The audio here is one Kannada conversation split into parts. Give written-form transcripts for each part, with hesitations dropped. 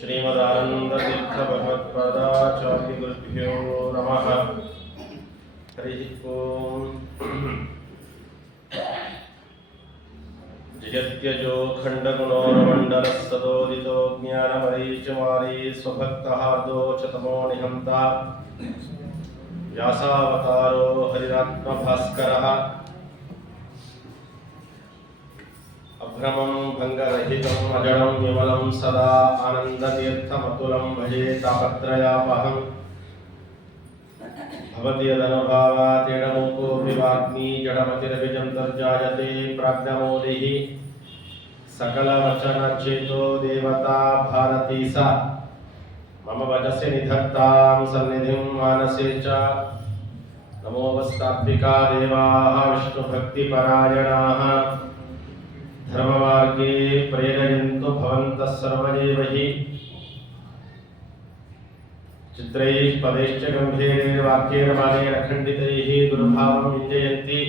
श्रीमदानंदतीर्थभगवत्पादाचार्यगुरुभ्यो नमः। हरि ओम। जगत्यजो खंडगुणोर्मण्डलस्तदोदितो ज्ञानमरीचमारी स्वभक्तहार्दो च तमो निहंता व्यासावतारो हरिरात्मभास्करः अभ्रमं भंगरहितम् अजडं विमलं सदा आनन्दतीर्थमतुलं भजे तापत्रयापहं भवति यदनुभावातेन वाग्मी जडमतिरभिजन्तर्जायते प्राज्ञमौलिः सकलवचनचेतो देवता भारती सा मम वचसि निधत्तां सन्निधिं मानसे च। नमोऽस्तात्विका देवाः विष्णुभक्तिपरायणाः धर्ममार्गे प्रेरयन्तु भवन्तः सर्वदेव हि। चित्रैः पदैश्च गम्भीरैः वाक्यैः मानेन खण्डितैः गुरुभावं विजयन्ति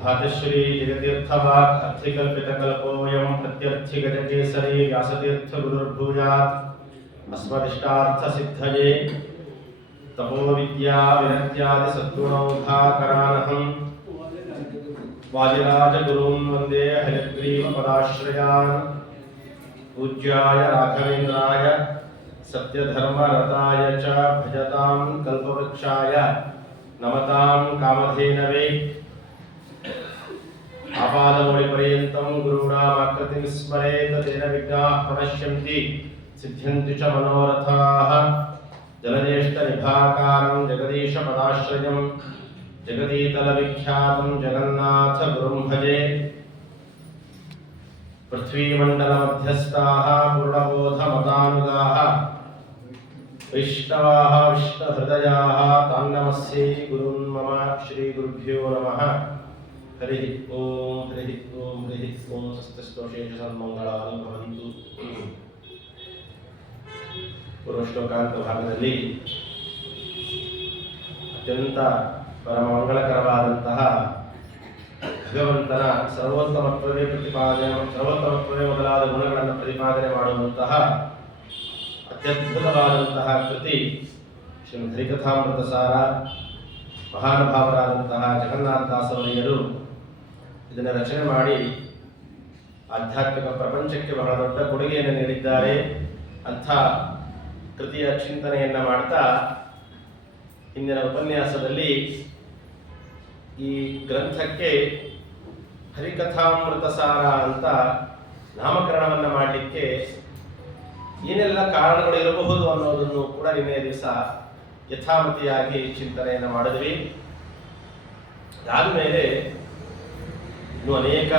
भातश्री जगतीर्थवाक् अर्थिकल्पितकल्पोऽयं प्रत्यर्थिगजकेसरी व्यासतीर्थगुरुर्भूयात् अस्मदिष्टार्थसिद्धये। तपोविद्या विरक्त्यादि सद्गुणौघाकरानहं वादिराजगुरून् वन्दे हयग्रीवपदाश्रयान्। पूज्याय राघवेन्द्राय सत्यधर्मरताय च भजतां कल्पवृक्षाय नमतां कामधेनवे। आपादमौलिपर्यन्तं गुरूणामाकृतिं स्मरेत् तेन विघ्नाः प्रणश्यन्ति सिद्ध्यन्ति च मनोरथाः। जलज्येष्ठनिभाकारं जगदीशपदाश्रयं जगदीतलविख्यातं जगन्नाथगुरुं भजे। पृथ्वीमण्डलमध्यस्थाः पूर्णबोधमतानुगाः वैष्णवाः विष्णुहृदयाः तान् नमस्ये गुरून् मम। श्रीगुरुभ्यो नमः। हरि ओम हरि ओम हरि ओम। स्वस्तिस्तोषेषसन्मङ्गलानि भवन्तु। पूर्वश्लोकांत ಭಾಗದಲ್ಲಿ ಅತ್ಯಂತ ಪರಮಮಂಗಳಕರವಾದಂತಹ ಭಗವಂತನ ಸರ್ವೋತ್ತಮತ್ವವೇ ಮೊದಲಾದ ಗುಣಗಳನ್ನು ಪ್ರತಿಪಾದನೆ ಮಾಡುವಂತಹ ಅತ್ಯದ್ಭುತವಾದಂತಹ ಕೃತಿ ಶ್ರೀಮದ್ ಹರಿಕಥಾಮೃತ ಸಾರ. ಮಹಾನುಭಾವರಾದಂತಹ ಜಗನ್ನಾಥದಾಸವರಿಯರು ಇದನ್ನು ರಚನೆ ಮಾಡಿ ಆಧ್ಯಾತ್ಮಿಕ ಪ್ರಪಂಚಕ್ಕೆ ಬಹಳ ದೊಡ್ಡ ಕೊಡುಗೆಯನ್ನು ನೀಡಿದ್ದಾರೆ. ಅಂಥ ಕೃತಿಯ ಚಿಂತನೆಯನ್ನು ಮಾಡ್ತಾ ಹಿಂದಿನ ಉಪನ್ಯಾಸದಲ್ಲಿ ಈ ಗ್ರಂಥಕ್ಕೆ ಹರಿಕಥಾಮೃತ ಸಾರ ಅಂತ ನಾಮಕರಣವನ್ನು ಮಾಡಲಿಕ್ಕೆ ಏನೆಲ್ಲ ಕಾರಣಗಳು ಇರಬಹುದು ಅನ್ನೋದನ್ನು ಕೂಡ ನಿನ್ನೆ ದಿವಸ ಯಥಾಮತಿಯಾಗಿ ಚಿಂತನೆಯನ್ನು ಮಾಡಿದ್ವಿ. ಅದಾದ ಮೇಲೆ ಇನ್ನೂ ಅನೇಕ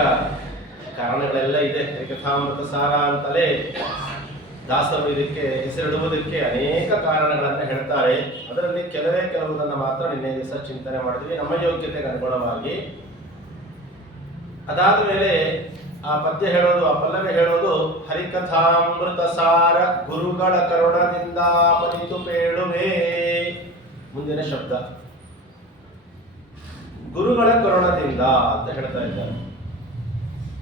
ಕಾರಣಗಳೆಲ್ಲ ಇದೆ. ಹರಿಕಥಾಮೃತ ಸಾರ ಅಂತಲೇ ದಾಸರು ಇದಕ್ಕೆ ಹೆಸರಿಡುವುದಕ್ಕೆ ಅನೇಕ ಕಾರಣಗಳನ್ನು ಹೇಳ್ತಾರೆ. ಅದರಲ್ಲಿ ಕೆಲವುದನ್ನು ಮಾತ್ರ ನಿನ್ನೆ ದಿವಸ ಚಿಂತನೆ ಮಾಡಿದ್ವಿ ನಮ್ಮ ಯೋಗ್ಯತೆಗೆ ಅನುಗುಣವಾಗಿ. ಅದಾದ ಮೇಲೆ ಆ ಪದ್ಯ ಹೇಳೋದು, ಆ ಪಲ್ಲವಿ ಹೇಳೋದು, ಹರಿಕಥಾಮೃತ ಸಾರ ಗುರುಗಳ ಕರುಣದಿಂದ ಪರಿತು ಪೇಳುವೆ. ಮುಂದಿನ ಶಬ್ದ ಗುರುಗಳ ಕರುಣದಿಂದ ಅಂತ ಹೇಳ್ತಾ ಇದ್ದಾರೆ.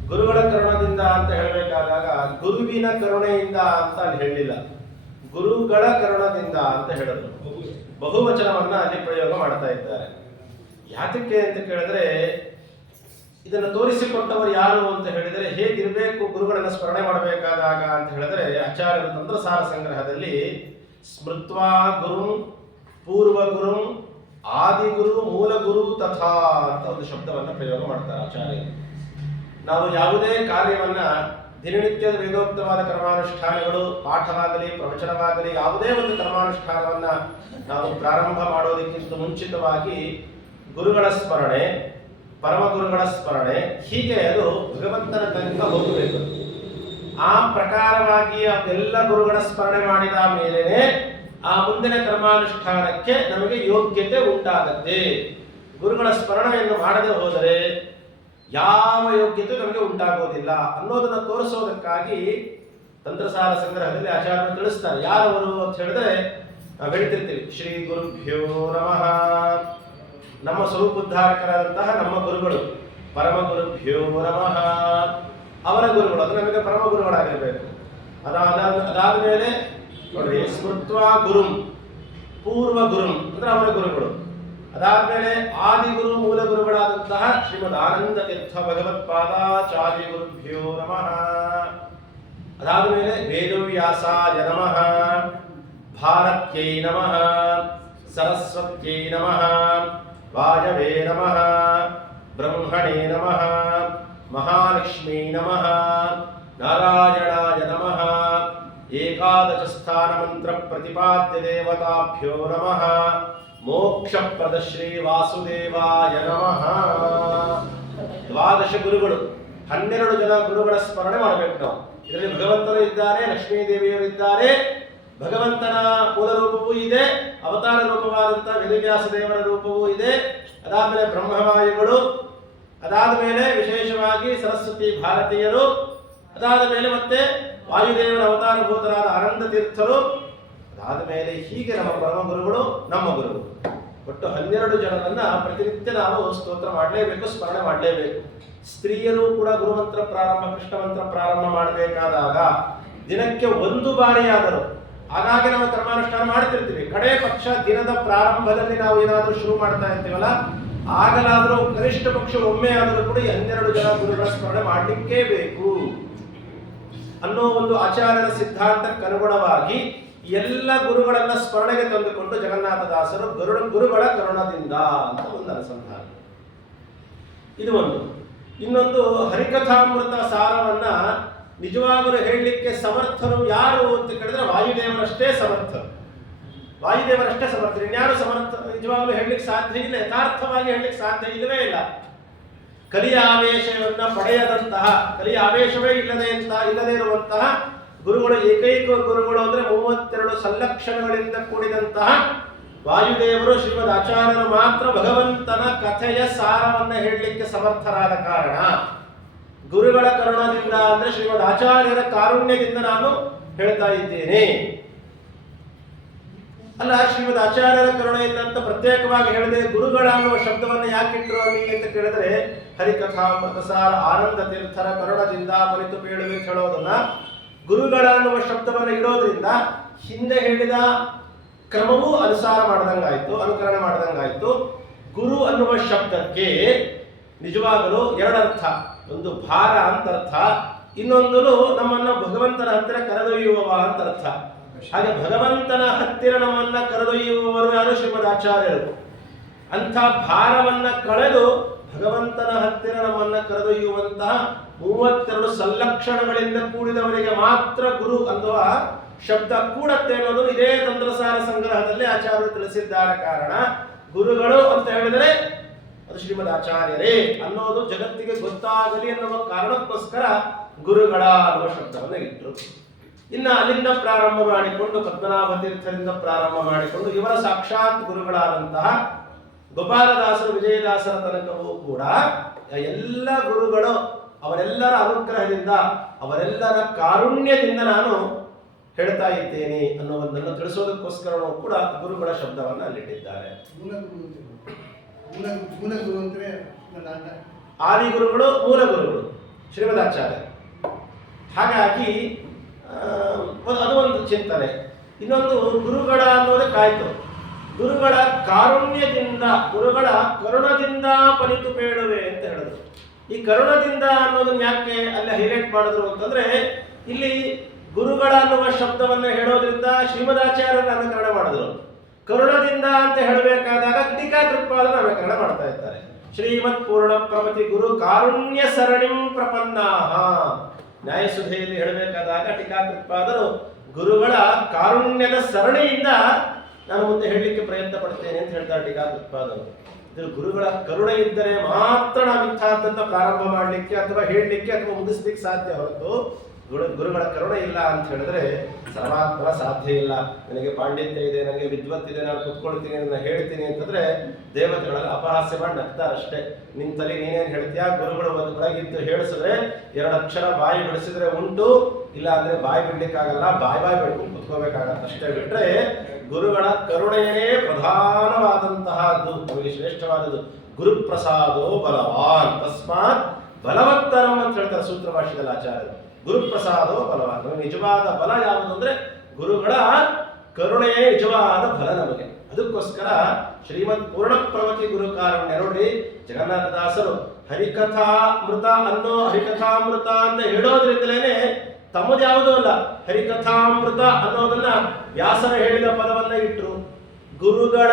ಗುರುಗಳ ಕರುಣದಿಂದ ಅಂತ ಹೇಳಬೇಕಾದಾಗ ಗುರುವಿನ ಕರುಣೆಯಿಂದ ಅಂತ ಅಲ್ಲಿ ಹೇಳಲಿಲ್ಲ, ಗುರುಗಳ ಕರುಣದಿಂದ ಅಂತ ಹೇಳಿದ್ರು. ಬಹುವಚನವನ್ನ ಅಲ್ಲಿ ಪ್ರಯೋಗ ಮಾಡ್ತಾ ಇದ್ದಾರೆ. ಯಾತಕ್ಕೆ ಅಂತ ಕೇಳಿದ್ರೆ, ಇದನ್ನು ತೋರಿಸಿಕೊಟ್ಟವರು ಯಾರು ಅಂತ ಹೇಳಿದರೆ, ಹೇಗಿರಬೇಕು ಗುರುಗಳನ್ನು ಸ್ಮರಣೆ ಮಾಡಬೇಕಾದಾಗ ಅಂತ ಹೇಳಿದ್ರೆ, ಆಚಾರ್ಯರ ತಂತ್ರಸಾರ ಸಂಗ್ರಹದಲ್ಲಿ ಸ್ಮೃತ್ವಾ ಗುರು ಪೂರ್ವ ಗುರು ಆದಿಗುರು ಮೂಲ ಗುರು ತಥಾ ಅಂತ ಒಂದು ಶಬ್ದವನ್ನು ಪ್ರಯೋಗ ಮಾಡ್ತಾರೆ ಆಚಾರ್ಯರು. ನಾವು ಯಾವುದೇ ಕಾರ್ಯವನ್ನ ದಿನನಿತ್ಯದ ವೇದೋಕ್ತವಾದ ಕರ್ಮಾನುಷ್ಠಾನಗಳು, ಪಾಠವಾಗಲಿ ಪ್ರವಚನವಾಗಲಿ ಯಾವುದೇ ಒಂದು ಕರ್ಮಾನುಷ್ಠಾನವನ್ನ ನಾವು ಪ್ರಾರಂಭ ಮಾಡೋದಕ್ಕಿಂತ ಮುಂಚಿತವಾಗಿ ಗುರುಗಳ ಸ್ಮರಣೆ, ಪರಮ ಗುರುಗಳ ಸ್ಮರಣೆ, ಹೀಗೆ ಅದು ಭಗವಂತನ ತನಕ ಹೋಗಬೇಕು. ಆ ಪ್ರಕಾರವಾಗಿ ಅದೆಲ್ಲ ಗುರುಗಳ ಸ್ಮರಣೆ ಮಾಡಿದ ಮೇಲೇನೆ ಆ ಮುಂದಿನ ಕರ್ಮಾನುಷ್ಠಾನಕ್ಕೆ ನಮಗೆ ಯೋಗ್ಯತೆ ಉಂಟಾಗತ್ತೆ. ಗುರುಗಳ ಸ್ಮರಣೆಯನ್ನು ಮಾಡದೆ ಹೋದರೆ ಯಾವ ಯೋಗ್ಯತೆ ನಮಗೆ ಉಂಟಾಗೋದಿಲ್ಲ ಅನ್ನೋದನ್ನ ತೋರಿಸೋದಕ್ಕಾಗಿ ತಂತ್ರಸಾರ ಸಂಗ್ರಹದಲ್ಲಿ ಆಚಾರ್ಯರು ತಿಳಿಸ್ತಾರೆ. ಯಾರವರು ಅಂತ ಹೇಳಿದ್ರೆ ನಾವು ಹೇಳ್ತಿರ್ತೀವಿ, ಶ್ರೀ ಗುರುಭ್ಯೋ ನಮಃ, ನಮ್ಮ ಸ್ವರೂಪೋದ್ಧಾರಕರಾದಂತಹ ನಮ್ಮ ಗುರುಗಳು, ಪರಮ ಗುರುಭ್ಯೋ ನಮಃ, ಅವರ ಗುರುಗಳು, ಅದು ನಮಗೆ ಪರಮ ಗುರುಗಳಾಗಿರ್ಬೇಕು. ಅದಾದ ಮೇಲೆ ನೋಡ್ರಿ, ಸ್ಮೃತ್ವಾ ಗುರುಂ, ಪೂರ್ವ ಗುರುಂ ಅಂದ್ರೆ ಅವರ ಗುರುಗಳು. ಅದಾದ್ಮೇಲೆ ಆದಿಗುರು ಮೂಲ ಗುರುಗಳಾದಂತಹ ಶ್ರೀಮದ್ ಆನಂದ ತೀರ್ಥ ಭಗವತ್ಪಾದಾಚಾರ್ಯ ಗುರುಭ್ಯೋ ನಮಃ. ಅದಾದ್ಮೇಲೆ ವೇದವ್ಯಾಸಾಯ ನಮಃ, ಭಾರತ್ಯೈ ನಮಃ, ಸರಸ್ವತ್ಯೈ ನಮಃ, ವಾಯವೇ ನಮಃ, ಬ್ರಹ್ಮಣೇ ನಮಃ, ಮಹಾಲಕ್ಷ್ಮೀ ನಮಃ, ನಾರಾಯಣಾಯ ನಮಃ, ಏಕಾದಶ ಸ್ಥಾನ ಮಂತ್ರ ಪ್ರತಿಪಾದ್ಯ ದೇವತಾಭ್ಯೋ ನಮಃ, ಮೋಕ್ಷಪ್ರದ ಶ್ರೀ ವಾಸುದೇವಾಯ ನಮಃ. ದ್ವಾದಶ ಗುರುಗಳು, 12 ಜನ ಗುರುಗಳ ಸ್ಮರಣೆ ಮಾಡಬೇಕು ನಾವು. ಇದರಲ್ಲಿ ಭಗವಂತನು ಇದ್ದಾರೆ, ಲಕ್ಷ್ಮೀ ದೇವಿಯರು ಇದ್ದಾರೆ, ಭಗವಂತನ ಮೂಲ ರೂಪವೂ ಇದೆ, ಅವತಾರ ರೂಪವಾದಂತಹ ವೇದವ್ಯಾಸ ದೇವರ ರೂಪವೂ ಇದೆ. ಅದಾದ್ಮೇಲೆ ಬ್ರಹ್ಮವಾಯುಗಳು, ಅದಾದ ಮೇಲೆ ವಿಶೇಷವಾಗಿ ಸರಸ್ವತಿ ಭಾರತೀಯರು, ಅದಾದ ಮೇಲೆ ಮತ್ತೆ ವಾಯುದೇವರ ಅವತಾರಭೂತರಾದ ಆನಂದ ತೀರ್ಥರು, ಅದಾದ ಮೇಲೆ ಹೀಗೆ ನಮ್ಮ ಪರಮ ಗುರುಗಳು, ನಮ್ಮ ಗುರುಗಳು. ಒಟ್ಟು 12 ಜನರನ್ನ ಪ್ರತಿನಿತ್ಯ ನಾವು ಸ್ತೋತ್ರ ಮಾಡಲೇಬೇಕು, ಸ್ಮರಣೆ ಮಾಡಲೇಬೇಕು. ಸ್ತ್ರೀಯರು ಕೂಡ ಗುರುಮಂತ್ರ ಪ್ರಾರಂಭ, ಕೃಷ್ಣ ಮಂತ್ರ ಪ್ರಾರಂಭ ಮಾಡಬೇಕಾದಾಗ ದಿನಕ್ಕೆ 1 ಬಾರಿಯಾದರೂ, ಹಾಗಾಗಿ ನಾವು ಕರ್ಮಾನುಷ್ಠಾನ ಮಾಡ್ತಿರ್ತೀವಿ, ಕಡೆ ಪಕ್ಷ ದಿನದ ಪ್ರಾರಂಭದಲ್ಲಿ ನಾವು ಏನಾದರೂ ಶುರು ಮಾಡ್ತಾ ಇರ್ತೀವಲ್ಲ, ಆಗಲಾದರೂ ಕನಿಷ್ಠ ಪಕ್ಷ ಒಮ್ಮೆ ಆದರೂ ಕೂಡ 12 ಜನ ಗುರುಗಳ ಸ್ಮರಣೆ ಮಾಡಲಿಕ್ಕೇ ಬೇಕು ಅನ್ನೋ ಒಂದು ಆಚಾರ್ಯರ ಸಿದ್ಧಾಂತಕ್ಕೆ ಅನುಗುಣವಾಗಿ ಎಲ್ಲ ಗುರುಗಳನ್ನ ಸ್ಮರಣೆಗೆ ತಂದುಕೊಂಡು ಜಗನ್ನಾಥದಾಸರು ಗುರುಗಳ ಕರುಣದಿಂದ ಅಂತ ಒಂದು ಅನುಸಂಧಾನ. ಇದು ಒಂದು. ಇನ್ನೊಂದು, ಹರಿಕಥಾಮೃತ ಸಾರವನ್ನ ನಿಜವಾಗಲೂ ಹೇಳಲಿಕ್ಕೆ ಸಮರ್ಥರು ಯಾರು ಅಂತ ಕೇಳಿದ್ರೆ ವಾಯುದೇವರಷ್ಟೇ ಸಮರ್ಥರು. ವಾಯುದೇವರಷ್ಟೇ ಸಮರ್ಥರು, ಇನ್ಯಾರು ಸಮರ್ಥ ನಿಜವಾಗಲೂ ಹೇಳಲಿಕ್ಕೆ ಸಾಧ್ಯ ಇಲ್ಲ, ಯಥಾರ್ಥವಾಗಿ ಹೇಳಲಿಕ್ಕೆ ಸಾಧ್ಯ ಇಲ್ಲವೇ ಇಲ್ಲ. ಕಲಿಯ ಆವೇಶವನ್ನ ಪಡೆಯದಂತಹ, ಕಲಿಯ ಆವೇಶವೇ ಇಲ್ಲದೆ ಇರುವಂತಹ ಗುರುಗಳು, ಏಕೈಕ ಗುರುಗಳು ಅಂದ್ರೆ 32 ಸಂಲಕ್ಷಣಗಳಿಂದ ಕೂಡಿದಂತಹ ವಾಯುದೇವರು, ಶ್ರೀಮದ್ ಆಚಾರ್ಯರು ಮಾತ್ರ ಭಗವಂತನ ಕಥೆಯ ಸಾರವನ್ನ ಹೇಳಲಿಕ್ಕೆ ಸಮರ್ಥರಾದ ಕಾರಣ, ಗುರುಗಳ ಕರುಣದಿಂದ ಅಂದ್ರೆ ಶ್ರೀಮದ್ ಆಚಾರ್ಯರ ಕಾರುಣ್ಯದಿಂದ ನಾನು ಹೇಳ್ತಾ ಇದ್ದೇನೆ. ಅಲ್ಲ, ಶ್ರೀಮದ್ ಆಚಾರ್ಯರ ಕರುಣೆಯಿಂದ ಅಂತ ಪ್ರತ್ಯೇಕವಾಗಿ ಹೇಳಿದೆ. ಗುರುಗಳ ಅನ್ನುವ ಶಬ್ದವನ್ನು ಯಾಕಿಟ್ರು ಅಲ್ಲಿ ಅಂತ ಕೇಳಿದ್ರೆ, ಹರಿಕಥಾಮೃತ ಸಾರ ಆನಂದ ತೀರ್ಥರ ಕರುಣದಿಂದ ಪರಿತು ಬೇಡುವೆ ಅಂತ ಹೇಳೋದನ್ನ, ಗುರುಗಳ ಅನ್ನುವ ಶಬ್ದವನ್ನು ಇಡೋದ್ರಿಂದ ಹಿಂದೆ ಹೇಳಿದ ಕ್ರಮವೂ ಅನುಸಾರ ಮಾಡ್ದಂಗಾಯ್ತು, ಅನುಕರಣೆ ಮಾಡ್ದಂಗಾಯ್ತು. ಗುರು ಅನ್ನುವ ಶಬ್ದಕ್ಕೆ ನಿಜವಾಗಲೂ 2 ಅರ್ಥ, ಒಂದು ಭಾರ ಅಂತ ಅರ್ಥ, ಇನ್ನೊಂದು ನಮ್ಮನ್ನ ಭಗವಂತನ ಹತ್ತಿರ ಕರೆದೊಯ್ಯುವವ ಅಂತ ಅರ್ಥ. ಹಾಗೆ ಭಗವಂತನ ಹತ್ತಿರ ನಮ್ಮನ್ನ ಕರೆದೊಯ್ಯುವವರು ಯಾರು? ಶ್ರೀಮದ್ ಆಚಾರ್ಯರು. ಅಂಥ ಭಾರವನ್ನ ಕಳೆದು ಭಗವಂತನ ಹತ್ತಿರ ನಮ್ಮನ್ನ ಕರೆದೊಯ್ಯುವಂತಹ 32 ಸಂಲಕ್ಷಣಗಳಿಂದ ಕೂಡಿದವರಿಗೆ ಮಾತ್ರ ಗುರು ಅನ್ನುವ ಶಬ್ದ ಕೂಡತ್ತೆ ಅನ್ನೋದು ಇದೇ ತಂತ್ರಸಾರ ಸಂಗ್ರಹದಲ್ಲಿ ಆಚಾರ್ಯರು ತಿಳಿಸಿದ್ದಾರೆ. ಕಾರಣ, ಗುರುಗಳು ಅಂತ ಹೇಳಿದರೆ ಅದು ಶ್ರೀಮದ್ ಆಚಾರ್ಯರೇ ಅನ್ನೋದು ಜಗತ್ತಿಗೆ ಗೊತ್ತಾಗಲಿ ಅನ್ನುವ ಕಾರಣಕ್ಕೋಸ್ಕರ ಗುರುಗಳ ಅನ್ನುವ ಶಬ್ದವನ್ನು ಇಟ್ಟರು. ಇನ್ನು ಅಲ್ಲಿಂದ ಪ್ರಾರಂಭ ಮಾಡಿಕೊಂಡು ಪದ್ಮನಾಭ ತೀರ್ಥರಿಂದ ಪ್ರಾರಂಭ ಮಾಡಿಕೊಂಡು ಇವರ ಸಾಕ್ಷಾತ್ ಗುರುಗಳಾದಂತಹ ಗೋಪಾಲದಾಸರು, ವಿಜಯದಾಸರ ತನಕವೂ ಕೂಡ ಎಲ್ಲ ಗುರುಗಳು ಅವರೆಲ್ಲರ ಅನುಗ್ರಹದಿಂದ, ಅವರೆಲ್ಲರ ಕಾರುಣ್ಯದಿಂದ ನಾನು ಹೇಳ್ತಾ ಇದ್ದೇನೆ ಅನ್ನೋದನ್ನು ತಿಳಿಸೋದಕ್ಕೋಸ್ಕರ ಕೂಡ ಗುರುಗಳ ಶಬ್ದವನ್ನು ಅಲ್ಲಿಟ್ಟಿದ್ದಾರೆ. ಆದಿಗುರುಗಳು, ಮೂಲ ಗುರುಗಳು ಶ್ರೀಮದಾಚಾರ್ಯ. ಹಾಗಾಗಿ ಅದು ಒಂದು ಚಿಂತನೆ. ಇನ್ನೊಂದು, ಗುರುಗಳ ಅನ್ನೋದಕ್ಕಾಯ್ತು. ಗುರುಗಳ ಕಾರುಣ್ಯದಿಂದ, ಗುರುಗಳ ಕರುಣದಿಂದ ಪನಿತು ಬೇಡುವೆ ಅಂತ ಹೇಳಿದ್ರು. ಈ ಕರುಣದಿಂದ ಅನ್ನೋದನ್ನ ಯಾಕೆ ಅಲ್ಲಿ ಹೈಲೈಟ್ ಮಾಡಿದ್ರು ಅಂತಂದ್ರೆ, ಇಲ್ಲಿ ಗುರುಗಳ ಅನ್ನುವ ಶಬ್ದವನ್ನು ಹೇಳೋದ್ರಿಂದ ಶ್ರೀಮದಾಚಾರ್ಯರ ನಾಮಕರಣ ಮಾಡಿದ್ರು. ಕರುಣದಿಂದ ಅಂತ ಹೇಳಬೇಕಾದಾಗ ಟೀಕಾಕೃತ್ಪಾದ ನಾಮಕರಣ ಮಾಡ್ತಾ ಇದ್ದಾರೆ. ಶ್ರೀಮತ್ ಪೂರ್ಣ ಪ್ರಮತಿ ಗುರು ಕಾರುಣ್ಯ ಸರಣಿಂ ಪ್ರಪನ್ನಾಹ. ನ್ಯಾಯಸುಧೆಯಲ್ಲಿ ಹೇಳಬೇಕಾದಾಗ ಟೀಕಾಕೃತ್ಪಾದರು ಗುರುಗಳ ಕಾರುಣ್ಯದ ಸರಣಿಯಿಂದ ನಾನು ಮುಂದೆ ಹೇಳಲಿಕ್ಕೆ ಪ್ರಯತ್ನ ಪಡ್ತೇನೆ ಅಂತ ಹೇಳ್ತಾರೆ ಟೀಕಾಕೃತ್ಪಾದರು. ಇದು ಗುರುಗಳ ಕರುಣೆ ಇದ್ದರೆ ಮಾತ್ರ ನಾವು ಇಂಥದ್ದನ್ನ ಪ್ರಾರಂಭ ಮಾಡಲಿಕ್ಕೆ ಅಥವಾ ಹೇಳಲಿಕ್ಕೆ ಅಥವಾ ಮುಗಿಸ್ಲಿಕ್ಕೆ ಸಾಧ್ಯ ಹೊರತು ಗುರುಗಳ ಕರುಣೆ ಇಲ್ಲ ಅಂತ ಹೇಳಿದ್ರೆ ಸರ್ವಾತ್ಮನ ಸಾಧ್ಯ ಇಲ್ಲ. ನನಗೆ ಪಾಂಡಿತ್ಯ ಇದೆ, ನನಗೆ ವಿದ್ವತ್ತಿದೆ, ನಾನು ಕುತ್ಕೊಳ್ತೀನಿ, ನಾನು ಹೇಳ್ತೀನಿ ಅಂತಂದ್ರೆ ದೇವತೆಗಳೆಲ್ಲ ಅಪಹಾಸ್ಯ ಮಾಡಿ ನಗ್ತಾರಷ್ಟೇ. ನಿಂತಲ್ಲಿ ನೀನೇನು ಹೇಳ್ತೀಯಾ, ಗುರುಗಳು ಒಂದು ಒಳಗಿದ್ದು ಹೇಳಿಸಿದ್ರೆ 2 ಅಕ್ಷರ ಬಾಯಿ ಬಿಡಿಸಿದ್ರೆ ಉಂಟು, ಇಲ್ಲ ಅಂದ್ರೆ ಬಾಯಿ ಬಿಡ್ಲಿಕ್ಕಾಗಲ್ಲ, ಬಾಯಿ ಬಿಡ್ಕೊಂಡು ಕುತ್ಕೋಬೇಕಾಗತ್ತೆ ಅಷ್ಟೇ. ಬಿಟ್ರೆ ಗುರುಗಳ ಕರುಣೆಯೇ ಪ್ರಧಾನವಾದಂತಹದ್ದು, ನಮಗೆ ಶ್ರೇಷ್ಠವಾದದ್ದು. ಗುರುಪ್ರಸಾದೋ ಬಲವಾನ್ ತಸ್ಮಾತ್ ಬಲವತ್ತರಂ ಅಂತ ಹೇಳ್ತಾರೆ ಸೂತ್ರ ಭಾಷೆಯಲ್ಲಿ ಆಚಾರ್ಯರು. ಗುರುಪ್ರಸಾದೋ ಬಲವಾನ್, ನಮಗೆ ನಿಜವಾದ ಬಲ ಯಾವುದು ಅಂದ್ರೆ ಗುರುಗಳ ಕರುಣೆಯೇ ನಿಜವಾದ ಬಲ ನಮಗೆ. ಅದಕ್ಕೋಸ್ಕರ ಶ್ರೀಮದ್ ಪೂರ್ಣಪ್ರವತಿ ಗುರು ಕಾರುಣ್ಯ ನೋಡ್ರಿ, ಜಗನ್ನಾಥದಾಸರು ಹರಿಕಥಾಮೃತ ಅನ್ನೋ ಹರಿಕಥಾಮೃತ ಅಂತ ಹೇಳೋದ್ರಿಂದಲೇನೆ ತಮ್ಮದು ಯಾವುದೂ ಅಲ್ಲ, ಹರಿಕಥಾಮೃತ ಅನ್ನೋದನ್ನ ವ್ಯಾಸರ ಹೇಳಿದ ಪದವನ್ನ ಇಟ್ರು, ಗುರುಗಳ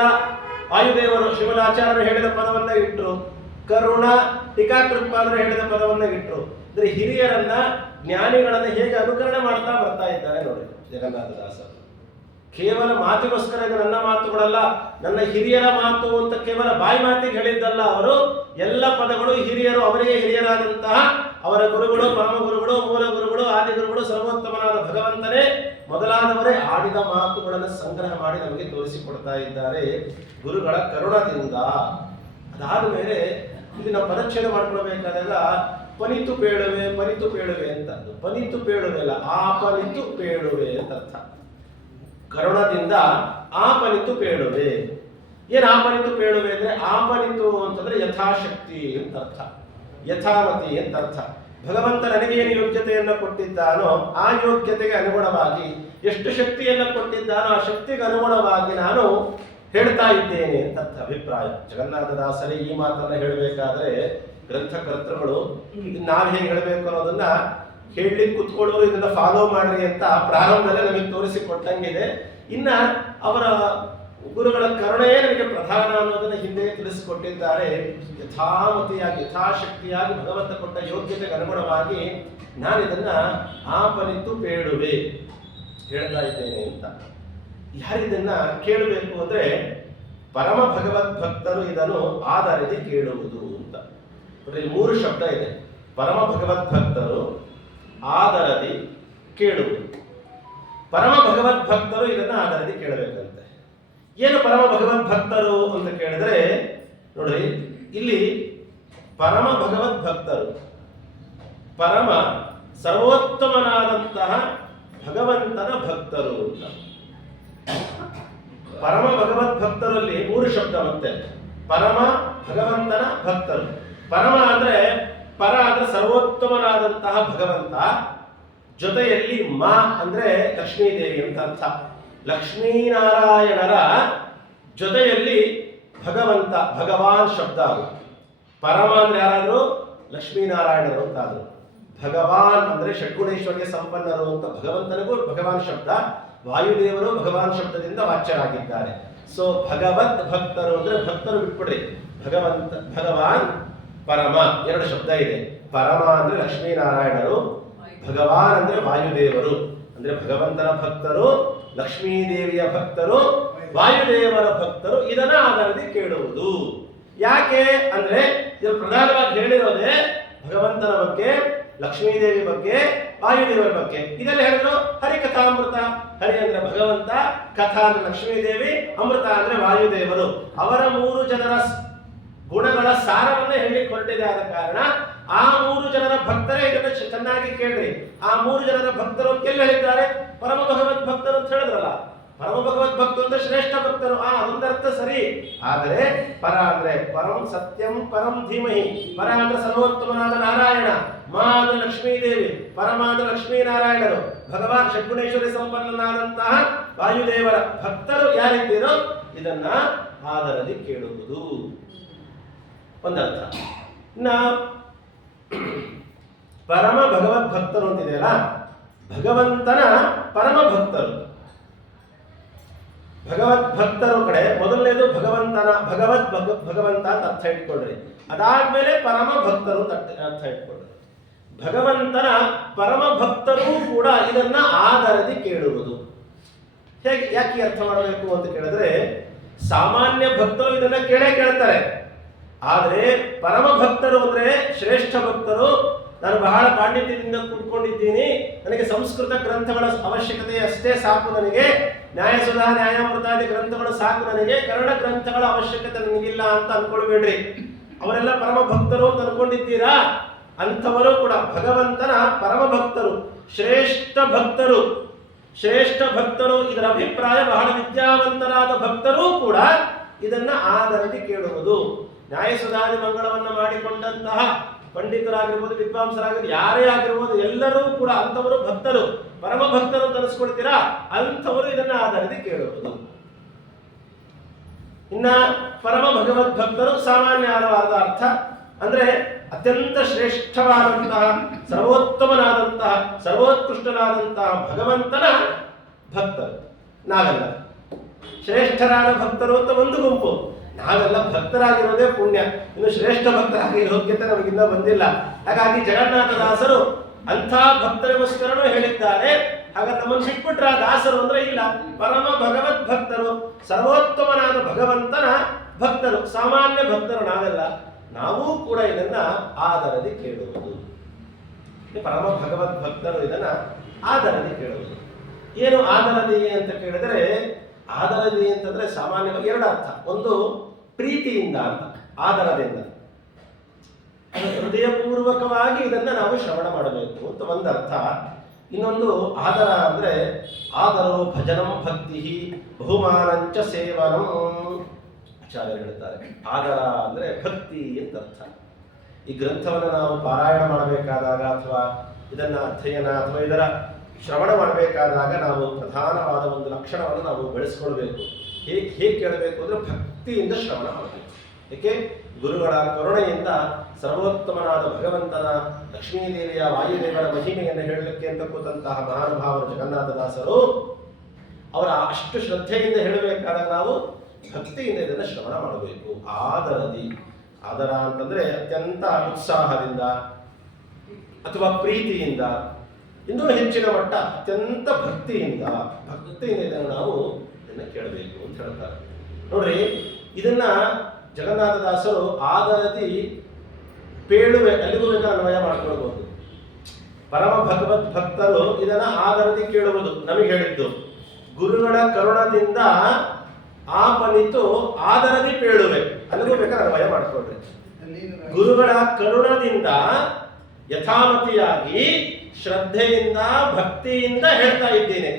ವಾಯುದೇವರು ಶ್ರೀಮದಾಚಾರ್ಯರು ಹೇಳಿದ ಪದವನ್ನ ಇಟ್ರು, ಕರುಣ ಟೀಕಾಕೃತ್ಪಾದರು ಹೇಳಿದ ಪದವನ್ನ ಇಟ್ರು. ಅಂದ್ರೆ ಹಿರಿಯರನ್ನ ಜ್ಞಾನಿಗಳನ್ನ ಹೇಗೆ ಅನುಕರಣೆ ಮಾಡ್ತಾ ಬರ್ತಾ ಇದ್ದಾರೆ ನೋಡಿ ಜಗನ್ನಾಥದಾಸರು. ಕೇವಲ ಮಾತಿಗೋಸ್ಕರ ಇದು ನನ್ನ ಮಾತುಗಳಲ್ಲ, ನನ್ನ ಹಿರಿಯರ ಮಾತು ಅಂತ ಕೇವಲ ಬಾಯಿ ಮಾತಿಗೆ ಹೇಳಿದ್ದಲ್ಲ. ಅವರು ಎಲ್ಲ ಪದಗಳು ಹಿರಿಯರು, ಅವರಿಗೆ ಹಿರಿಯರಾದಂತಹ ಅವರ ಗುರುಗಳು, ಪರಮ ಗುರುಗಳು, ಮೂಲ ಗುರುಗಳು, ಆದಿ ಗುರುಗಳು, ಸರ್ವೋತ್ತಮನಾದ ಭಗವಂತನೇ ಮೊದಲಾದವರೇ ಆಡಿದ ಮಾತುಗಳನ್ನು ಸಂಗ್ರಹ ಮಾಡಿ ನಮಗೆ ತೋರಿಸಿಕೊಡ್ತಾ ಇದ್ದಾರೆ ಗುರುಗಳ ಕರುಣದಿಂದ. ಅದಾದ ಮೇಲೆ ಇಲ್ಲಿ ನಾವು ಪದಚ್ಛೇದ ಮಾಡ್ಕೊಳ್ಬೇಕಾದಾಗ ಪನಿತು ಪೇಳುವೆ ಅಂತ, ಪನಿತು ಪೇಳುವೆ ಅಲ್ಲ, ಆಪನಿತು ಪೇಳುವೆ ಅಂತ ಅರ್ಥ. ಕರುಣದಿಂದ ಆಪನಿತು ಪೇಳುವೆ. ಏನ್ ಆಪನಿತು ಪೇಳುವೆ ಅಂದ್ರೆ, ಆಪನಿತು ಅಂತಂದ್ರೆ ಯಥಾಶಕ್ತಿ ಅಂತ ಅರ್ಥ, ಯಥಾಮತಿ ಅಂತ ಅರ್ಥ. ಭಗವಂತ ನನಗೆ ಏನು ಯೋಗ್ಯತೆಯನ್ನು ಕೊಟ್ಟಿದ್ದಾನೋ ಆ ಯೋಗ್ಯತೆಗೆ ಅನುಗುಣವಾಗಿ, ಎಷ್ಟು ಶಕ್ತಿಯನ್ನು ಕೊಟ್ಟಿದ್ದಾನೋ ಆ ಶಕ್ತಿಗೆ ಅನುಗುಣವಾಗಿ ನಾನು ಹೇಳ್ತಾ ಇದ್ದೇನೆ ಅಂತ ಅರ್ಥ ಅಭಿಪ್ರಾಯ. ಜಗನ್ನಾಥದಾಸರೇ ಈ ಮಾತನ್ನ ಹೇಳಬೇಕಾದ್ರೆ ಗ್ರಂಥಕರ್ತೃಗಳು ನಾವು ಹೇಗೆ ಹೇಳಬೇಕು ಅನ್ನೋದನ್ನ ಹೇಳಲಿಕ್ಕೆ ಕುತ್ಕೊಳ್ಳೋರು ಇದನ್ನ ಫಾಲೋ ಮಾಡ್ರಿ ಅಂತ ಪ್ರಾರಂಭದಲ್ಲೇ ನಮಗೆ ತೋರಿಸಿಕೊಟ್ಟಂಗಿದೆ. ಇನ್ನ ಅವರ ಗುರುಗಳ ಕರುಣೆಯೇ ನನಗೆ ಪ್ರಧಾನ ಅನ್ನೋದನ್ನ ಹಿಂದೆ ತಿಳಿಸಿಕೊಟ್ಟಿದ್ದಾರೆ. ಯಥಾಮತಿಯಾಗಿ ಯಥಾಶಕ್ತಿಯಾಗಿ ಭಗವಂತ ಕೊಟ್ಟ ಯೋಗ್ಯತೆಗೆ ಅನುಗುಣವಾಗಿ ನಾನು ಇದನ್ನ ಆಪನಿತು ಪೇಳುವೆ ಹೇಳ್ತಾ ಇದ್ದೇನೆ ಅಂತ. ಯಾರಿದನ್ನ ಕೇಳಬೇಕು ಅಂದ್ರೆ ಪರಮ ಭಗವದ್ ಭಕ್ತರು ಇದನ್ನು ಆಧರಿಸಿ ಕೇಳುವುದು ಅಂತ. ಇಲ್ಲಿ 3 ಶಬ್ದ ಇದೆ. ಪರಮ ಭಗವದ್ ಭಕ್ತರು, ಆದರದಿ, ಕೇಳುವುದು. ಪರಮ ಭಗವದ್ ಭಕ್ತರು ಇದನ್ನ ಆದರದಿ ಕೇಳಬೇಕಂತೆ. ಏನು ಪರಮ ಭಗವದ್ ಭಕ್ತರು ಅಂತ ಕೇಳಿದ್ರೆ ನೋಡ್ರಿ, ಇಲ್ಲಿ ಪರಮ ಭಗವದ್ ಭಕ್ತರು, ಪರಮ ಸರ್ವೋತ್ತಮನಾದಂತಹ ಭಗವಂತನ ಭಕ್ತರು ಅಂತ. ಪರಮ ಭಗವದ್ ಭಕ್ತರಲ್ಲಿ 3 ಶಬ್ದ ಮತ್ತೆ. ಪರಮ ಭಗವಂತನ ಭಕ್ತರು. ಪರಮ ಅಂದ್ರೆ ಪರ ಅಂದ್ರೆ ಸರ್ವೋತ್ತಮನಾದಂತಹ ಭಗವಂತ, ಜೊತೆಯಲ್ಲಿ ಮಾ ಅಂದ್ರೆ ಲಕ್ಷ್ಮೀದೇವಿ ಅಂತ ಅರ್ಥ. ಲಕ್ಷ್ಮೀನಾರಾಯಣರ ಜೊತೆಯಲ್ಲಿ ಭಗವಂತ, ಭಗವಾನ್ ಶಬ್ದ ಅದು. ಪರಮ ಅಂದ್ರೆ ಯಾರಾದ್ರು ಲಕ್ಷ್ಮೀನಾರಾಯಣರು ಅಂತ ಆದ್ರು. ಭಗವಾನ್ ಅಂದ್ರೆ ಷಡ್ಗುಣೇಶ್ವರ್ಯ ಸಂಪನ್ನರು ಅಂತ ಭಗವಂತನಿಗೂ ಭಗವಾನ್ ಶಬ್ದ, ವಾಯುದೇವರು ಭಗವಾನ್ ಶಬ್ದದಿಂದ ವಾಚ್ಯರಾಗಿದ್ದಾರೆ. ಸೊ ಭಗವತ್ ಭಕ್ತರು ಅಂದ್ರೆ ಭಕ್ತರು ಬಿಟ್ಬಿಡ್ರಿ, ಭಗವಂತ ಭಗವಾನ್ ಪರಮ 2 ಶಬ್ದ ಇದೆ. ಪರಮ ಅಂದ್ರೆ ಲಕ್ಷ್ಮೀನಾರಾಯಣರು, ಭಗವಾನ್ ಅಂದ್ರೆ ವಾಯುದೇವರು. ಅಂದ್ರೆ ಭಗವಂತನ ಭಕ್ತರು, ಲಕ್ಷ್ಮೀದೇವಿಯ ಭಕ್ತರು, ವಾಯುದೇವರ ಭಕ್ತರು ಇದನ್ನ ಆಧಾರದಿ ಕೇಳುವುದು. ಯಾಕೆ ಅಂದ್ರೆ ಇದು ಪ್ರಧಾನವಾಗಿ ಹೇಳಿರೋದೇ ಭಗವಂತನ ಬಗ್ಗೆ, ಲಕ್ಷ್ಮೀದೇವಿ ಬಗ್ಗೆ, ವಾಯುದೇವರ ಬಗ್ಗೆ. ಇದೆಲ್ಲ ಹೇಳಿದ್ರು ಹರಿಕಥಾಮೃತ. ಹರಿ ಅಂದ್ರೆ ಭಗವಂತ, ಕಥಾ ಅಂದ್ರೆ ಲಕ್ಷ್ಮೀದೇವಿ, ಅಮೃತ ಅಂದ್ರೆ ವಾಯುದೇವರು. ಅವರ 3 ಜನರ ಗುಣಗಳ ಸಾರವನ್ನೇ ಹೇಳಿ ಹೊರಟಿದೆ. ಆದ ಕಾರಣ ಆ 3 ಜನರ ಭಕ್ತರೇ ಇದನ್ನ ಚೆನ್ನಾಗಿ ಕೇಳ್ರಿ. ಆ 3 ಜನರ ಭಕ್ತರು ಅಂತ ಎಲ್ಲಿ ಹೇಳಿದ್ದಾರೆ? ಪರಮ ಭಗವದ್ ಭಕ್ತರು ಅಂತ ಹೇಳಿದ್ರಲ್ಲ. ಪರಮ ಭಗವದ್ ಭಕ್ತರು ಅಂದ್ರೆ ಶ್ರೇಷ್ಠ ಭಕ್ತರು, ಅದೊಂದರ್ಥ ಸರಿ. ಆದರೆ ಪರ ಅಂದ್ರೆ ಪರಂ ಸತ್ಯಂ ಪರಂ ಧೀಮಹಿ. ಪರ ಅಂದ್ರೆ ಸರ್ವೋತ್ತಮನಾದ ನಾರಾಯಣ, ಮಾ ಅಂದ್ರೆ ಲಕ್ಷ್ಮೀದೇವಿ, ಪರಮ ಅಂದ್ರೆ ಲಕ್ಷ್ಮೀನಾರಾಯಣರು, ಭಗವಾನ್ ಷಡ್ಗುಣೇಶ್ವರಿ ಸಂಪನ್ನನಾದಂತಹ ವಾಯುದೇವರ ಭಕ್ತರು ಯಾರಿದ್ದೀರೋ ಇದನ್ನ ಆದರದಿ ಕೇಳುವುದು ಒಂದರ್ಥ. ಪರಮ ಭಗವದ್ ಭಕ್ತರು ಅಂತಿದೆಯಲ್ಲ, ಭಗವಂತನ ಪರಮ ಭಕ್ತರು. ಭಗವದ್ ಭಕ್ತರು ಕಡೆ ಮೊದಲನೇದು ಭಗವಂತನ ಭಗವಂತ ಅಂತ ಅರ್ಥ ಇಟ್ಕೊಳ್ರಿ. ಅದಾದ್ಮೇಲೆ ಪರಮ ಭಕ್ತರು ಅಂತ ಅರ್ಥ ಇಟ್ಕೊಳ್ರಿ. ಭಗವಂತನ ಪರಮ ಭಕ್ತರೂ ಕೂಡ ಇದನ್ನ ಆದರದಿ ಕೇಳುವುದು. ಹೇಗೆ, ಯಾಕೆ ಅರ್ಥ ಮಾಡಬೇಕು ಅಂತ ಕೇಳಿದ್ರೆ, ಸಾಮಾನ್ಯ ಭಕ್ತರು ಇದನ್ನ ಕೇಳ್ತಾರೆ. ಆದರೆ ಪರಮ ಭಕ್ತರು ಅಂದ್ರೆ ಶ್ರೇಷ್ಠ ಭಕ್ತರು, ನಾನು ಬಹಳ ಪಾಂಡಿತ್ಯದಿಂದ ಕೂತ್ಕೊಂಡಿದ್ದೀನಿ, ನನಗೆ ಸಂಸ್ಕೃತ ಗ್ರಂಥಗಳ ಅವಶ್ಯಕತೆ ಅಷ್ಟೇ ಸಾಕು, ನನಗೆ ನ್ಯಾಯಸುಧಾ ನ್ಯಾಯಾಮೃತಾದಿ ಗ್ರಂಥಗಳು ಸಾಕು, ನನಗೆ ಕನ್ನಡ ಗ್ರಂಥಗಳ ಅವಶ್ಯಕತೆ ನನಗಿಲ್ಲ ಅಂತ ಅನ್ಕೊಳ್ಬೇಡ್ರಿ. ಅವರೆಲ್ಲ ಪರಮ ಭಕ್ತರು ಅಂತ ಅನ್ಕೊಂಡಿದ್ದೀರಾ? ಅಂಥವರು ಕೂಡ ಭಗವಂತನ ಪರಮ ಭಕ್ತರು, ಶ್ರೇಷ್ಠ ಭಕ್ತರು. ಶ್ರೇಷ್ಠ ಭಕ್ತರು ಇದರ ಅಭಿಪ್ರಾಯ ಬಹಳ ವಿದ್ಯಾವಂತರಾದ ಭಕ್ತರೂ ಕೂಡ ಇದನ್ನ ಆದರದಿ ಕೇಳುವುದು. ನ್ಯಾಯಸುಧಾದಿ ಮಂಗಳವನ್ನ ಮಾಡಿಕೊಂಡಂತಹ ಪಂಡಿತರಾಗಿರ್ಬೋದು, ವಿದ್ವಾಂಸರಾಗಿರ್ಬೋದು, ಯಾರೇ ಆಗಿರ್ಬೋದು, ಎಲ್ಲರೂ ಕೂಡ ಅಂಥವರು ಭಕ್ತರು, ಪರಮ ಭಕ್ತರು ಅಂತ ಅನಿಸ್ಕೊಳ್ತೀರಾ, ಅಂಥವರು ಇದನ್ನ ಆದರದಿ ಕೇಳುವುದು. ಇನ್ನ ಪರಮ ಭಗವದ್ ಭಕ್ತರು ಸಾಮಾನ್ಯವಾದ ಅರ್ಥ ಅಂದ್ರೆ ಅತ್ಯಂತ ಶ್ರೇಷ್ಠವಾದಂತಹ, ಸರ್ವೋತ್ತಮನಾದಂತಹ, ಸರ್ವೋತ್ಕೃಷ್ಟನಾದಂತಹ ಭಗವಂತನ ಭಕ್ತರು. ನಾವೆಲ್ಲ ಶ್ರೇಷ್ಠರಾದ ಭಕ್ತರು ಅಂತ ಒಂದು ಗುಂಪು, ನಾವೆಲ್ಲ ಭಕ್ತರಾಗಿರೋದೇ ಪುಣ್ಯ, ಇನ್ನು ಶ್ರೇಷ್ಠ ಭಕ್ತರಾಗಿ ಯೋಗ್ಯತೆ ನಮಗಿನ್ನ ಬಂದಿಲ್ಲ. ಹಾಗಾಗಿ ಜಗನ್ನಾಥದಾಸರು ಅಂಥ ಭಕ್ತರಿಗೋಸ್ಕರನೂ ಹೇಳಿದ್ದಾರೆ. ಹಾಗಾದ್ರೆ ನಮ್ಮನ್ನು ಸಿಕ್ಬಿಟ್ರ ದಾಸರು ಅಂದ್ರೆ ಇಲ್ಲ, ಪರಮ ಭಗವದ್ ಭಕ್ತರು, ಸರ್ವೋತ್ತಮನಾದ ಭಗವಂತನ ಭಕ್ತರು, ಸಾಮಾನ್ಯ ಭಕ್ತರು ನಾವೆಲ್ಲ, ನಾವು ಕೂಡ ಇದನ್ನ ಆದರದಿ ಕೇಳುವುದು. ಪರಮ ಭಗವದ್ ಭಕ್ತರು ಇದನ್ನ ಆದರದಿ ಕೇಳುವುದು. ಏನು ಆದರದಿ ಅಂತ ಕೇಳಿದ್ರೆ, ಆದರದಿ ಅಂತಂದ್ರೆ ಸಾಮಾನ್ಯವಾಗಿ ಎರಡು ಅರ್ಥ. ಒಂದು ಪ್ರೀತಿಯಿಂದ ಅಂತ, ಆದರದಿಂದ ಹೃದಯಪೂರ್ವಕವಾಗಿ ಇದನ್ನ ನಾವು ಶ್ರವಣ ಮಾಡಬೇಕು ಅಂತ ಒಂದು ಅರ್ಥ. ಇನ್ನೊಂದು ಆದರ ಅಂದ್ರೆ ಆದರೋ ಭಜನಂ ಭಕ್ತಿ ಬಹುಮಾನಂಚ ಸೇವನಂ. ಆಚಾರ್ಯರು ಹೇಳ್ತಾರೆ ಆದರ ಅಂದ್ರೆ ಭಕ್ತಿ ಅಂತ ಅರ್ಥ. ಈ ಗ್ರಂಥವನ್ನು ನಾವು ಪಾರಾಯಣ ಮಾಡಬೇಕಾದಾಗ ಅಥವಾ ಇದನ್ನ ಅಧ್ಯಯನ ಅಥವಾ ಇದರ ಶ್ರವಣ ಮಾಡಬೇಕಾದಾಗ ನಾವು ಪ್ರಧಾನವಾದ ಒಂದು ಲಕ್ಷಣವನ್ನು ನಾವು ಬೆಳೆಸ್ಕೊಳ್ಬೇಕು. ಹೇಗೆ ಕೇಳಬೇಕು ಅಂದ್ರೆ ಭಕ್ತಿಯಿಂದ ಶ್ರವಣ ಮಾಡಬೇಕು. ಏಕೆ? ಗುರುಗಳ ಕರುಣೆಯಿಂದ ಸರ್ವೋತ್ತಮನಾದ ಭಗವಂತನ ಲಕ್ಷ್ಮೀದೇವಿಯ ವಾಯುದೇವರ ಮಹಿಮೆಯನ್ನು ಹೇಳಲಿಕ್ಕೆ ಅಂತ ಕೂತಂತಹ ಮಹಾನುಭಾವರು ಜಗನ್ನಾಥದಾಸರು ಅವರ ಅಷ್ಟು ಶ್ರದ್ಧೆಯಿಂದ ಹೇಳಬೇಕಾದಾಗ ನಾವು ಭಕ್ತಿಯಿಂದ ಇದನ್ನು ಶ್ರವಣ ಮಾಡಬೇಕು. ಆದರದಿ, ಆದರ ಅಂತಂದ್ರೆ ಅತ್ಯಂತ ಉತ್ಸಾಹದಿಂದ ಅಥವಾ ಪ್ರೀತಿಯಿಂದ, ಇನ್ನೂ ಹೆಚ್ಚಿನ ಮಟ್ಟ ಅತ್ಯಂತ ಭಕ್ತಿಯಿಂದ ಇದನ್ನು ನಾವು ಇದನ್ನು ಕೇಳಬೇಕು ಅಂತ ಹೇಳ್ತಾರೆ. ನೋಡ್ರಿ, ಇದನ್ನ ಜಗನ್ನಾಥದಾಸರು ಆದರದಿ ಪೇಳುವೆ ಅಲ್ಲಿಗೂ ಅನ್ವಯ ಮಾಡ್ಕೊಳ್ಬಹುದು. ಪರಮ ಭಗವದ್ ಭಕ್ತರು ಇದನ್ನ ಆದರದಿ ಕೇಳುವುದು ನಮಗೆ ಹೇಳಿದ್ದು. ಗುರುಗಳ ಕರುಣದಿಂದ ಆಪನಿತು ಆದರದಿ ಪೇಳುವೆ ಅಲ್ಲಿಗೂ ಬೇಕಾದ್ರೆ ಅನ್ವಯ ಮಾಡ್ಕೊಳ್ರಿ. ಗುರುಗಳ ಕರುಣದಿಂದ ಯಥಾಮತಿಯಾಗಿ ಶ್ರದ್ಧೆಯಿಂದ ಭಕ್ತಿಯಿಂದ ಹೇಳ್ತಾ ಇದ್ದೇನೆ.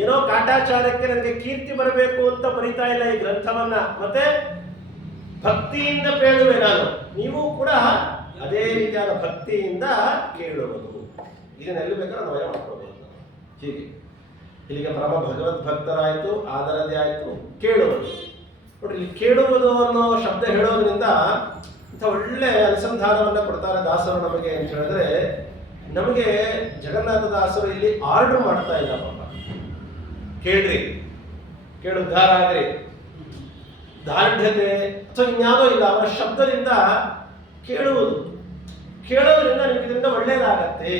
ಏನೋ ಕಾಟಾಚಾರಕ್ಕೆ ನನಗೆ ಕೀರ್ತಿ ಬರಬೇಕು ಅಂತ ಬರೀತಾ ಇಲ್ಲ ಈ ಗ್ರಂಥವನ್ನ, ಮತ್ತೆ ಭಕ್ತಿಯಿಂದ ಕೇಳುವೆ ನಾನು. ನೀವು ಕೂಡ ಅದೇ ರೀತಿಯಾದ ಭಕ್ತಿಯಿಂದ ಕೇಳುವುದು. ಇದನ್ನೆಲ್ಲಿ ಬೇಕಾದ್ರೆ ಅನ್ವಯ ಮಾಡ್ಕೊಳ್ಬಹುದು. ಹೀಗೆ ಇಲ್ಲಿಗೆ ಪರಮ ಭಗವದ್ ಭಕ್ತರಾಯಿತು, ಆದರದೇ ಆಯಿತು, ಕೇಳುವುದು. ನೋಡ್ರಿ, ಇಲ್ಲಿ ಕೇಳುವುದು ಅನ್ನೋ ಶಬ್ದ ಹೇಳೋದ್ರಿಂದ ಇಂಥ ಒಳ್ಳೆ ಅನುಸಂಧಾನವನ್ನ ಕೊಡ್ತಾರೆ ದಾಸರು ನಮಗೆ ಅಂತ ಹೇಳಿದ್ರೆ, ನಮಗೆ ಜಗನ್ನಾಥ ದಾಸರು ಇಲ್ಲಿ ಆರ್ಡರ್ ಮಾಡ್ತಾ ಇಲ್ಲ. ಪಾಪ ಕೇಳ್ರಿ, ಕೇಳು ಉದ್ಧಾರ ಆಗ್ರಿ, ದಾರ್ಢ್ಯತೆ ಅಥವಾ ಇನ್ಯಾವುದೋ ಇಲ್ಲ. ಅವರ ಶಬ್ದದಿಂದ ಕೇಳುವುದು, ಕೇಳೋದ್ರಿಂದ ನಿಮಗೆ ಇದರಿಂದ ಒಳ್ಳೇದಾಗತ್ತೆ.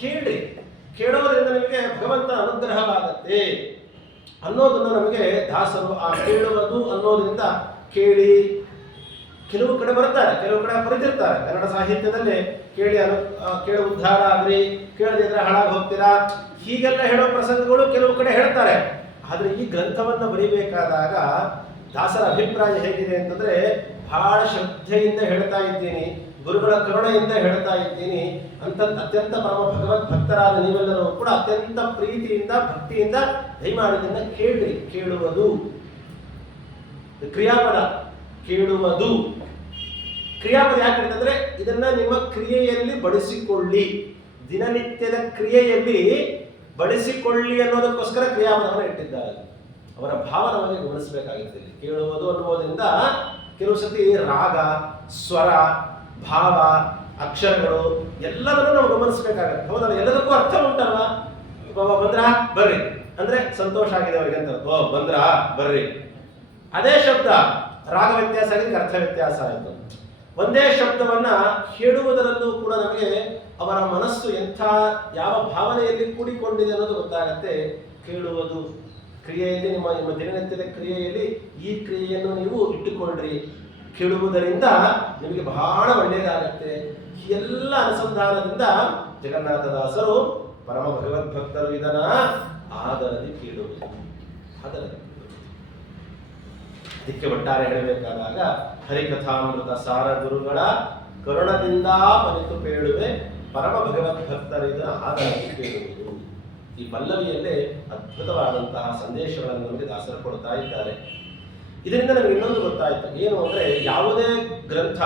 ಕೇಳ್ರಿ, ಕೇಳೋದ್ರಿಂದ ನಿಮಗೆ ಭಗವಂತನ ಅನುಗ್ರಹವಾಗತ್ತೆ ಅನ್ನೋದನ್ನು ನಮಗೆ ದಾಸರು ಆ ಕೇಳುವುದು ಅನ್ನೋದ್ರಿಂದ ಕೇಳಿ ಕೆಲವು ಕಡೆ ಬರ್ತಾರೆ, ಕೆಲವು ಕಡೆ ಬರೆದಿರ್ತಾರೆ ಕನ್ನಡ ಸಾಹಿತ್ಯದಲ್ಲಿ ಕೇಳು ಉದ್ಧಾರ ಆಗ್ರಿ, ಕೇಳದಿದ್ರೆ ಹಾಳಾಗಿ ಹೋಗ್ತೀರಾ, ಹೀಗೆಲ್ಲ ಹೇಳೋ ಪ್ರಸಂಗಗಳು ಕೆಲವು ಕಡೆ ಹೇಳ್ತಾರೆ. ಆದ್ರೆ ಈ ಗ್ರಂಥವನ್ನ ಬರೀಬೇಕಾದಾಗ ದಾಸರ ಅಭಿಪ್ರಾಯ ಹೇಗಿದೆ ಅಂತಂದ್ರೆ, ಬಹಳ ಶ್ರದ್ಧೆಯಿಂದ ಹೇಳ್ತಾ ಇದ್ದೀನಿ, ಗುರುಗಳ ಕರುಣೆಯಿಂದ ಹೇಳ್ತಾ ಇದ್ದೀನಿ ಅಂತ ಅತ್ಯಂತ ಪರಮ ಭಗವದ್ ಭಕ್ತರಾದ ನೀವೆಲ್ಲರೂ ಕೂಡ ಅತ್ಯಂತ ಪ್ರೀತಿಯಿಂದ ಭಕ್ತಿಯಿಂದ ದಯಮಾಡಿದ್ದನ್ನ ಕೇಳ್ರಿ. ಕೇಳುವುದು ಕ್ರಿಯಾಪದ, ಕೇಳುವುದು ಕ್ರಿಯಾಪದ ಯಾಕೆ ಅಂತಂದ್ರೆ ಇದನ್ನ ನಿಮ್ಮ ಕ್ರಿಯೆಯಲ್ಲಿ ಬಳಸಿಕೊಳ್ಳಿ, ದಿನನಿತ್ಯದ ಕ್ರಿಯೆಯಲ್ಲಿ ಬಳಸಿಕೊಳ್ಳಿ ಅನ್ನೋದಕ್ಕೋಸ್ಕರ ಕ್ರಿಯಾಪದವನ್ನು ಇಟ್ಟಿದ್ದಾರೆ. ಅವರ ಭಾವ ನಮಗೆ ಗಮನಿಸಬೇಕಾಗಿತ್ತು. ಕೇಳುವುದು ಅನ್ನುವುದರಿಂದ ಕೆಲವು ಸತಿ ರಾಗ, ಸ್ವರ, ಭಾವ, ಅಕ್ಷರಗಳು ಎಲ್ಲದನ್ನು ನಾವು ಗಮನಿಸಬೇಕಾಗತ್ತೆ. ಹೌದಲ್ಲ? ಎಲ್ಲದಕ್ಕೂ ಅರ್ಥ ಉಂಟಲ್ವಾ? ಬಂದ್ರ ಬರ್ರಿ ಅಂದ್ರೆ ಸಂತೋಷ ಆಗಿದೆ ಅವರಿಗೆ ಅಂತ, ಓ ಬಂದ್ರ ಬರ್ರಿ. ಅದೇ ಶಬ್ದ ರಾಗ ವ್ಯತ್ಯಾಸ ಆಗಿದೆ, ಅರ್ಥ ವ್ಯತ್ಯಾಸ ಆಯಿತು. ಒಂದೇ ಶಬ್ದವನ್ನ ಹೇಳುವುದರಲ್ಲೂ ಕೂಡ ನಮಗೆ ಅವರ ಮನಸ್ಸು ಎಂಥ ಯಾವ ಭಾವನೆಯಲ್ಲಿ ಕೂಡಿಕೊಂಡಿದೆ ಅನ್ನೋದು ಗೊತ್ತಾಗತ್ತೆ. ಕೇಳುವುದು ಕ್ರಿಯೆಯಲ್ಲಿ ನಿಮ್ಮ ದಿನನಿತ್ಯದ ಕ್ರಿಯೆಯಲ್ಲಿ ಈ ಕ್ರಿಯೆಯನ್ನು ನೀವು ಇಟ್ಟುಕೊಳ್ಳ್ರಿ, ಕೇಳುವುದರಿಂದ ನಿಮಗೆ ಬಹಳ ಒಳ್ಳೆಯದಾಗತ್ತೆ. ಎಲ್ಲ ಅನುಸಂಧಾನದಿಂದ ಜಗನ್ನಾಥದಾಸರು ಪರಮ ಭಗವದ್ಭಕ್ತರು ಇದನ್ನ ಆದರದಿ ಕೇಳುವುದು, ಆದರದಿ. ಅದಕ್ಕೆ ಒಟ್ಟಾರೆ ಹೇಳಬೇಕಾದಾಗ ಹರಿಕಥಾಮೃತ ಸಾರ ಗುರುಗಳ ಕರುಣದಿಂದ ಮನಿತು ಪೇಳುವೆ ಪರಮ ಭಗವದ್ಭಕ್ತರಿದ ಆದರದಿ ಕೇಳುವುದು. ಈ ಪಲ್ಲವಿಯಲ್ಲೇ ಅದ್ಭುತವಾದಂತಹ ಸಂದೇಶಗಳನ್ನು ನಮಗೆ ದಾಸರು ಕೊಡ್ತಾ ಇದ್ದಾರೆ. ಇದರಿಂದ ನಮಗೆ ಇನ್ನೊಂದು ಗೊತ್ತಾಯಿತು, ಏನು ಅಂದ್ರೆ ಯಾವುದೇ ಗ್ರಂಥ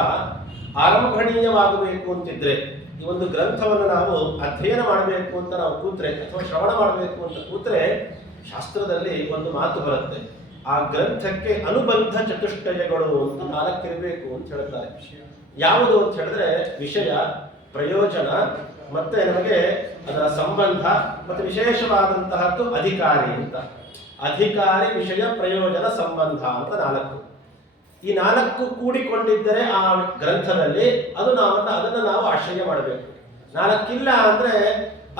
ಆರಂಭಣೀಯವಾಗಬೇಕು ಅಂತಿದ್ರೆ, ಈ ಒಂದು ಗ್ರಂಥವನ್ನು ನಾವು ಅಧ್ಯಯನ ಮಾಡಬೇಕು ಅಂತ ನಾವು ಕೂತ್ರೆ ಅಥವಾ ಶ್ರವಣ ಮಾಡಬೇಕು ಅಂತ ಕೂತ್ರೆ, ಶಾಸ್ತ್ರದಲ್ಲಿ ಒಂದು ಮಾತು ಬರುತ್ತೆ, ಆ ಗ್ರಂಥಕ್ಕೆ ಅನುಬಂಧ ಚತುಷ್ಟಯಗಳು ಅಂತ 4 ಇರಬೇಕು ಅಂತ ಹೇಳ್ತಾರೆ. ಯಾವುದು ಅಂತ ಹೇಳಿದ್ರೆ ವಿಷಯ, ಪ್ರಯೋಜನ, ಮತ್ತೆ ನಮಗೆ ಅದರ ಸಂಬಂಧ, ಮತ್ತೆ ವಿಶೇಷವಾದಂತಹದ್ದು ಅಧಿಕಾರಿ ಅಂತ. ಅಧಿಕಾರಿ, ವಿಷಯ, ಪ್ರಯೋಜನ, ಸಂಬಂಧ ಅಂತ 4. ಈ 4 ಕೂಡಿಕೊಂಡಿದ್ದರೆ ಆ ಗ್ರಂಥದಲ್ಲಿ ಅದನ್ನು ನಾವು ಆಶ್ರಯ ಮಾಡಬೇಕು. 4 ಇಲ್ಲ ಅಂದ್ರೆ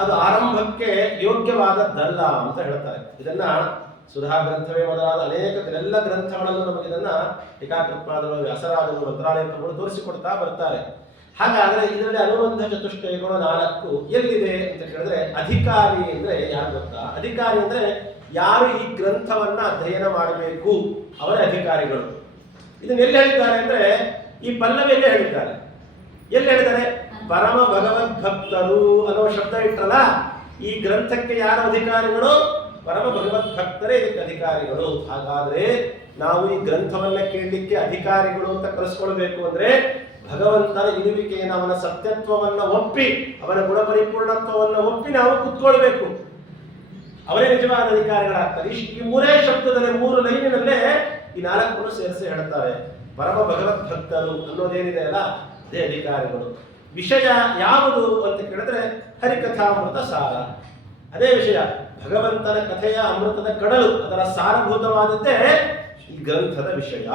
ಅದು ಆರಂಭಕ್ಕೆ ಯೋಗ್ಯವಾದದ್ದಲ್ಲ ಅಂತ ಹೇಳ್ತಾರೆ. ಇದನ್ನ ಸುಧಾ ಗ್ರಂಥವೇ ಮೊದಲಾದ ಅನೇಕ ಎಲ್ಲ ಗ್ರಂಥಗಳಲ್ಲೂ ನಮಗೆ ಇದನ್ನ ಟೀಕಾಕೃತ್ಪಾದರು, ವ್ಯಾಸರಾಜರು, ಮಂತ್ರಾಲಯಗಳು ತೋರಿಸಿಕೊಡ್ತಾ ಬರ್ತಾರೆ. ಹಾಗಾದ್ರೆ ಇದರಲ್ಲಿ ಅನುಬಂಧ ಚತುಷ್ಟಯಗಳು 4 ಎಲ್ಲಿದೆ ಅಂತ ಕೇಳಿದ್ರೆ, ಅಧಿಕಾರಿ ಅಂದ್ರೆ ಯಾರು ಗೊತ್ತಾ? ಅಧಿಕಾರಿ ಅಂದ್ರೆ ಯಾರು ಈ ಗ್ರಂಥವನ್ನ ಅಧ್ಯಯನ ಮಾಡಬೇಕು ಅವರೇ ಅಧಿಕಾರಿಗಳು. ಇದನ್ನ ಎಲ್ಲಿ ಹೇಳಿದ್ದಾರೆ ಅಂದ್ರೆ ಈ ಪಲ್ಲವಿಯಲ್ಲೇ ಹೇಳಿದ್ದಾರೆ. ಎಲ್ಲಿ ಹೇಳಿದ್ದಾರೆ? ಪರಮ ಭಗವದ್ಭಕ್ತರು ಅನ್ನೋ ಶಬ್ದ ಇಟ್ಟರಲ್ಲ, ಈ ಗ್ರಂಥಕ್ಕೆ ಯಾರು ಅಧಿಕಾರಿಗಳು? ಪರಮ ಭಗವದ್ಭಕ್ತರೇ ಇದಕ್ಕೆ ಅಧಿಕಾರಿಗಳು. ಹಾಗಾದ್ರೆ ನಾವು ಈ ಗ್ರಂಥವನ್ನ ಕೇಳಲಿಕ್ಕೆ ಅಧಿಕಾರಿಗಳು ಅಂತ ಕರೆಸ್ಕೊಳ್ಬೇಕು ಅಂದ್ರೆ ಭಗವಂತನ ಇರುವಿಕೆಯನ್ನು, ಅವನ ಸತ್ಯತ್ವವನ್ನ ಒಪ್ಪಿ, ಅವನ ಗುಣಪರಿಪೂರ್ಣತ್ವವನ್ನು ಒಪ್ಪಿ ನಾವು ಕುತ್ಕೊಳ್ಬೇಕು. ಅವರೇ ನಿಜವಾದ ಅಧಿಕಾರಿಗಳಾಗ್ತಾರೆ. ಈ 3 ಶಬ್ದದಲ್ಲಿ 3 ಲೈನಿನಲ್ಲೇ ಈ 4 ಸೇರಿಸಿ ಹೇಳ್ತಾರೆ. ಪರಮ ಭಗವದ್ಭಕ್ತರು ಅನ್ನೋದೇನಿದೆ ಅಲ್ಲ, ಅದೇ ಅಧಿಕಾರಿಗಳು. ವಿಷಯ ಯಾವುದು ಅಂತ ಕೇಳಿದ್ರೆ ಹರಿಕಥಾಮೃತ ಸಾರ, ಅದೇ ವಿಷಯ. ಭಗವಂತನ ಕಥೆಯ ಅಮೃತದ ಕಡಲು, ಅದರ ಸಾರಭೂತವಾದದ್ದೇ ಈ ಗ್ರಂಥದ ವಿಷಯ.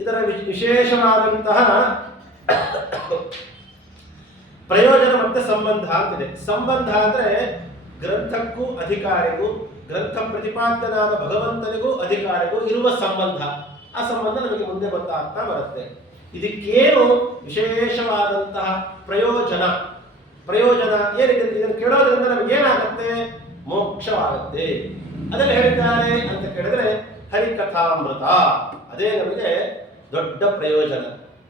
ಇದರ ವಿಶೇಷವಾದಂತಹ ಪ್ರಯೋಜನ ಮತ್ತೆ ಸಂಬಂಧ ಅಂತಿದೆ. ಸಂಬಂಧ ಅಂದ್ರೆ ಗ್ರಂಥಕ್ಕೂ ಅಧಿಕಾರಿಗೂ, ಗ್ರಂಥ ಪ್ರತಿಪಾದ್ಯನಾದ ಭಗವಂತನಿಗೂ ಅಧಿಕಾರಿಗೂ ಇರುವ ಸಂಬಂಧ. ಆ ಸಂಬಂಧ ನಮಗೆ ಮುಂದೆ ಗೊತ್ತಾಗ್ತಾ ಬರುತ್ತೆ. ಇದಕ್ಕೇನು ವಿಶೇಷವಾದಂತಹ ಪ್ರಯೋಜನ? ಪ್ರಯೋಜನ ಏನಿದೆ? ಇದನ್ನು ಕೇಳೋದ್ರಿಂದ ನಮಗೆ ಏನಾಗುತ್ತೆ? ಮೋಕ್ಷವಾಗುತ್ತೆ. ಅದನ್ನು ಹೇಳಿದ್ದಾರೆ ಅಂತ ಕೇಳಿದ್ರೆ ಹರಿಕಥಾಮೃತ, ಅದೇ ನಮಗೆ ದೊಡ್ಡ ಪ್ರಯೋಜನ.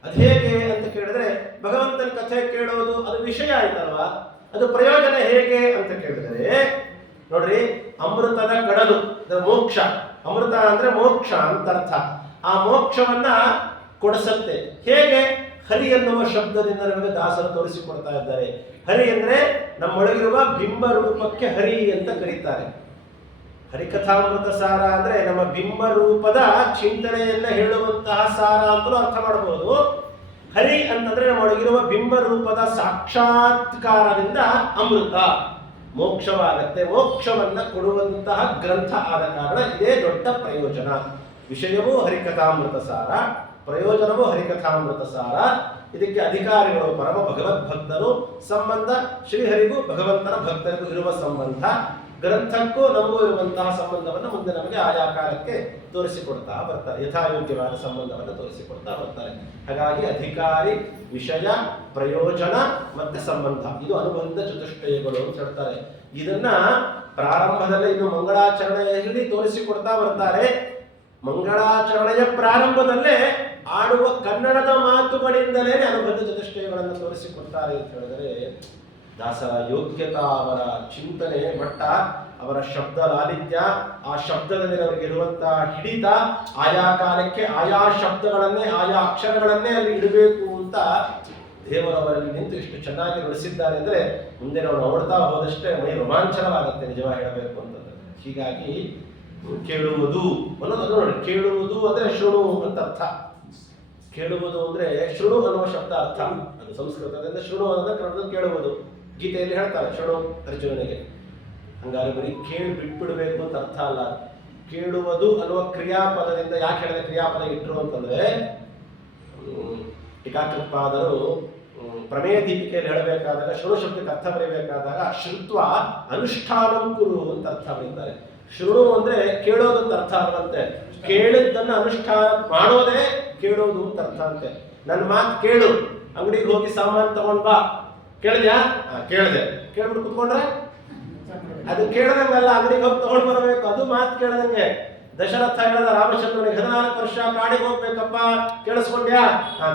ಅದೇಗೆ ಅಂತ ಕೇಳಿದ್ರೆ ಭಗವಂತನ ಕಥೆ ಕೇಳೋದು ಅದು ವಿಷಯ ಆಯ್ತಲ್ವಾ, ಅದು ಪ್ರಯೋಜನ ಹೇಗೆ ಅಂತ ಕೇಳಿದರೆ ನೋಡ್ರಿ, ಅಮೃತದ ಕಡಲು ಮೋಕ್ಷ. ಅಮೃತ ಅಂದ್ರೆ ಮೋಕ್ಷ ಅಂತ ಅರ್ಥ. ಆ ಮೋಕ್ಷವನ್ನ ಕೊಡಿಸತ್ತೆ. ಹೇಗೆ? ಹರಿ ಎನ್ನುವ ಶಬ್ದದಿಂದ ನಮಗೆ ದಾಸರು ತೋರಿಸಿಕೊಡ್ತಾ ಇದ್ದಾರೆ. ಹರಿ ಅಂದ್ರೆ ನಮ್ಮೊಳಗಿರುವ ಬಿಂಬ ರೂಪಕ್ಕೆ ಹರಿ ಅಂತ ಕರೀತಾರೆ. ಹರಿಕಥಾಮೃತ ಸಾರ ಅಂದ್ರೆ ನಮ್ಮ ಬಿಂಬ ರೂಪದ ಚಿಂತನೆಯನ್ನ ಹೇಳುವಂತಹ ಸಾರ ಅಂತಲೂ ಅರ್ಥ ಮಾಡಬಹುದು. ಹರಿ ಅಂತಂದ್ರೆ ನಮ್ಮೊಳಗಿರುವ ಬಿಂಬ ರೂಪದ ಸಾಕ್ಷಾತ್ಕಾರದಿಂದ ಅಮೃತ ಮೋಕ್ಷವಾಗತ್ತೆ. ಮೋಕ್ಷವನ್ನ ಕೊಡುವಂತಹ ಗ್ರಂಥ ಆದ ಕಾರಣ ಇದೇ ದೊಡ್ಡ ಪ್ರಯೋಜನ. ವಿಷಯವೂ ಹರಿಕಥಾಮೃತ ಸಾರ, ಪ್ರಯೋಜನವೂ ಹರಿಕಥಾಮೃತ ಸಾರ. ಇದಕ್ಕೆ ಅಧಿಕಾರಿಗಳು ಪರಮ ಭಗವದ್ಭಕ್ತರು. ಸಂಬಂಧ ಶ್ರೀಹರಿಗೂ ಭಗವಂತನ ಭಕ್ತರಿಗೂ ಇರುವ ಸಂಬಂಧ, ಗ್ರಂಥಕ್ಕೂ ನಮಗೂ ಇರುವಂತಹ ಸಂಬಂಧವನ್ನು ಮುಂದೆ ನಮಗೆ ಆಯಾ ಕಾಲಕ್ಕೆ ತೋರಿಸಿಕೊಡ್ತಾ ಬರ್ತಾರೆ. ಯಥಾಯೋಗ್ಯವಾದ ಸಂಬಂಧವನ್ನು ತೋರಿಸಿಕೊಡ್ತಾ ಬರ್ತಾರೆ. ಹಾಗಾಗಿ ಅಧಿಕಾರಿ, ವಿಷಯ, ಪ್ರಯೋಜನ ಮತ್ತೆ ಸಂಬಂಧ, ಇದು ಅನುಬಂಧ ಚತುಷ್ಟಯಗಳು ಅಂತ ಹೇಳ್ತಾರೆ. ಇದನ್ನ ಪ್ರಾರಂಭದಲ್ಲೇ ಇನ್ನು ಮಂಗಳಾಚರಣೆಯಲ್ಲಿ ತೋರಿಸಿಕೊಡ್ತಾ ಬರ್ತಾರೆ. ಮಂಗಳಾಚರಣೆಯ ಪ್ರಾರಂಭದಲ್ಲೇ ಆಡುವ ಕನ್ನಡದ ಮಾತುಗಳಿಂದಲೇ ಅನುಬಂಧ ಚತುಷ್ಟಯಗಳನ್ನು ತೋರಿಸಿಕೊಡ್ತಾರೆ ಅಂತ ಹೇಳಿದರೆ ದಾಸರ ಯೋಗ್ಯತಾ, ಅವರ ಚಿಂತನೆ ಮಟ್ಟ, ಅವರ ಶಬ್ದ ಲಾಲಿತ್ಯ, ಆ ಶಬ್ದದಲ್ಲಿ ಅವರಿಗಿರುವಂತಹ ಹಿಡಿತ, ಆಯಾ ಕಾಲಕ್ಕೆ ಆಯಾ ಶಬ್ದಗಳನ್ನೇ ಆಯಾ ಅಕ್ಷರಗಳನ್ನೇ ಅಲ್ಲಿ ಇಡಬೇಕು ಅಂತ ದೇವರವರಲ್ಲಿ ನಿಂತು ಇಷ್ಟು ಚೆನ್ನಾಗಿ ನಡೆಸಿದ್ದಾರೆ ಅಂದರೆ ಮುಂದೆ ನಾವು ನೋಡ್ತಾ ಹೋದಷ್ಟೇ ಮೈ ರೋಮಾಂಚನವಾಗುತ್ತೆ ನಿಜವಾಗಿ ಹೇಳಬೇಕು ಅಂತಂದ್ರೆ. ಹೀಗಾಗಿ ಕೇಳುವುದು ಅನ್ನೋದು ನೋಡಿ, ಕೇಳುವುದು ಅಂದ್ರೆ ಶೃಣು ಅಂತ ಅರ್ಥ. ಕೇಳುವುದು ಅಂದ್ರೆ ಶೃಣು ಅನ್ನುವ ಶಬ್ದ ಅರ್ಥ, ಅದು ಸಂಸ್ಕೃತದಿಂದ ಶೃಣು ಅನ್ನೋದು ಕನ್ನಡದಲ್ಲಿ ಕೇಳುವುದು. ಗೀತೆಯಲ್ಲಿ ಹೇಳ್ತಾರೆ ಶೃಣು ಅರ್ಜುನನಿಗೆ. ಹಂಗಾರೆ ಬರೀ ಕೇಳಿ ಬಿಟ್ಬಿಡ್ಬೇಕು ಅಂತ ಅರ್ಥ ಅಲ್ಲ. ಕೇಳುವುದು ಅನ್ನುವ ಕ್ರಿಯಾಪದದಿಂದ ಯಾಕೆ ಹೇಳಿದ್ರೆ ಕ್ರಿಯಾಪದ ಇಟ್ಟರು ಅಂತಂದ್ರೆ ಟೀಕಾಕೃತ್ಪಾದರು ಪ್ರಮೇಯ ದೀಪಿಕೆಯಲ್ಲಿ ಹೇಳಬೇಕಾದಾಗ ಶೃಣು ಶಬ್ದಕ್ಕೆ ಅರ್ಥ ಬರೀಬೇಕಾದಾಗ ಶ್ರುತ್ವ ಅನುಷ್ಠಾನಂ ಕುರು ಅಂತ ಅರ್ಥ ಬರೀತಾರೆ. ಶೃಣು ಅಂದ್ರೆ ಕೇಳೋದು ಅಂತ ಅರ್ಥ ಅಲ್ವಂತೆ, ಕೇಳಿದ್ದನ್ನ ಅನುಷ್ಠಾನ ಮಾಡೋದೇ ಕೇಳೋದು ಅಂತ ಅರ್ಥ ಅಂತೆ. ನನ್ನ ಮಾತು ಕೇಳು, ಅಂಗಡಿಗೆ ಹೋಗಿ ಸಾಮಾನು ತಗೊಂಡ್ ಬಾ, ಕೇಳಿದ್ಯಾ? ಕೇಳಿದೆ, ಕೇಳ್ಬಿಟ್ಟು ಕುತ್ಕೊಂಡ್ರೆ ಅದು ಕೇಳದಂಗಲ್ಲ, ಅಂಗಡಿಗೆ ಹೋಗಿ ತಗೊಂಡ್ ಬರಬೇಕು, ಅದು ಮಾತು ಕೇಳದಂಗೆ. ದಶರಥ ಹೇಳಿದ ರಾಮಚಂದ್ರನಿಗೆ 14 ವರ್ಷ ಕಾಡಿಗೆ ಹೋಗ್ಬೇಕಪ್ಪ, ಕೇಳಿಸ್ಕೊಂಡ್ಯಾ?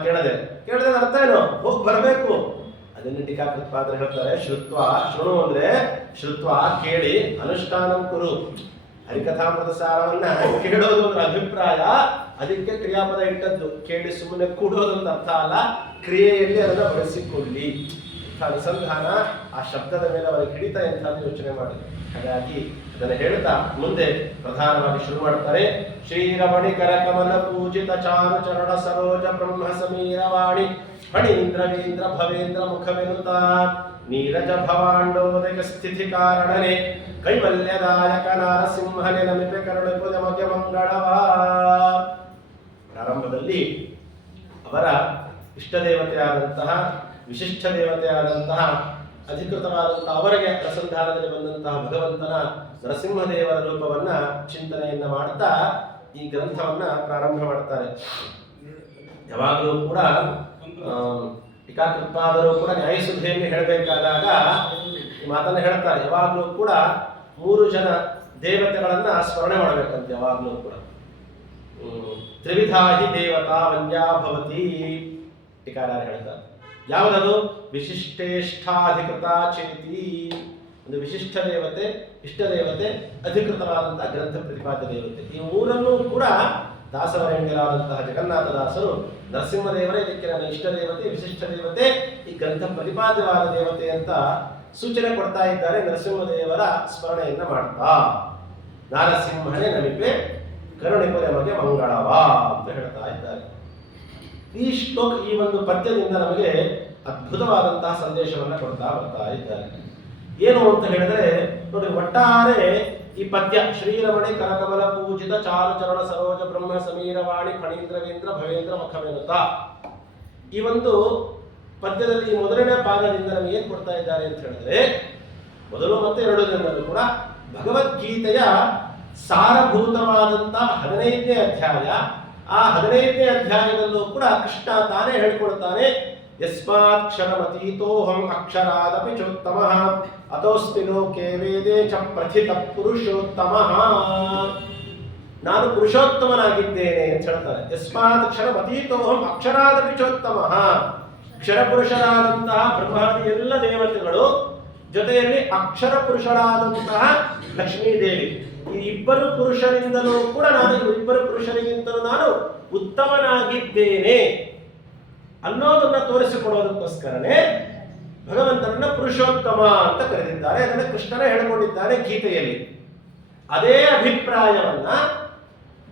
ಕೇಳದೆ. ಕೇಳದ ಅರ್ಥ ಏನು? ಹೋಗಿ ಬರಬೇಕು. ಅದನ್ನು ಟೀಕಾಕೃತ್ಪಾದರು ಹೇಳ್ತಾರೆ, ಶ್ರುತ್ವ, ಶೃಣು ಅಂದ್ರೆ ಶ್ರುತ್ವ ಕೇಳಿ, ಅನುಷ್ಠಾನಂ ಕುರು. ಹರಿಕಥಾಮೃತ ಸಾರವನ್ನ ಕೇಳೋದು ಅಂದ್ರೆ ಅಭಿಪ್ರಾಯ, ಅದಕ್ಕೆ ಕ್ರಿಯಾಪದ ಇಟ್ಟದ್ದು. ಕೇಳಿ ಸುಮ್ಮನೆ ಕೂಡೋದು ಅಂತ ಅರ್ಥ ಅಲ್ಲ, ಕ್ರಿಯೆಯಲ್ಲಿ ಅದನ್ನ ಬಳಸಿಕೊಳ್ಳಿ. ಅನುಸಂಧಾನ ಆ ಶಬ್ದದ ಮೇಲೆ ಅವರಿಗೆ ಹಿಡಿತ ಅಂತ ಯೋಚನೆ ಮಾಡಿ. ಹಾಗಾಗಿ ಅದನ್ನು ಹೇಳ್ತಾ ಮುಂದೆ ಪ್ರಧಾನವಾಗಿ ಶುರು ಮಾಡ್ತಾರೆ. ಶ್ರೀರಮಣಿ ಕರಕಮಲ ಪೂಜಿತ ಚಾರು ಚರಣ ಸರೋಜ ಬ್ರಹ್ಮ ಸಮೀರವಾಣಿ ಫಣೀಂದ್ರವೀಂದ್ರ ಭವೇಂದ್ರ ಮುಖವೆನುತ ನೀರಜ ಭವಾಂಡೋದಯ ಸ್ಥಿತಿ ಕಾರಣನೆ ಕೈವಲ್ಯದಾಯಕ ನಾರಸಿಂಹನೆ ನಮಿಪೆ ಕರುಣೆಪು ನಮಗೆ ಮಂಗಳವಾ. ಪ್ರಾರಂಭದಲ್ಲಿ ಅವರ ಇಷ್ಟ ದೇವತೆಯಾದಂತಹ, ವಿಶಿಷ್ಟ ದೇವತೆಯಾದಂತಹ, ಅಧಿಕೃತವಾದಂತಹ ಅವರಿಗೆ ಅನುಸಂಧಾನದಲ್ಲಿ ಬಂದಂತಹ ಭಗವಂತನ ನರಸಿಂಹದೇವರ ರೂಪವನ್ನ ಚಿಂತನೆಯನ್ನ ಮಾಡ್ತಾ ಈ ಗ್ರಂಥವನ್ನ ಪ್ರಾರಂಭ ಮಾಡ್ತಾರೆ. ಯಾವಾಗಲೂ ಕೂಡ ಟೀಕಾಕೃತ್ಪಾದರು ಕೂಡ ನ್ಯಾಯಸುದ್ಧಿಯಲ್ಲಿ ಹೇಳಬೇಕಾದಾಗ ಈ ಮಾತನ್ನ ಹೇಳ್ತಾರೆ. ಯಾವಾಗಲೂ ಕೂಡ 3 ಜನ ದೇವತೆಗಳನ್ನ ಸ್ಮರಣೆ ಮಾಡಬೇಕಂತೆ. ಯಾವಾಗಲೂ ಕೂಡ ತ್ರಿವಿಧಾಹಿ ದೇವತಾ ವಂದ್ಯಾ ಭವತಿ ಟೀಕಾರಾರ ಹೇಳ್ತಾರೆ. ಯಾವುದದು? ವಿಶಿಷ್ಟೇಷ್ಠಾಧಿಕೃತ ಚೇತಿ. ಒಂದು ವಿಶಿಷ್ಟ ದೇವತೆ, ಇಷ್ಟ ದೇವತೆ, ಅಧಿಕೃತವಾದಂತಹ ಗ್ರಂಥ ಪ್ರತಿಪಾದ್ಯ ದೇವತೆ. ಈ 3 ಕೂಡ ದಾಸವರೇಣ್ಯರಾದಂತಹ ಜಗನ್ನಾಥದಾಸರು ನರಸಿಂಹದೇವರೇ ಇದಕ್ಕೆ ನನ್ನ ಇಷ್ಟ ದೇವತೆ, ವಿಶಿಷ್ಟ ದೇವತೆ, ಈ ಗ್ರಂಥ ಪ್ರತಿಪಾದ್ಯವಾದ ದೇವತೆ ಅಂತ ಸೂಚನೆ ಕೊಡ್ತಾ ಇದ್ದಾರೆ. ನರಸಿಂಹದೇವರ ಸ್ಮರಣೆಯನ್ನ ಮಾಡ್ತಾ ನಾರಸಿಂಹನೇ ನಮಿಪೆ ಕರುಣಿಪು ನಮಗೆ ಮಂಗಳವಾ ಅಂತ ಹೇಳ್ತಾ ಇದ್ದಾರೆ. ಈ ಶ್ಲೋಕ, ಈ ಒಂದು ಪದ್ಯದಿಂದ ನಮಗೆ ಅದ್ಭುತವಾದಂತಹ ಸಂದೇಶವನ್ನ ಕೊಡ್ತಾ ಬರ್ತಾ ಇದ್ದಾರೆ. ಏನು ಅಂತ ಹೇಳಿದ್ರೆ ನೋಡಿ, ಒಟ್ಟಾರೆ ಈ ಪದ್ಯ ಶ್ರೀರಮಣಿ ಕರಕಮಲ ಪೂಜಿತ ಚಾರು ಚರಣ ಸರೋಜ ಬ್ರಹ್ಮ ಸಮೀರವಾಣಿ ಫಣೀಂದ್ರವೇಂದ್ರ ಭವೇಂದ್ರ ಮುಖವೆನುತ, ಈ ಒಂದು ಪದ್ಯದಲ್ಲಿ ಮೊದಲನೇ ಪಾದದಿಂದ ನಮಗೆ ಏನ್ ಕೊಡ್ತಾ ಇದ್ದಾರೆ ಅಂತ ಹೇಳಿದ್ರೆ, ಮೊದಲು ಮತ್ತೆ 2 ದಿನದಲ್ಲೂ ಕೂಡ ಭಗವದ್ಗೀತೆಯ ಸಾರಭೂತವಾದಂತಹ 15ನೇ ಅಧ್ಯಾಯ. ಆ 15ನೇ ಅಧ್ಯಾಯದಲ್ಲೂ ಕೂಡ ಕೃಷ್ಣ ತಾನೇ ಹೇಳ್ಕೊಳ್ತಾನೆ, ಯಸ್ಮಾಕ್ಷರಮತೀತೋಹಂ ಅಕ್ಷರಾದಪಿ ಚೋತ್ತಮಃ ಅತೋಸ್ಮಿ ಲೋಕೆ ವೇದೇ ಚ ಪ್ರಥಿತ ಪುರುಷೋತ್ತಮಃ. ನಾನು ಪುರುಷೋತ್ತಮನಾಗಿದ್ದೇನೆ ಅಂತ ಹೇಳ್ತಾರೆ. ಯಸ್ಮಾಕ್ಷರಮತೀತೋಹಂ ಅಕ್ಷರಾದಪಿ ಚೋತ್ತಮಃ. ಕ್ಷರ ಪುರುಷರಾದಂತಹ ಬ್ರಹ್ಮಾದಿ ಎಲ್ಲ ದೇವತೆಗಳು, ಜೊತೆಯಲ್ಲಿ ಅಕ್ಷರ ಪುರುಷರಾದಂತಹ ಲಕ್ಷ್ಮೀದೇವಿ, ಈ 2 ಪುರುಷರಿಂದಲೂ ಕೂಡ ನಾನು, 2 ಪುರುಷರಿಗಿಂತಲೂ ನಾನು ಉತ್ತಮನಾಗಿದ್ದೇನೆ ಅನ್ನೋದನ್ನ ತೋರಿಸಿಕೊಡೋದಕ್ಕೋಸ್ಕರನೇ ಭಗವಂತನನ್ನ ಪುರುಷೋತ್ತಮ ಅಂತ ಕರೆದಿದ್ದಾರೆ. ಅದನ್ನು ಕೃಷ್ಣನೇ ಹೇಳಿಕೊಂಡಿದ್ದಾನೆ ಗೀತೆಯಲ್ಲಿ. ಅದೇ ಅಭಿಪ್ರಾಯವನ್ನ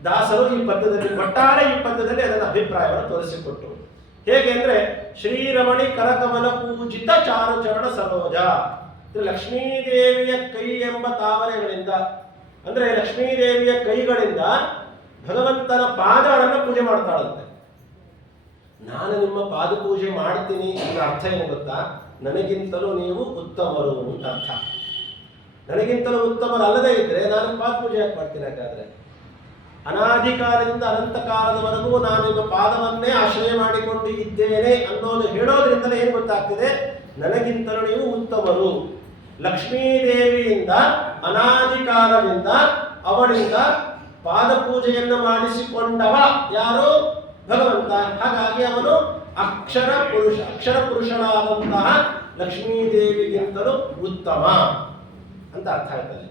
ದಾಸರು ಈ ಪದ್ಯದಲ್ಲಿ, ಒಟ್ಟಾರೆ ಈ ಪದ್ಯದಲ್ಲಿ ಅದನ್ನ ಅಭಿಪ್ರಾಯವನ್ನು ತೋರಿಸಿಕೊಟ್ಟರು. ಹೇಗೆ ಅಂದ್ರೆ, ಶ್ರೀರಮಣಿ ಕರಕಮಲ ಪೂಜಿತ ಚಾರು ಚರಣ ಸರೋಜ, ಲಕ್ಷ್ಮೀದೇವಿಯ ಕೈ ಎಂಬ ತಾವರೆಗಳಿಂದ, ಅಂದ್ರೆ ಲಕ್ಷ್ಮೀದೇವಿಯ ಕೈಗಳಿಂದ ಭಗವಂತನ ಪಾದಗಳನ್ನು ಪೂಜೆ ಮಾಡ್ತಾಳಂತೆ. ನಾನು ನಿಮ್ಮ ಪಾದ ಪೂಜೆ ಮಾಡ್ತೀನಿ ಇದರ ಅರ್ಥ ಏನು ಗೊತ್ತಾ? ನನಗಿಂತಲೂ ನೀವು ಉತ್ತಮರು ಅಂತ ಅರ್ಥ. ನನಗಿಂತಲೂ ಉತ್ತಮರು ಅಲ್ಲದೇ ಇದ್ರೆ ನಾನು ಪಾದ ಪೂಜೆ ಯಾಕೆ ಮಾಡ್ತೀನಿ? ಹಾಗಾದ್ರೆ ಅನಾದಿ ಕಾಲದಿಂದ ಅನಂತ ಕಾಲದವರೆಗೂ ನಾನು ನಿಮ್ಮ ಪಾದವನ್ನೇ ಆಶ್ರಯ ಮಾಡಿಕೊಂಡು ಇದ್ದೇನೆ ಅನ್ನೋದು ಹೇಳೋದ್ರಿಂದಲೇ ಏನು ಗೊತ್ತಾಗ್ತಿದೆ? ನನಗಿಂತಲೂ ನೀವು ಉತ್ತಮರು. ಲಕ್ಷ್ಮೀದೇವಿಯಿಂದ ಅನಾದಿ ಕಾಲದಿಂದ ಅವಳಿಂದ ಪಾದ ಪೂಜೆಯನ್ನು ಮಾಡಿಸಿಕೊಂಡವ ಯಾರು? ಭಗವಂತ. ಹಾಗಾಗಿ ಅವನು ಅಕ್ಷರ ಪುರುಷ, ಅಕ್ಷರ ಪುರುಷನಾದಂತಹ ಲಕ್ಷ್ಮೀದೇವಿಗಿಂತಲೂ ಉತ್ತಮ ಅಂತ ಅರ್ಥ ಆಯ್ತದೆ.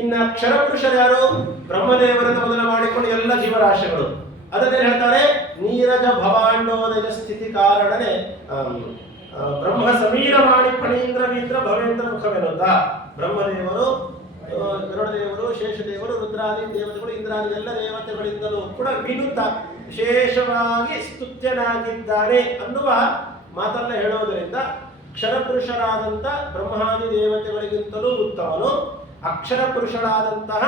ಇನ್ನು ಅಕ್ಷರ ಪುರುಷರು ಯಾರು? ಬ್ರಹ್ಮದೇವರನ್ನು ಮೊದಲು ಮಾಡಿಕೊಂಡು ಎಲ್ಲ ಜೀವರಾಶಿಗಳು. ಅದನ್ನೇ ಹೇಳ್ತಾರೆ, ನೀರಜ ಭವಾಂಡೋದಯ ಸ್ಥಿತಿ ಕಾರಣನೆ ಬ್ರಹ್ಮ ಸಮೀರವಾಣಿ ಫಣೀಂದ್ರವೀಂದ್ರ ಭವೇಂದ್ರ ಮುಖವೆನುತ. ಬ್ರಹ್ಮದೇವರು, ಗರುಡದೇವರು, ಶೇಷದೇವರು, ರುದ್ರಾದಿ ದೇವತೆಗಳು, ಇಂದ್ರಾದಿ ಎಲ್ಲ ದೇವತೆಗಳಿಂದಲೂ ಕೂಡ ವಿನುತ, ವಿಶೇಷವಾಗಿ ಸ್ತುತ್ಯನಾಗಿದ್ದಾನೆ ಅನ್ನುವ ಮಾತನ್ನ ಹೇಳೋದರಿಂದ ಕ್ಷರ ಪುರುಷರಾದಂಥ ಬ್ರಹ್ಮಾದಿ ದೇವತೆಗಳಿಗಿಂತಲೂ ಉತ್ತಮನು, ಅಕ್ಷರ ಪುರುಷರಾದಂತಹ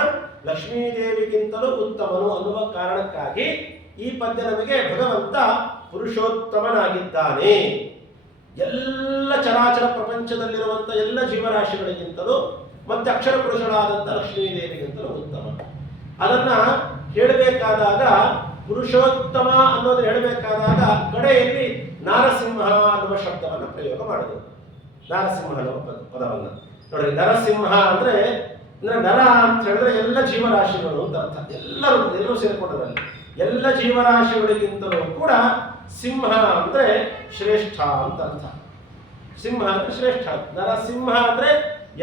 ಲಕ್ಷ್ಮೀದೇವಿಗಿಂತಲೂ ಉತ್ತಮನು ಅನ್ನುವ ಕಾರಣಕ್ಕಾಗಿ ಈ ಪದ್ಯ ನಮಗೆ ಭಗವಂತ ಪುರುಷೋತ್ತಮನಾಗಿದ್ದಾನೆ. ಎಲ್ಲ ಚರಾಚರ ಪ್ರಪಂಚದಲ್ಲಿರುವಂಥ ಎಲ್ಲ ಜೀವರಾಶಿಗಳಿಗಿಂತಲೂ ಮತ್ತೆ ಅಕ್ಷರ ಪುರುಷಳಾದಂಥ ಲಕ್ಷ್ಮೀದೇವಿಗಿಂತಲೂ ಉತ್ತಮ. ಅದನ್ನ ಹೇಳಬೇಕಾದಾಗ ಪುರುಷೋತ್ತಮ ಅನ್ನೋದು ಹೇಳಬೇಕಾದಾಗ ಕಡೆಯಲ್ಲಿ ನಾರಸಿಂಹ ಅನ್ನುವ ಶಬ್ದವನ್ನು ಪ್ರಯೋಗ ಮಾಡೋದು. ನಾರಸಿಂಹ ಅನ್ನುವ ಪದವನ್ನು ನೋಡ್ರಿ. ನರಸಿಂಹ ಅಂದ್ರೆ ನರ ಅಂತ ಹೇಳಿದ್ರೆ ಎಲ್ಲ ಜೀವರಾಶಿಗಳು ಅಂತ ಅರ್ಥ. ಎಲ್ಲರೂ ಸೇರಿಕೊಂಡರಲ್ಲಿ ಎಲ್ಲ ಜೀವರಾಶಿಗಳಿಗಿಂತಲೂ ಕೂಡ ಸಿಂಹ ಅಂದ್ರೆ ಶ್ರೇಷ್ಠ ಅಂತ ಅರ್ಥ. ಸಿಂಹ ಅಂದ್ರೆ ಶ್ರೇಷ್ಠ. ನರಸಿಂಹ ಅಂದ್ರೆ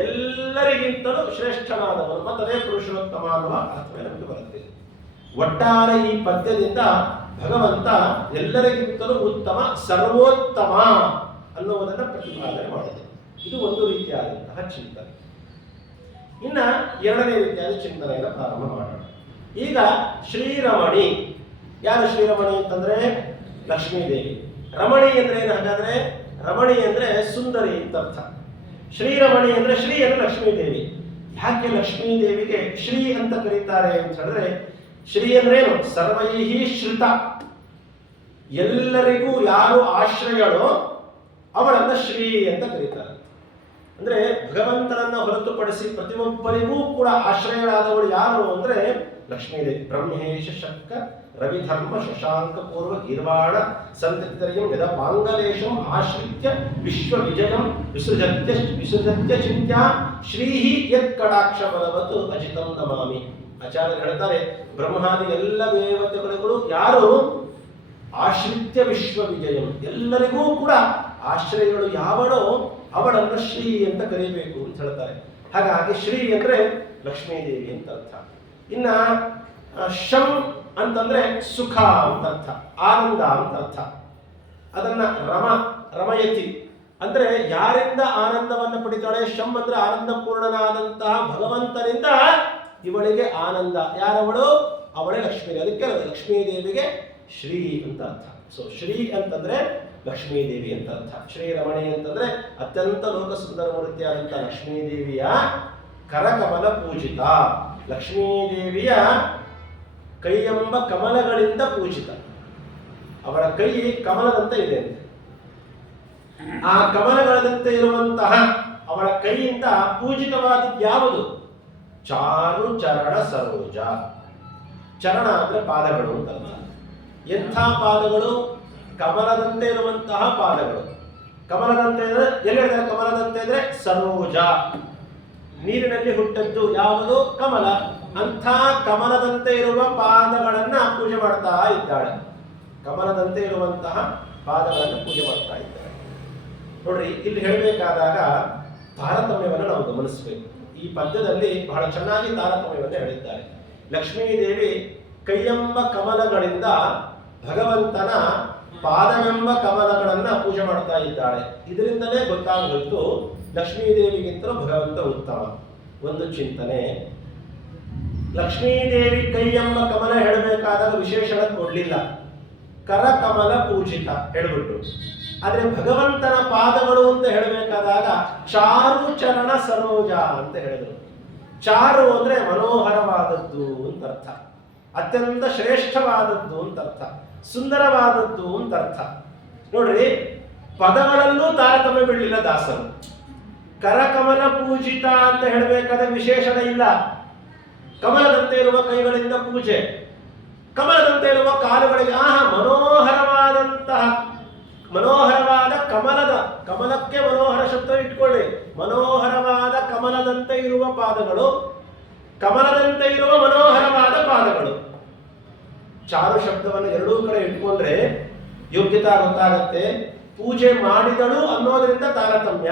ಎಲ್ಲರಿಗಿಂತಲೂ ಶ್ರೇಷ್ಠನಾದವನು. ಮತ್ತದೇ ಪುರುಷೋತ್ತಮ ಅನ್ನುವ ಅರ್ಥವೇ ನಮಗೆ ಬರುತ್ತೆ. ಒಟ್ಟಾರೆ ಈ ಪದ್ಯದಿಂದ ಭಗವಂತ ಎಲ್ಲರಿಗಿಂತಲೂ ಉತ್ತಮ, ಸರ್ವೋತ್ತಮ ಅನ್ನುವುದನ್ನು ಪ್ರತಿಪಾದನೆ ಮಾಡಿದೆ. ಇದು ಒಂದು ರೀತಿಯಾದಂತಹ ಚಿಂತನೆ. ಇನ್ನ ಎರಡನೇ ರೀತಿಯಾದ ಚಿಂತನೆಯನ್ನು ಪ್ರಾರಂಭ ಮಾಡೋಣ. ಈಗ ಶ್ರೀರಮಣಿ. ಯಾರು ಶ್ರೀರಮಣಿ ಅಂತಂದ್ರೆ ಲಕ್ಷ್ಮೀದೇವಿ. ರಮಣಿ ಅಂದ್ರೆ ಏನು? ಹಾಗಾದ್ರೆ ರಮಣಿ ಅಂದ್ರೆ ಸುಂದರಿ ಅಂತ ಅರ್ಥ. ಶ್ರೀರಮಣಿ ಅಂದ್ರೆ ಶ್ರೀ ಅಂದ್ರೆ ಲಕ್ಷ್ಮೀದೇವಿ. ಯಾಕೆ ಲಕ್ಷ್ಮೀದೇವಿಗೆ ಶ್ರೀ ಅಂತ ಕರೀತಾರೆ ಅಂತ ಹೇಳಿದ್ರೆ, ಶ್ರೀ ಅಂದ್ರೆ ಏನು? ಸರ್ವೈಹಿ ಶ್ರುತ. ಎಲ್ಲರಿಗೂ ಯಾರು ಆಶ್ರಯಗಳೋ ಅವಳನ್ನ ಶ್ರೀ ಅಂತ ಕರೀತಾರೆ. ಅಂದ್ರೆ ಭಗವಂತನನ್ನ ಹೊರತುಪಡಿಸಿ ಪ್ರತಿಯೊಬ್ಬರಿಗೂ ಕೂಡ ಆಶ್ರಯಗಳಾದವಳು ಯಾರು ಅಂದ್ರೆ ಲಕ್ಷ್ಮೀದೇವಿ. ಬ್ರಹ್ಮೇಶ ಶಕ್ಕ ರವಿಧರ್ಮ ಶಶಾಂಕ ಪೂರ್ವ ಗೀರ್ವಾಣ ಸಂತರಿಯಂ ಯದ ಪಾಂಗಲೇಶಂ ಆಶ್ರಿತ್ಯ ವಿಶ್ವ ವಿಜಯಂ ವಿಸೃಜತ್ಯ ಚಿಂತ್ಯ ಶ್ರೀಹಿ ಯತ್ ಕಟಾಕ್ಷ ಬಲವತ್ತು ಅಜಿತಂ ನಮಾಮಿ. ಆಚಾರ್ಯ ಹೇಳ್ತಾರೆ, ಬ್ರಹ್ಮಾದಿ ಎಲ್ಲ ದೇವತೆಗಳಿಗೂ ಯಾರು ಆಶ್ರಿತ್ಯ ವಿಶ್ವ ವಿಜಯಂ, ಎಲ್ಲರಿಗೂ ಕೂಡ ಆಶ್ರಯಗಳು ಯಾವಳೋ ಅವಳನ್ನು ಶ್ರೀ ಅಂತ ಕರೀಬೇಕು ಅಂತ ಹೇಳ್ತಾರೆ. ಹಾಗಾಗಿ ಶ್ರೀ ಅಂದ್ರೆ ಲಕ್ಷ್ಮೀದೇವಿ ಅಂತ ಅರ್ಥ. ಇನ್ನ ಶಂ ಅಂತಂದ್ರೆ ಸುಖ ಅಂತ ಅರ್ಥ, ಆನಂದ ಅಂತ ಅರ್ಥ. ಅದನ್ನ ರಮಯತಿ ಅಂದ್ರೆ ಯಾರಿಂದ ಆನಂದವನ್ನು ಪಡಿತಾಳೆ. ಶಂ ಅಂದ್ರೆ ಆನಂದ ಪೂರ್ಣನಾದಂತಹ ಭಗವಂತನಿಂದ ಇವಳಿಗೆ ಆನಂದ. ಯಾರವಳು? ಅವಳೇ ಲಕ್ಷ್ಮೀ. ಅದಕ್ಕೆ ಲಕ್ಷ್ಮೀದೇವಿಗೆ ಶ್ರೀ ಅಂತ ಅರ್ಥ. ಸೊ ಶ್ರೀ ಅಂತಂದ್ರೆ ಲಕ್ಷ್ಮೀದೇವಿ ಅಂತ ಅರ್ಥ. ಶ್ರೀರಮಣಿ ಅಂತಂದ್ರೆ ಅತ್ಯಂತ ಲೋಕ ಸುಂದರ ಮೂರ್ತಿಯಾದಂತಹ ಲಕ್ಷ್ಮೀದೇವಿಯ ಕರಕಮಲ ಪೂಜಿತ. ಲಕ್ಷ್ಮೀದೇವಿಯ ಕೈಯೆಂಬ ಕಮಲಗಳಿಂದ ಪೂಜಿತ. ಅವಳ ಕೈ ಕಮಲದಂತೆ ಇದೆ ಅಂತೆ. ಆ ಕಮಲಗಳಂತೆ ಇರುವಂತಹ ಅವಳ ಕೈಯಿಂದ ಪೂಜಿತವಾದದ್ದು ಯಾವುದು? ಚಾರು ಚರಣ ಸರೋಜ. ಚರಣ ಅಂದ್ರೆ ಪಾದಗಳು ಅಂತ ಅರ್ಥ. ಎಂಥ ಪಾದಗಳು? ಕಮಲದಂತೆ ಇರುವಂತಹ ಪಾದಗಳು. ಕಮಲದಂತೆ ಅಂದ್ರೆ ಎಲ್ಲಿದ್ದಾರೆ? ಕಮಲದಂತೆ ಅಂದ್ರೆ ಸರೋಜ, ನೀರಿನಲ್ಲಿ ಹುಟ್ಟದ್ದು ಯಾವುದು? ಕಮಲ. ಅಂಥ ಕಮಲದಂತೆ ಇರುವ ಪಾದಗಳನ್ನ ಪೂಜೆ ಮಾಡ್ತಾ ಇದ್ದಾಳೆ. ಕಮಲದಂತೆ ಇರುವಂತಹ ಪಾದಗಳನ್ನು ಪೂಜೆ ಮಾಡ್ತಾ ಇದ್ದಾಳೆ. ನೋಡ್ರಿ, ಇಲ್ಲಿ ಹೇಳಬೇಕಾದಾಗ ತಾರತಮ್ಯವನ್ನು ನಾವು ಗಮನಿಸಬೇಕು. ಈ ಪದ್ಯದಲ್ಲಿ ಬಹಳ ಚೆನ್ನಾಗಿ ತಾರತಮ್ಯವನ್ನು ಹೇಳಿದ್ದಾರೆ. ಲಕ್ಷ್ಮೀದೇವಿ ಕೈಯೆಂಬ ಕಮಲಗಳಿಂದ ಭಗವಂತನ ಪಾದವೆಂಬ ಕಮಲಗಳನ್ನ ಪೂಜೆ ಮಾಡ್ತಾ ಇದ್ದಾಳೆ. ಇದರಿಂದಲೇ ಗೊತ್ತಾಗೋಯ್ತು ಲಕ್ಷ್ಮೀದೇವಿಗಿಂತಲೂ ಭಗವಂತ ಉತ್ತಮ. ಒಂದು ಚಿಂತನೆ, ಲಕ್ಷ್ಮೀದೇವಿ ಕೈ ಎಂಬ ಕಮಲ ಹೇಳಬೇಕಾದಾಗ ವಿಶೇಷಣ ಕೊಡ್ಲಿಲ್ಲ, ಕರಕಮಲ ಪೂಜಿತ ಹೇಳ್ಬಿಟ್ಟು. ಆದ್ರೆ ಭಗವಂತನ ಪಾದಗಳು ಅಂತ ಹೇಳಬೇಕಾದಾಗ ಚಾರು ಚರಣ ಸರೋಜ ಅಂತ ಹೇಳಿದ್ರು. ಚಾರು ಅಂದ್ರೆ ಮನೋಹರವಾದದ್ದು ಅಂತ ಅರ್ಥ, ಅತ್ಯಂತ ಶ್ರೇಷ್ಠವಾದದ್ದು ಅಂತ ಅರ್ಥ, ಸುಂದರವಾದದ್ದು ಅಂತ ಅರ್ಥ. ನೋಡ್ರಿ, ಪದಗಳಲ್ಲೂ ತಾರತಮ್ಯ ಬಿಡಲಿಲ್ಲ ದಾಸರು. ಕರಕಮಲ ಪೂಜಿತ ಅಂತ ಹೇಳಬೇಕಾದ ವಿಶೇಷಣ ಇಲ್ಲ. ಕಮಲದಂತೆ ಇರುವ ಕೈಗಳಿಂದ ಪೂಜೆ, ಕಮಲದಂತೆ ಇರುವ ಕಾಲುಗಳಿಗೆ ಮನೋಹರವಾದ ಕಮಲಕ್ಕೆ ಮನೋಹರ ಶಬ್ದ ಇಟ್ಕೊಳ್ಳಿ. ಮನೋಹರವಾದ ಕಮಲದಂತೆ ಇರುವ ಪಾದಗಳು, ಕಮಲದಂತೆ ಇರುವ ಮನೋಹರವಾದ ಪಾದಗಳು. ಚಾರು ಶಬ್ದವನ್ನು ಎರಡೂ ಕಡೆ ಇಟ್ಕೊಂಡ್ರೆ ಯೋಗ್ಯತಾ ಗೊತ್ತಾಗತ್ತೆ. ಪೂಜೆ ಮಾಡಿದಳು ಅನ್ನೋದ್ರಿಂದ ತಾರತಮ್ಯ,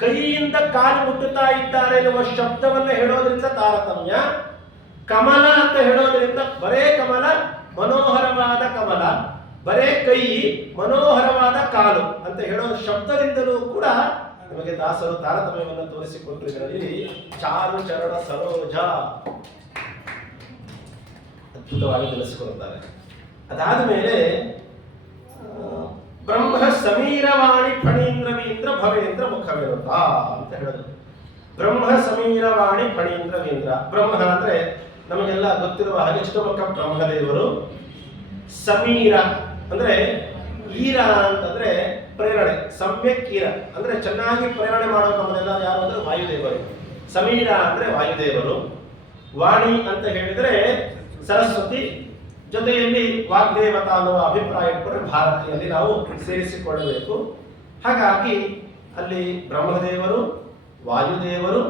ಕೈಯಿಂದ ಕಾಲು ಮುಟ್ಟುತ್ತಾ ಇದ್ದಾರೆ ಎನ್ನುವ ಶಬ್ದವನ್ನು ಹೇಳೋದ್ರಿಂದ ತಾರತಮ್ಯ, ಕಮಲ ಅಂತ ಹೇಳೋದ್ರಿಂದ ಬರೇ ಕಮಲ, ಮನೋಹರವಾದ ಕಮಲ, ಬರೇ ಕೈ, ಮನೋಹರವಾದ ಕಾಲು ಅಂತ ಹೇಳೋ ಶಬ್ದದಿಂದಲೂ ಕೂಡ ನಮಗೆ ದಾಸರು ತಾರತಮ್ಯವನ್ನು ತೋರಿಸಿಕೊಟ್ಟರು. ಇದರಲ್ಲಿ ಚಾರು ಚರಣ ಸರೋಜ ಅದ್ಭುತವಾಗಿ ತಿಳಿಸಿಕೊಡುತ್ತಾರೆ. ಅದಾದ ಮೇಲೆ ಬ್ರಹ್ಮ ಸಮೀರವಾಣಿ ಫಣೀಂದ್ರವೀಂದ್ರ ಭವೇಂದ್ರ ಮುಖವೇರುತ ಅಂತ ಹೇಳೋದು. ಬ್ರಹ್ಮ ಸಮೀರವಾಣಿ ಫಣೀಂದ್ರವೀಂದ್ರ. ಬ್ರಹ್ಮ ಅಂದ್ರೆ ನಮಗೆಲ್ಲ ಗೊತ್ತಿರುವ ಹಾಗೆ ಚಿಕ್ಕಮಕ್ಕ ಬ್ರಹ್ಮದೇವರು. ಸಮೀರ ಅಂದ್ರೆ ಈರ ಅಂತಂದ್ರೆ ಪ್ರೇರಣೆ, ಸಮ್ಯಕ್ ಈರ ಅಂದ್ರೆ ಚೆನ್ನಾಗಿ ಪ್ರೇರಣೆ ಮಾಡೋ ನಮ್ಮನ್ನೆಲ್ಲ ಯಾರು ಅಂದ್ರೆ ವಾಯುದೇವರು. ಸಮೀರ ಅಂದ್ರೆ ವಾಯುದೇವರು. ವಾಣಿ ಅಂತ ಹೇಳಿದ್ರೆ ಸರಸ್ವತಿ, ಜೊತೆಯಲ್ಲಿ ವಾಗ್ದೇವತಾ ಅನ್ನುವ ಅಭಿಪ್ರಾಯ ಕೂಡ ಭಾರತೀಯಲ್ಲಿ ನಾವು ಸೇರಿಸಿಕೊಳ್ಳಬೇಕು. ಹಾಗಾಗಿ ಅಲ್ಲಿ ಬ್ರಹ್ಮದೇವರು, ವಾಯುದೇವರು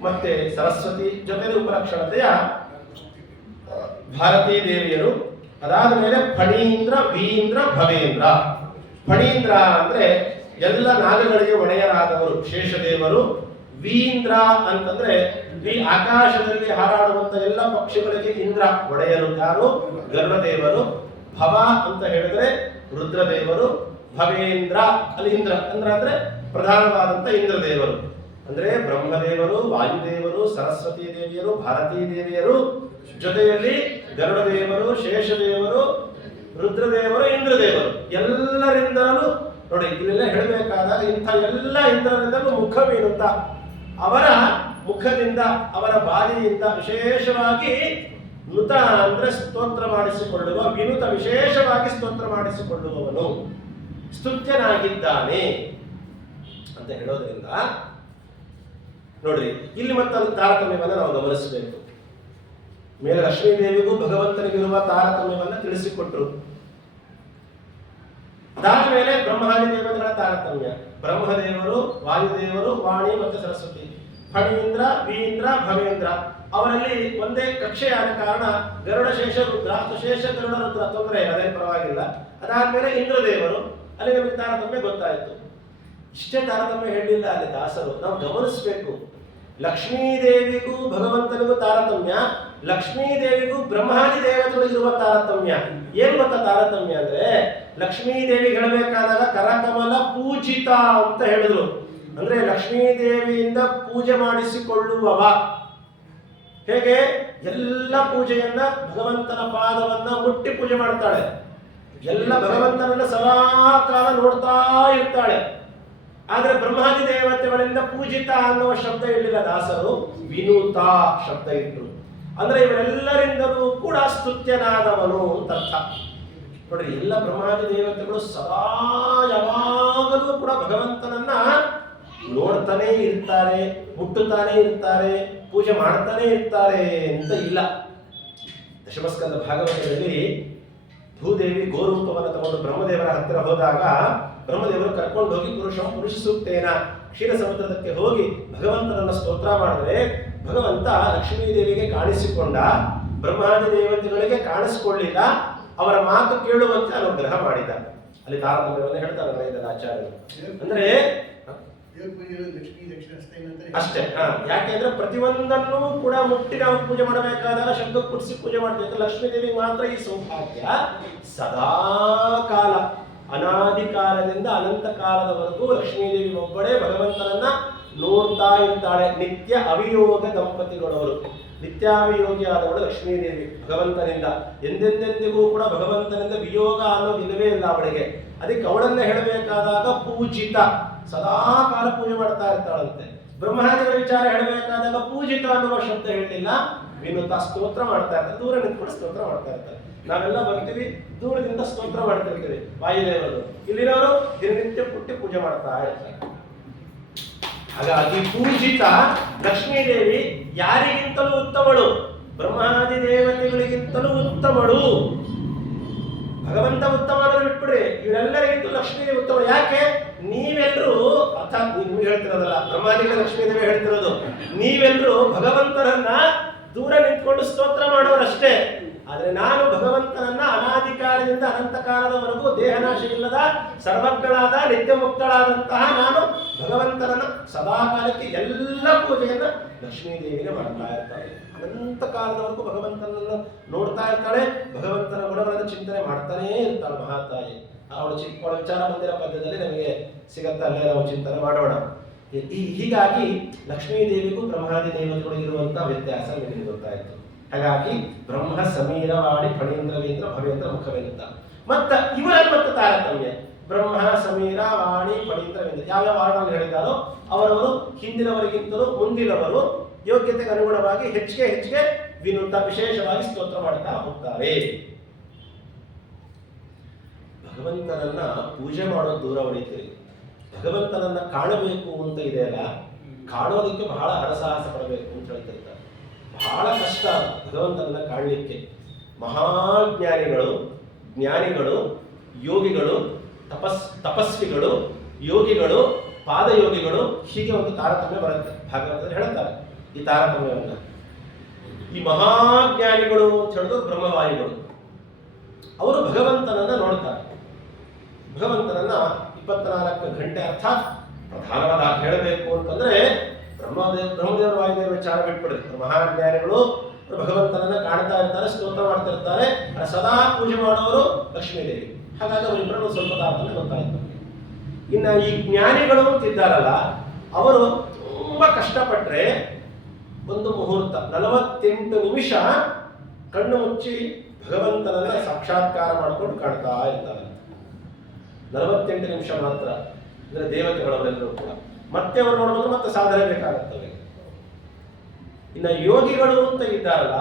ಮತ್ತೆ ಸರಸ್ವತಿ ಜೊತೆಲಿ ಉಪಲಕ್ಷಣತೆಯ ಭಾರತೀ ದೇವಿಯರು. ಅದಾದ ಮೇಲೆ ಫಣೀಂದ್ರ, ವೀಂದ್ರ, ಭವೇಂದ್ರ. ಫಣೀಂದ್ರ ಅಂದ್ರೆ ಎಲ್ಲ ನಾಗಗಳಿಗೆ ಒಡೆಯರಾದವರು ಶೇಷದೇವರು. ವೀಂದ್ರ ಅಂತಂದ್ರೆ ಈ ಆಕಾಶದಲ್ಲಿ ಹಾರಾಡುವಂತ ಎಲ್ಲ ಪಕ್ಷಿಗಳಿಗೆ ಇಂದ್ರ ಒಡೆಯರು ಯಾರು? ಗರುಡದೇವರು. ಭವ ಅಂತ ಹೇಳಿದ್ರೆ ರುದ್ರದೇವರು. ಭವೇಂದ್ರ ಅಲ್ಲಿ ಇಂದ್ರ ಅಂದ್ರೆ ಪ್ರಧಾನವಾದಂತ ಇಂದ್ರದೇವರು. ಅಂದ್ರೆ ಬ್ರಹ್ಮದೇವರು, ವಾಯುದೇವರು, ಸರಸ್ವತಿ ದೇವಿಯರು, ಭಾರತೀ ದೇವಿಯರು, ಜೊತೆಯಲ್ಲಿ ಗರುಡದೇವರು, ಶೇಷದೇವರು, ರುದ್ರದೇವರು, ಇಂದ್ರದೇವರು. ಎಲ್ಲರಿಂದಲೂ ನೋಡಿ ಇಲ್ಲೆಲ್ಲ ಹೇಳಬೇಕಾದಾಗ ಇಂಥ ಎಲ್ಲ ಇಂದ್ರರಿಂದಲೂ ಮುಖವೇನುಂತ ಅವರ ಮುಖದಿಂದ ಅವರ ಬಾಯಿಯಿಂದ ವಿಶೇಷವಾಗಿ ನುತ ಅಂದ್ರೆ ಸ್ತೋತ್ರ ಮಾಡಿಸಿಕೊಳ್ಳುವ, ವಿನುತ ವಿಶೇಷವಾಗಿ ಸ್ತೋತ್ರ ಮಾಡಿಸಿಕೊಳ್ಳುವವನು ಸ್ತುತ್ಯನಾಗಿದ್ದಾನೆ ಅಂತ ಹೇಳೋದ್ರಿಂದ ನೋಡ್ರಿ ಇಲ್ಲಿ ಮತ್ತೊಂದು ತಾರತಮ್ಯವನ್ನು ನಾವು ಗಮನಿಸಬೇಕು. ಮೇಲೆ ಲಕ್ಷ್ಮೀದೇವಿಗೂ ಭಗವಂತನಿಗಿರುವ ತಾರತಮ್ಯವನ್ನು ತಿಳಿಸಿಕೊಟ್ರು. ಅದಾದ ಮೇಲೆ ಬ್ರಹ್ಮಾದಿ ದೇವತೆಗಳ ತಾರತಮ್ಯ. ಬ್ರಹ್ಮದೇವರು, ವಾಯುದೇವರು, ವಾಣಿ ಮತ್ತು ಸರಸ್ವತಿ. ಫಣೀಂದ್ರ, ವೀಂದ್ರ, ಭವೇಂದ್ರ ಅವರಲ್ಲಿ ಒಂದೇ ಕಕ್ಷೆಯಾದ ಕಾರಣ ಗರುಡ ಶೇಷ ರುದ್ರ ಅಥವಾ ಶೇಷ ಗರುಡ ರುದ್ರ ತೊಂದರೆ ಅದೇನು ಪರವಾಗಿಲ್ಲ. ಅದಾದ್ಮೇಲೆ ಇಂದ್ರದೇವರು, ಅಲ್ಲಿ ನಮಗೆ ತಾರತಮ್ಯ ಗೊತ್ತಾಯಿತು. ಇಷ್ಟೇ ತಾರತಮ್ಯ ಹೇಳಿಲ್ಲ ಅಲ್ಲಿ ದಾಸರು, ನಾವು ಗಮನಿಸಬೇಕು. ಲಕ್ಷ್ಮೀದೇವಿಗೂ ಭಗವಂತನಿಗೂ ತಾರತಮ್ಯ, ಲಕ್ಷ್ಮೀದೇವಿಗೂ ಬ್ರಹ್ಮಾದಿ ದೇವತೆಗಳಿಗಿರುವ ತಾರತಮ್ಯ. ಏನ್ ಗೊತ್ತಾ ತಾರತಮ್ಯ ಅಂದ್ರೆ, ಲಕ್ಷ್ಮೀದೇವಿಗೆ ಹೇಳಬೇಕಾದಾಗ ಕರಕಮಲ ಪೂಜಿತ ಅಂತ ಹೇಳಿದ್ರು. ಅಂದ್ರೆ ಲಕ್ಷ್ಮೀದೇವಿಯಿಂದ ಪೂಜೆ ಮಾಡಿಸಿಕೊಳ್ಳುವವ. ಹೇಗೆ ಎಲ್ಲ ಪೂಜೆಯನ್ನ ಭಗವಂತನ ಪಾದವನ್ನ ಮುಟ್ಟಿ ಪೂಜೆ ಮಾಡ್ತಾಳೆ, ಎಲ್ಲ ಭಗವಂತನನ್ನ ಸದಾ ಕಾಲ ನೋಡ್ತಾ ಇರ್ತಾಳೆ. ಆದ್ರೆ ಬ್ರಹ್ಮಾದಿ ದೇವತೆಗಳಿಂದ ಪೂಜಿತ ಅನ್ನುವ ಶಬ್ದ ಇರಲಿಲ್ಲ ದಾಸರು, ವಿನೂತ ಶಬ್ದ ಇಟ್ರು. ಅಂದ್ರೆ ಇವರೆಲ್ಲರಿಂದಲೂ ಕೂಡ ಸ್ತುತ್ಯನಾದವನು ಅಂತ ಅರ್ಥ. ನೋಡ್ರಿ, ಎಲ್ಲ ಬ್ರಹ್ಮಾದಿ ದೇವತೆಗಳು ಸದಾ ಯಾವಾಗಲೂ ಕೂಡ ಭಗವಂತನನ್ನ ನೋಡ್ತಾನೆ ಇರ್ತಾರೆ, ಮುಟ್ಟುತ್ತಾನೆ ಇರ್ತಾರೆ, ಪೂಜೆ ಮಾಡ್ತಾನೆ ಇರ್ತಾರೆ ಅಂತ ಇಲ್ಲ. ದಶಮಸ್ಕಂದ ಭಾಗವತದಲ್ಲಿ ಭೂದೇವಿ ಗೋರೂಪವನ್ನು ತಗೊಂಡು ಬ್ರಹ್ಮದೇವರ ಹತ್ತಿರ ಹೋದಾಗ ಬ್ರಹ್ಮದೇವರು ಕರ್ಕೊಂಡು ಹೋಗಿ ಪುರುಷ ಸೂಕ್ತೇನ ಕ್ಷೀರ ಸಮುದ್ರಕ್ಕೆ ಹೋಗಿ ಭಗವಂತನನ್ನ ಸ್ತೋತ್ರ ಮಾಡಿದ್ರೆ ಭಗವಂತ ಲಕ್ಷ್ಮೀದೇವಿಗೆ ಕಾಣಿಸಿಕೊಂಡ, ಬ್ರಹ್ಮಾದಿ ದೇವತೆಗಳಿಗೆ ಕಾಣಿಸಿಕೊಳ್ಳಿಲ್ಲ. ಅವರ ಮಾತು ಕೇಳುವಂತೆ ಅನುಗ್ರಹ ಮಾಡಿದ. ಅಲ್ಲಿ ತಾರತಮ್ಯವನ್ನು ಹೇಳ್ತಾರೆ ಆಚಾರ್ಯರು. ಅಂದ್ರೆ ಅಷ್ಟೇ. ಯಾಕೆಂದ್ರೆ ಪ್ರತಿಯೊಂದನ್ನು ಕೂಡ ಮುಟ್ಟಿ ನಾವು ಪೂಜೆ ಮಾಡಬೇಕಾದಾಗ ಶಬ್ದ ಕುಡಿಸಿ ಪೂಜೆ ಮಾಡಬೇಕು. ಲಕ್ಷ್ಮೀದೇವಿ ಮಾತ್ರ ಈ ಸೌಭಾಗ್ಯ. ಸದಾ ಕಾಲ ಅನಾದಿ ಕಾಲದಿಂದ ಅನಂತ ಕಾಲದವರೆಗೂ ಲಕ್ಷ್ಮೀದೇವಿ ಒಬ್ಬಳೇ ಭಗವಂತನನ್ನ ನೋಡ್ತಾ ಇರ್ತಾಳೆ. ನಿತ್ಯ ಅವಿಯೋಗ ದಂಪತಿಗಳವರು, ನಿತ್ಯಾವಿಯೋಗಿಯಾದವಳು ಲಕ್ಷ್ಮೀದೇವಿ ಭಗವಂತನಿಂದ. ಎಂದೆಂದೆಂದಿಗೂ ಕೂಡ ಭಗವಂತನಿಂದ ವಿಯೋಗ ಅನ್ನೋದಿಲ್ಲವೇ ಇಲ್ಲ ಅವಳಿಗೆ. ಅದಕ್ಕೆ ಅವಳನ್ನ ಹೇಳಬೇಕಾದಾಗ ಪೂಜಿತ, ಸದಾ ಕಾಲ ಪೂಜೆ ಮಾಡ್ತಾ ಇರ್ತಾಳಂತೆ. ಬ್ರಹ್ಮಾದಿಗಳ ವಿಚಾರ ಹೇಳಬೇಕಾದಾಗ ಪೂಜಿತ ಅನ್ನುವ ಶಬ್ದ ಹೇಳಿಲ್ಲ, ವಿನುತ ಸ್ತೋತ್ರ ಮಾಡ್ತಾ ಇರ್ತಾರೆ. ದೂರ ನಿಂತ್ಕೊಂಡು ಸ್ತೋತ್ರ ಮಾಡ್ತಾ ಇರ್ತಾರೆ. ನಾವೆಲ್ಲ ಬರ್ತೀವಿ, ದೂರದಿಂದ ಸ್ತೋತ್ರ ಮಾಡ್ತಿರ್ತೀವಿ. ವಾಯುದೇವರು ಇಲ್ಲಿರೋರು ದಿನನಿತ್ಯ ಪುಟ್ಟಿ ಪೂಜೆ ಮಾಡ್ತಾ ಇರ್ತಾರೆ. ಹಾಗಾಗಿ ಪೂಜಿತ ಲಕ್ಷ್ಮೀದೇವಿ ಯಾರಿಗಿಂತಲೂ ಉತ್ತಮಳು, ಬ್ರಹ್ಮಾದಿ ದೇವತೆಗಳಿಗಿಂತಲೂ ಉತ್ತಮಳು. ಭಗವಂತ ಉತ್ತಮ ಅನ್ನೋದು ಬಿಟ್ಬಿಡ್ರಿ, ಇವರೆಲ್ಲರಿಗಿಂತೂ ಲಕ್ಷ್ಮೀದೇವಿ ಉತ್ತಮ. ಯಾಕೆ? ನೀವೆಲ್ಲರೂ ಅರ್ಥಾತ್ ನಿಮ್ಗೆ ಹೇಳ್ತಿರೋದಲ್ಲ, ಬ್ರಹ್ಮಾದಿಗಳ ಲಕ್ಷ್ಮೀದೇವಿ ಹೇಳ್ತಿರೋದು. ನೀವೆಲ್ಲರೂ ಭಗವಂತನನ್ನ ದೂರ ನಿಂತ್ಕೊಂಡು ಸ್ತೋತ್ರ ಮಾಡೋರಷ್ಟೇ. ಆದ್ರೆ ನಾನು ಭಗವಂತನನ್ನ ಅನಾದಿ ಕಾಲದಿಂದ ಅನಂತ ಕಾಲದವರೆಗೂ ದೇಹನಾಶ ಇಲ್ಲದ ಸರ್ವಜ್ಞಳಾದ ನಿತ್ಯ ಮುಕ್ತಳಾದಂತಹ ನಾನು ಭಗವಂತನನ್ನ ಸದಾ ಕಾಲಕ್ಕೆ ಎಲ್ಲ ಪೂಜೆಯನ್ನ ಲಕ್ಷ್ಮೀದೇವಿಗೆ ಮಾಡ್ತಾ ಇರ್ತಾಳೆ. ಅನಂತ ಕಾಲದವರೆಗೂ ಭಗವಂತನನ್ನ ನೋಡ್ತಾ ಇರ್ತಾಳೆ, ಭಗವಂತನ ಗುಣಗಳನ್ನು ಚಿಂತನೆ ಮಾಡ್ತಾನೇ ಇರ್ತಾಳೆ ಮಹಾತಾಯಿ. ಅವಳು ಚಿಕ್ಕ ವಿಚಾರ ಮಂದಿರ ಪದ್ಯದಲ್ಲಿ ನಮಗೆ ಸಿಗತ್ತ, ಅಲ್ಲೇ ನಾವು ಚಿಂತನೆ ಮಾಡೋಣ. ಹೀಗಾಗಿ ಲಕ್ಷ್ಮೀದೇವಿಗೂ ಬ್ರಹ್ಮಾದಿ ದೇವತೆಗಳು ಇರುವಂತಹ ವ್ಯತ್ಯಾಸ ನಿಮಗೆ ಗೊತ್ತಾಯಿತು. ಹಾಗಾಗಿ ಬ್ರಹ್ಮ, ಸಮೀರ, ವಾಣಿ, ಫಣೀಂದ್ರ, ವೀಂದ್ರ, ಭವೇಂದ್ರ, ಮುಖವೇಂದ್ರ. ಮತ್ತ ಇವರ ಮತ್ತು ತಾರತಮ್ಯ ಬ್ರಹ್ಮ, ಸಮೀರ, ವಾಣಿ, ಫಣೀಂದ್ರ, ವೀಂದ್ರ ಯಾವ್ಯಾವ ವಾರ್ಡಲ್ಲಿ ಹೇಳಿದಾರೋ ಅವರವರು ಹಿಂದಿನವರಿಗಿಂತಲೂ ಮುಂದಿನವರು ಯೋಗ್ಯತೆಗೆ ಅನುಗುಣವಾಗಿ ಹೆಚ್ಚಿಗೆ ವಿನೂತ ವಿಶೇಷವಾಗಿ ಸ್ತೋತ್ರ ಮಾಡ್ತಾ ಹೋಗ್ತಾರೆ. ಭಗವಂತನನ್ನ ಪೂಜೆ ಮಾಡೋದು ದೂರ ಹೊಡಿತೀರಿ. ಭಗವಂತನನ್ನ ಕಾಣಬೇಕು ಅಂತ ಇದೆಯಲ್ಲ, ಕಾಣೋದಕ್ಕೆ ಬಹಳ ಹರಸಾಹಸ ಪಡಬೇಕು ಅಂತ ಹೇಳ್ತಿರ್ತಾರೆ. ಬಹಳ ಕಷ್ಟ ಭಗವಂತನನ್ನ ಕಾಣಲಿಕ್ಕೆ. ಮಹಾಜ್ಞಾನಿಗಳು, ಜ್ಞಾನಿಗಳು, ಯೋಗಿಗಳು, ತಪಸ್ವಿಗಳು, ಯೋಗಿಗಳು, ಪಾದಯೋಗಿಗಳು, ಹೀಗೆ ಒಂದು ತಾರತಮ್ಯ ಬರುತ್ತೆ. ಭಾಗವತದಲ್ಲಿ ಹೇಳ್ತಾರೆ ಈ ತಾರತಮ್ಯವನ್ನು. ಈ ಮಹಾಜ್ಞಾನಿಗಳು ಅಂತ ಹೇಳಿದ್ರು ಬ್ರಹ್ಮವಾಯುಗಳು. ಅವರು ಭಗವಂತನನ್ನ ನೋಡ್ತಾರೆ. ಭಗವಂತನನ್ನ 24 ಗಂಟೆ, ಅರ್ಥಾತ್ ಪ್ರಧಾನವಾದ ಹೇಳಬೇಕು ಅಂತಂದ್ರೆ ಬ್ರಹ್ಮದೇವರು ವಾಯುದೇವ ವಿಚಾರ ಬಿಟ್ಬಿಡ್ರಿ. ಮಹಾಜ್ಞಾನಿಗಳು ಭಗವಂತನನ್ನ ಕಾಣ್ತಾ ಇರ್ತಾರೆ, ಸ್ತೋತ್ರ ಮಾಡ್ತಿರ್ತಾರೆ. ಸದಾ ಪೂಜೆ ಮಾಡೋರು ಲಕ್ಷ್ಮೀದೇವಿ. ಹಾಗಾಗಿ ಅವರಿಬ್ಬರು ಸ್ವಲ್ಪ ತಾರತಮ್ಯ ಗೊತ್ತಾಯ್ತು. ಇನ್ನು ಈ ಜ್ಞಾನಿಗಳು ಅಂತ ಇದ್ದಾರಲ್ಲ, ಅವರು ತುಂಬಾ ಕಷ್ಟಪಟ್ರೆ ಒಂದು ಮುಹೂರ್ತ 48 ನಿಮಿಷ ಕಣ್ಣು ಮುಚ್ಚಿ ಭಗವಂತನನ್ನ ಸಾಕ್ಷಾತ್ಕಾರ ಮಾಡ್ಕೊಂಡು ಕಾಣ್ತಾ ಇರ್ತಾರೆ. 48 ನಿಮಿಷ ಮಾತ್ರ. ಅಂದ್ರೆ ದೇವತೆಗಳವರೆಲ್ಲರೂ ಕೂಡ ಮತ್ತೆ ಅವರು ನೋಡಬಹುದು, ಮತ್ತೆ ಸಾಧನೆ ಬೇಕಾಗುತ್ತವೆ. ಇನ್ನು ಯೋಗಿಗಳು ಅಂತ ಇದ್ದಾರಲ್ಲ,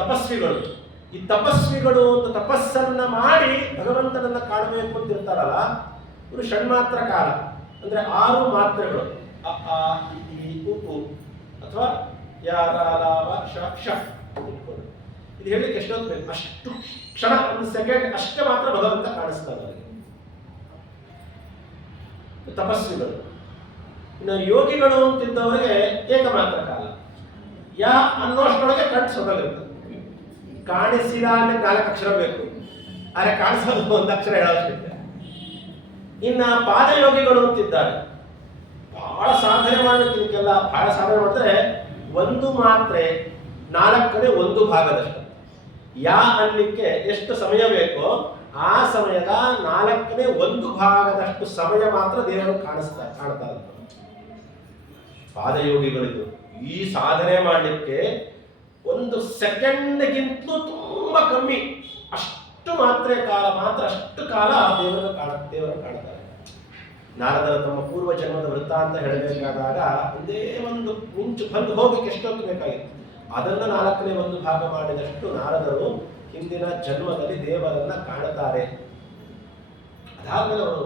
ತಪಸ್ವಿಗಳು. ಈ ತಪಸ್ವಿಗಳು ಅಂತ ತಪಸ್ಸನ್ನ ಮಾಡಿ ಭಗವಂತನನ್ನ ಕಾಣಬೇಕು ಅಂತ ಇರ್ತಾರಲ್ಲ, ಇವರು ಷಣ್ಮಾತ್ರ ಕಾಲ, ಅಂದ್ರೆ 6 ಮಾತ್ರೆಗಳು, ಅ ಆ ಇ ಈ ಉ ಊ ಅಥವಾ ಯ ರ ಲ ವ ಶ ಕ್ಷ. ಇದು ಹೇಳಲಿಕ್ಕೆ ಎಷ್ಟೊತ್ತು ಬೇಕು? ಅಷ್ಟು ಕ್ಷಣ, 1 ಸೆಕೆಂಡ್ ಅಷ್ಟೇ ಮಾತ್ರ ಭಗವಂತ ಕಾಣಿಸ್ತಾರೆ ಅವರಿಗೆ, ತಪಸ್ವಿಗಳು. ಇನ್ನು ಯೋಗಿಗಳು ಅಂತಿದ್ದವರಿಗೆ ಏಕಮಾತ್ರ ಕಾಲ. ಯಾ ಅನ್ನೋಷ್ಟೊಳಗೆ ಕಣ್ಣು ಸೊಡಗಿರ್ತದೆ. ಕಾಣಿಸಿಲ್ಲ ಅಂದ್ರೆ 4 ಅಕ್ಷರ ಬೇಕು, ಆದರೆ ಕಾಣಿಸೋದು 1 ಅಕ್ಷರ ಹೇಳೋಷ್ಟಿದೆ. ಇನ್ನ ಪಾದಯೋಗಿಗಳು ಅಂತಿದ್ದಾರೆ. ಬಹಳ ಸಾಧನೆ ಮಾಡಬೇಕು. ಇದಕ್ಕೆಲ್ಲ ಬಹಳ ಸಾಧನೆ ಮಾಡಿದ್ರೆ 1 ಮಾತ್ರೆ 4 ಕಡೆ 1 ಭಾಗದಷ್ಟು. ಯಾ ಅನ್ಲಿಕ್ಕೆ ಎಷ್ಟು ಸಮಯ ಬೇಕೋ ಆ ಸಮಯದ 4ನೇ 1 ಭಾಗದಷ್ಟು ಸಮಯ ಮಾತ್ರ ದೇವರು ಕಾಣ್ತಾರೆ ಪಾದಯೋಗಿಗಳಿದ್ದು. ಈ ಸಾಧನೆ ಮಾಡಲಿಕ್ಕೆ 1 ಸೆಕೆಂಡ್ಗಿಂತಲೂ ತುಂಬಾ ಕಮ್ಮಿ, ಅಷ್ಟು ಅಷ್ಟು ಕಾಲ ದೇವರನ್ನು ಕಾಣ್ತಾರೆ. ನಾರದರು ತಮ್ಮ ಪೂರ್ವ ಜನ್ಮದ ವೃತ್ತ ಅಂತ ಹೇಳಬೇಕಾದಾಗ ಒಂದೇ ಒಂದು ಮಿಂಚು ಬಂದು ಹೋಗಕ್ಕೆ ಎಷ್ಟೊತ್ತು ಬೇಕಾಗಿತ್ತು. ಅದನ್ನು 4ನೇ 1 ಭಾಗ ಮಾಡಿದಷ್ಟು ನಾರದರು ಹಿಂದಿನ ಜನ್ಮದಲ್ಲಿ ದೇವರನ್ನ ಕಾಣುತ್ತಾರೆ. ಅದಾದ್ಮೇಲೆ ಅವರು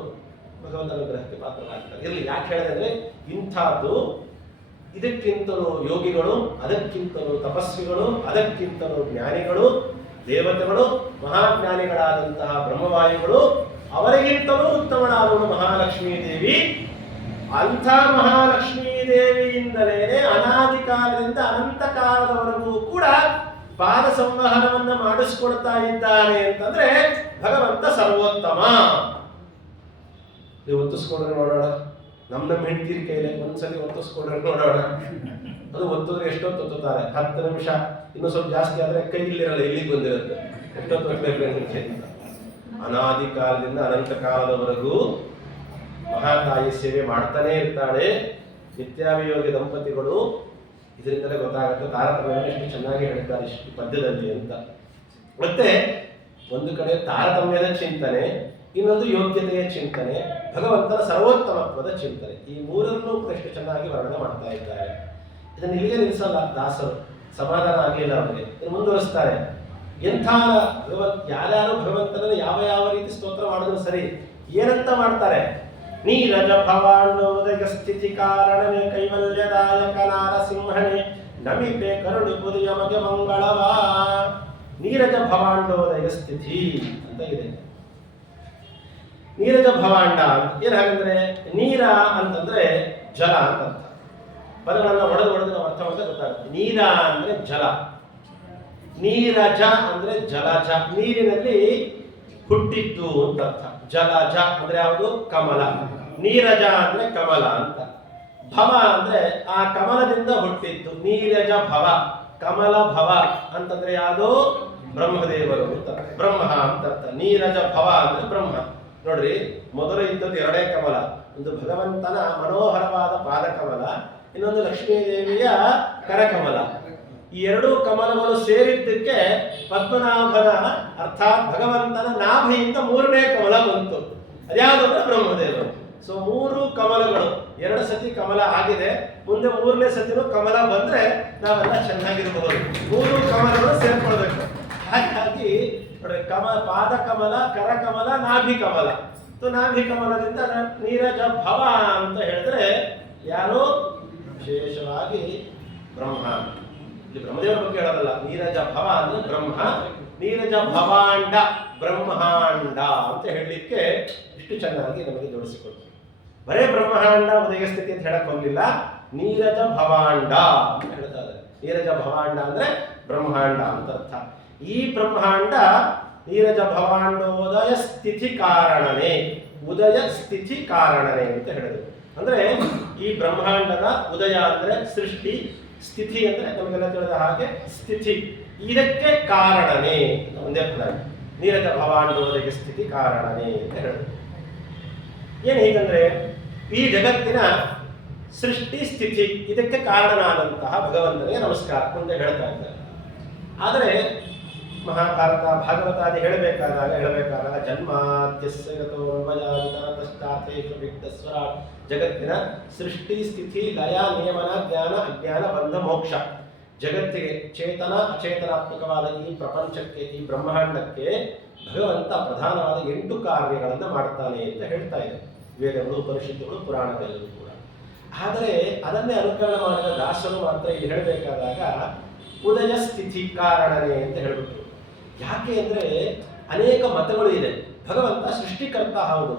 ಭಗವಂತನ ಗ್ರಹಕ್ಕೆ ಪಾತ್ರರಾಗ್ತಾರೆ. ಇರಲಿ, ಯಾಕೆ ಹೇಳಿದೆ ಅಂದ್ರೆ ಇಂಥದ್ದು ಇದಕ್ಕಿಂತಲೂ ಯೋಗಿಗಳು, ಅದಕ್ಕಿಂತಲೂ ತಪಸ್ವಿಗಳು, ಅದಕ್ಕಿಂತಲೂ ಜ್ಞಾನಿಗಳು, ದೇವತೆಗಳು, ಮಹಾಜ್ಞಾನಿಗಳಾದಂತಹ ಬ್ರಹ್ಮವಾಯುಗಳು, ಅವರಿಗಿಂತಲೂ ಉತ್ತಮಳಾದವಳು ಮಹಾಲಕ್ಷ್ಮೀ ದೇವಿ. ಅಂಥ ಮಹಾಲಕ್ಷ್ಮೀ ದೇವಿಯಿಂದಲೇ ಅನಾದಿ ಕಾಲದಿಂದ ಅನಂತ ಕಾಲದವರೆಗೂ ಕೂಡ ಪಾದ ಸಂವಹನವನ್ನ ಮಾಡಿಸ್ಕೊಡ್ತಾ ಇದ್ದಾನೆ ಅಂತಂದ್ರೆ ಭಗವಂತ ಸರ್ವೋತ್ತಮ. ನೀವು ಒತ್ತಿಸ್ಕೊಂಡ್ರೆ ನೋಡೋಣ, ನಮ್ಮ ಹೆಂಡತಿರ ಕೈಲಿ ಒಂದ್ಸಲಿ ಒತ್ತಿಸ್ಕೊಂಡ್ರೆ ನೋಡೋಣ. ಅದು ಒತ್ತಿದ್ರೆ ಎಷ್ಟೊತ್ತು ಒತ್ತುತ್ತಾರೆ? 10 ನಿಮಿಷ, ಇನ್ನೂ ಸ್ವಲ್ಪ ಜಾಸ್ತಿ ಆದ್ರೆ ಕೈ ಇಲ್ಲಿರಲ್ಲ, ಇಲ್ಲಿಗೆ ಬಂದಿರುತ್ತೆ. ಎಷ್ಟೊತ್ತು ಒತ್ತಬೇಕು? ಅನಾದಿ ಕಾಲದಿಂದ ಅನಂತ ಕಾಲದವರೆಗೂ ಮಹಾತಾಯಿ ಸೇವೆ ಮಾಡ್ತಾನೆ ಇರ್ತಾಳೆ. ನಿತ್ಯಾಭಿಯೋಗಿ ದಂಪತಿಗಳು. ಇದರಿಂದಲೇ ಗೊತ್ತಾಗುತ್ತೆ ತಾರತಮ್ಯವನ್ನು ಎಷ್ಟು ಚೆನ್ನಾಗಿ ಹೇಳ್ತಾರೆ ಇಷ್ಟು ಪದ್ಯದಲ್ಲಿ ಅಂತ. ಮತ್ತೆ ಒಂದು ಕಡೆ ತಾರತಮ್ಯದ ಚಿಂತನೆ, ಇನ್ನೊಂದು ಯೋಗ್ಯತೆಯ ಚಿಂತನೆ, ಭಗವಂತನ ಸರ್ವೋತ್ತಮತ್ವದ ಚಿಂತನೆ. ಈ ಮೂರನ್ನೂ ಕೂಡ ಎಷ್ಟು ಚೆನ್ನಾಗಿ ವರ್ಣನೆ ಮಾಡ್ತಾ ಇದ್ದಾರೆ. ಇದನ್ನು ಇಲ್ಲಿಗೆ ನಿಲ್ಲಿಸಲ್ಲ ದಾಸರು, ಸಮಾಧಾನ ಆಗಲಿಲ್ಲ ಅವರಿಗೆ, ಇದನ್ನು ಮುಂದುವರಿಸ್ತಾರೆ. ಯಾರ್ಯಾರು ಭಗವಂತನನ್ನು ಯಾವ ರೀತಿ ಸ್ತೋತ್ರ ಮಾಡಿದ್ರು ಸರಿ, ಏನಂತ ಮಾಡ್ತಾರೆ? ನೀರಜ ಭವಾಂಡೋದಯ ಸ್ಥಿತಿ ಕಾರಣನೆ ಕೈವಲ್ಯದಾಯಕ ನಾರಸಿಂಹನೆ ನಮಿಪೆ ಕರುಣಿ ಪುರಿಯ ಮಗೆ ಮಂಗಳವಾ. ನೀರಜ ಭವಾಂಡೋದಯ ಸ್ಥಿತಿ ಅಂತ ಇದೆ. ನೀರಜ ಭವಾಂಡ ಏನ್ ಹಾಗಂದ್ರೆ, ನೀರ ಅಂತಂದ್ರೆ ಜಲ ಅಂತ ಅರ್ಥ. ಪದಗಳನ್ನ ಒಡೆದು ನಾವು ಅರ್ಥ ಮಾಡಿದ್ರೆ ಗೊತ್ತಾಗುತ್ತೆ. ನೀರ ಅಂದ್ರೆ ಜಲ, ನೀರಜ ಅಂದ್ರೆ ಜಲಜ, ನೀರಿನಲ್ಲಿ ಹುಟ್ಟಿದ್ದು ಅಂತ ಅರ್ಥ. ಜಲಜ ಅಂದ್ರೆ ಯಾವುದು? ಕಮಲ. ನೀರಜ ಅಂದ್ರೆ ಕಮಲ ಅಂತ. ಭವ ಅಂದ್ರೆ ಆ ಕಮಲದಿಂದ ಹುಟ್ಟಿದ್ದು. ನೀರಜ ಭವ, ಕಮಲ ಭವ ಅಂತಂದ್ರೆ ಯಾವುದು? ಬ್ರಹ್ಮದೇವರು ಅಂತ, ಬ್ರಹ್ಮ ಅಂತ ಅರ್ಥ. ನೀರಜ ಭವ ಅಂದ್ರೆ ಬ್ರಹ್ಮ. ನೋಡ್ರಿ, ಮೊದಲು ಇದ್ದದ್ದು 2 ಕಮಲ. ಒಂದು ಭಗವಂತನ ಮನೋಹರವಾದ ಪಾದಕಮಲ, ಇನ್ನೊಂದು ಲಕ್ಷ್ಮೀದೇವಿಯ ಕರಕಮಲ. ಈ 2 ಕಮಲಗಳು ಸೇರಿದ್ದಕ್ಕೆ ಪದ್ಮನಾಭನ ಅರ್ಥಾತ್ ಭಗವಂತನ ನಾಭಿಯಿಂದ 3ನೇ ಕಮಲ ಬಂತು. ಅದ್ಯಾವುದು ಅಂದ್ರೆ ಬ್ರಹ್ಮದೇವರು. ಸೊ 3 ಕಮಲಗಳು, 2 ಸತಿ ಕಮಲ ಆಗಿದೆ, ಮುಂದೆ 3ನೇ ಸತಿನೂ ಕಮಲ ಬಂದ್ರೆ ನಾವೆಲ್ಲ ಚೆನ್ನಾಗಿರಬಹುದು. 3 ಕಮಲಗಳು ಸೇರ್ಕೊಳ್ಬೇಕು. ಹಾಗಾಗಿ ನೋಡ್ರಿ, ಪಾದಕಮಲ, ಕರಕಮಲ, ನಾಭಿಕಮಲ. ನಾಭಿಕಮಲದಿಂದ ನೀರಜ ಭವ ಅಂತ ಹೇಳಿದ್ರೆ ಯಾರು? ವಿಶೇಷವಾಗಿ ಬ್ರಹ್ಮ. ಇಲ್ಲಿ ಬ್ರಹ್ಮದೇವರ ಬಗ್ಗೆ ಹೇಳೋದಲ್ಲ. ನೀರಜ ಭವ ಅಂದ್ರೆ ಬ್ರಹ್ಮ, ನೀರಜ ಭವಾಂಡ ಬ್ರಹ್ಮಾಂಡ ಅಂತ ಹೇಳಲಿಕ್ಕೆ ಇಷ್ಟು ಚೆನ್ನಾಗಿ ನಮಗೆ ಜೋಡಿಸಿಕೊಡ್ತೀವಿ. ಬರೇ ಬ್ರಹ್ಮಾಂಡ ಉದಯ ಸ್ಥಿತಿ ಅಂತ ಹೇಳಕ್ ಹೋಗ್ಲಿಲ್ಲ, ನೀರಜ ಭವಾಂಡ ಅಂತ ಹೇಳ್ತಾ ಇದ್ದಾರೆ. ನೀರಜ ಭವಾಂಡ ಅಂದ್ರೆ ಬ್ರಹ್ಮಾಂಡ ಅಂತ ಅರ್ಥ. ಈ ಬ್ರಹ್ಮಾಂಡ ನೀರಜ ಭವಾಂಡೋದಯ ಸ್ಥಿತಿ ಕಾರಣನೇ, ಉದಯ ಸ್ಥಿತಿ ಕಾರಣನೇ ಅಂತ ಹೇಳಿದ್ರು. ಅಂದ್ರೆ ಈ ಬ್ರಹ್ಮಾಂಡದ ಉದಯ ಅಂದ್ರೆ ಸೃಷ್ಟಿ, ಸ್ಥಿತಿ ಅಂದ್ರೆ ನಮಗೆಲ್ಲ ತಿಳಿದ ಹಾಗೆ ಸ್ಥಿತಿ, ಇದಕ್ಕೆ ಕಾರಣನೇ ಒಂದೇ ಪದ. ನೀರಜ ಭವಾಂಡೋದಯ ಸ್ಥಿತಿ ಕಾರಣನೇ ಅಂತ ಹೇಳಿದ್ರು. ಏನು ಹೀಗಂದ್ರೆ ಈ ಜಗತ್ತಿನ ಸೃಷ್ಟಿ ಸ್ಥಿತಿ ಇದಕ್ಕೆ ಕಾರಣನಾದಂತಹ ಭಗವಂತನಿಗೆ ನಮಸ್ಕಾರ ಅಂತ ಹೇಳ್ತಾ ಇದ್ದಾರೆ. ಆದರೆ ಮಹಾಭಾರತ ಭಾಗವತಾದಿ ಹೇಳಬೇಕಾದಾಗ ಜಗತ್ತಿನ ಸೃಷ್ಟಿ ಸ್ಥಿತಿ ಲಯ ನಿಯಮನ ಜ್ಞಾನ ಅಜ್ಞಾನ ಬಂಧ ಮೋಕ್ಷ, ಜಗತ್ತಿಗೆ ಚೇತನ ಅಚೇತನಾತ್ಮಕವಾದ ಈ ಪ್ರಪಂಚಕ್ಕೆ, ಈ ಬ್ರಹ್ಮಾಂಡಕ್ಕೆ ಭಗವಂತ ಪ್ರಧಾನವಾದ 8 ಕಾರ್ಯಗಳನ್ನು ಮಾಡ್ತಾನೆ ಅಂತ ಹೇಳ್ತಾ ಇದೆ ವೇದಗಳು, ಉಪನಿಷತ್ತುಗಳು, ಪುರಾಣಗಳೆಲ್ಲವೂ ಕೂಡ. ಆದರೆ ಅದನ್ನೇ ಅನುಕರಣ ಮಾಡಿದ ದಾಸರು ಮಾತ್ರ ಇಲ್ಲಿ ಹೇಳಬೇಕಾದಾಗ ಉದಯ ಸ್ಥಿತಿ ಕಾರಣನೇ ಅಂತ ಹೇಳ್ಬಿಟ್ರು. ಯಾಕೆ ಅಂದ್ರೆ ಅನೇಕ ಮತಗಳು ಇದೆ. ಭಗವಂತ ಸೃಷ್ಟಿಕರ್ತ ಹೌದು,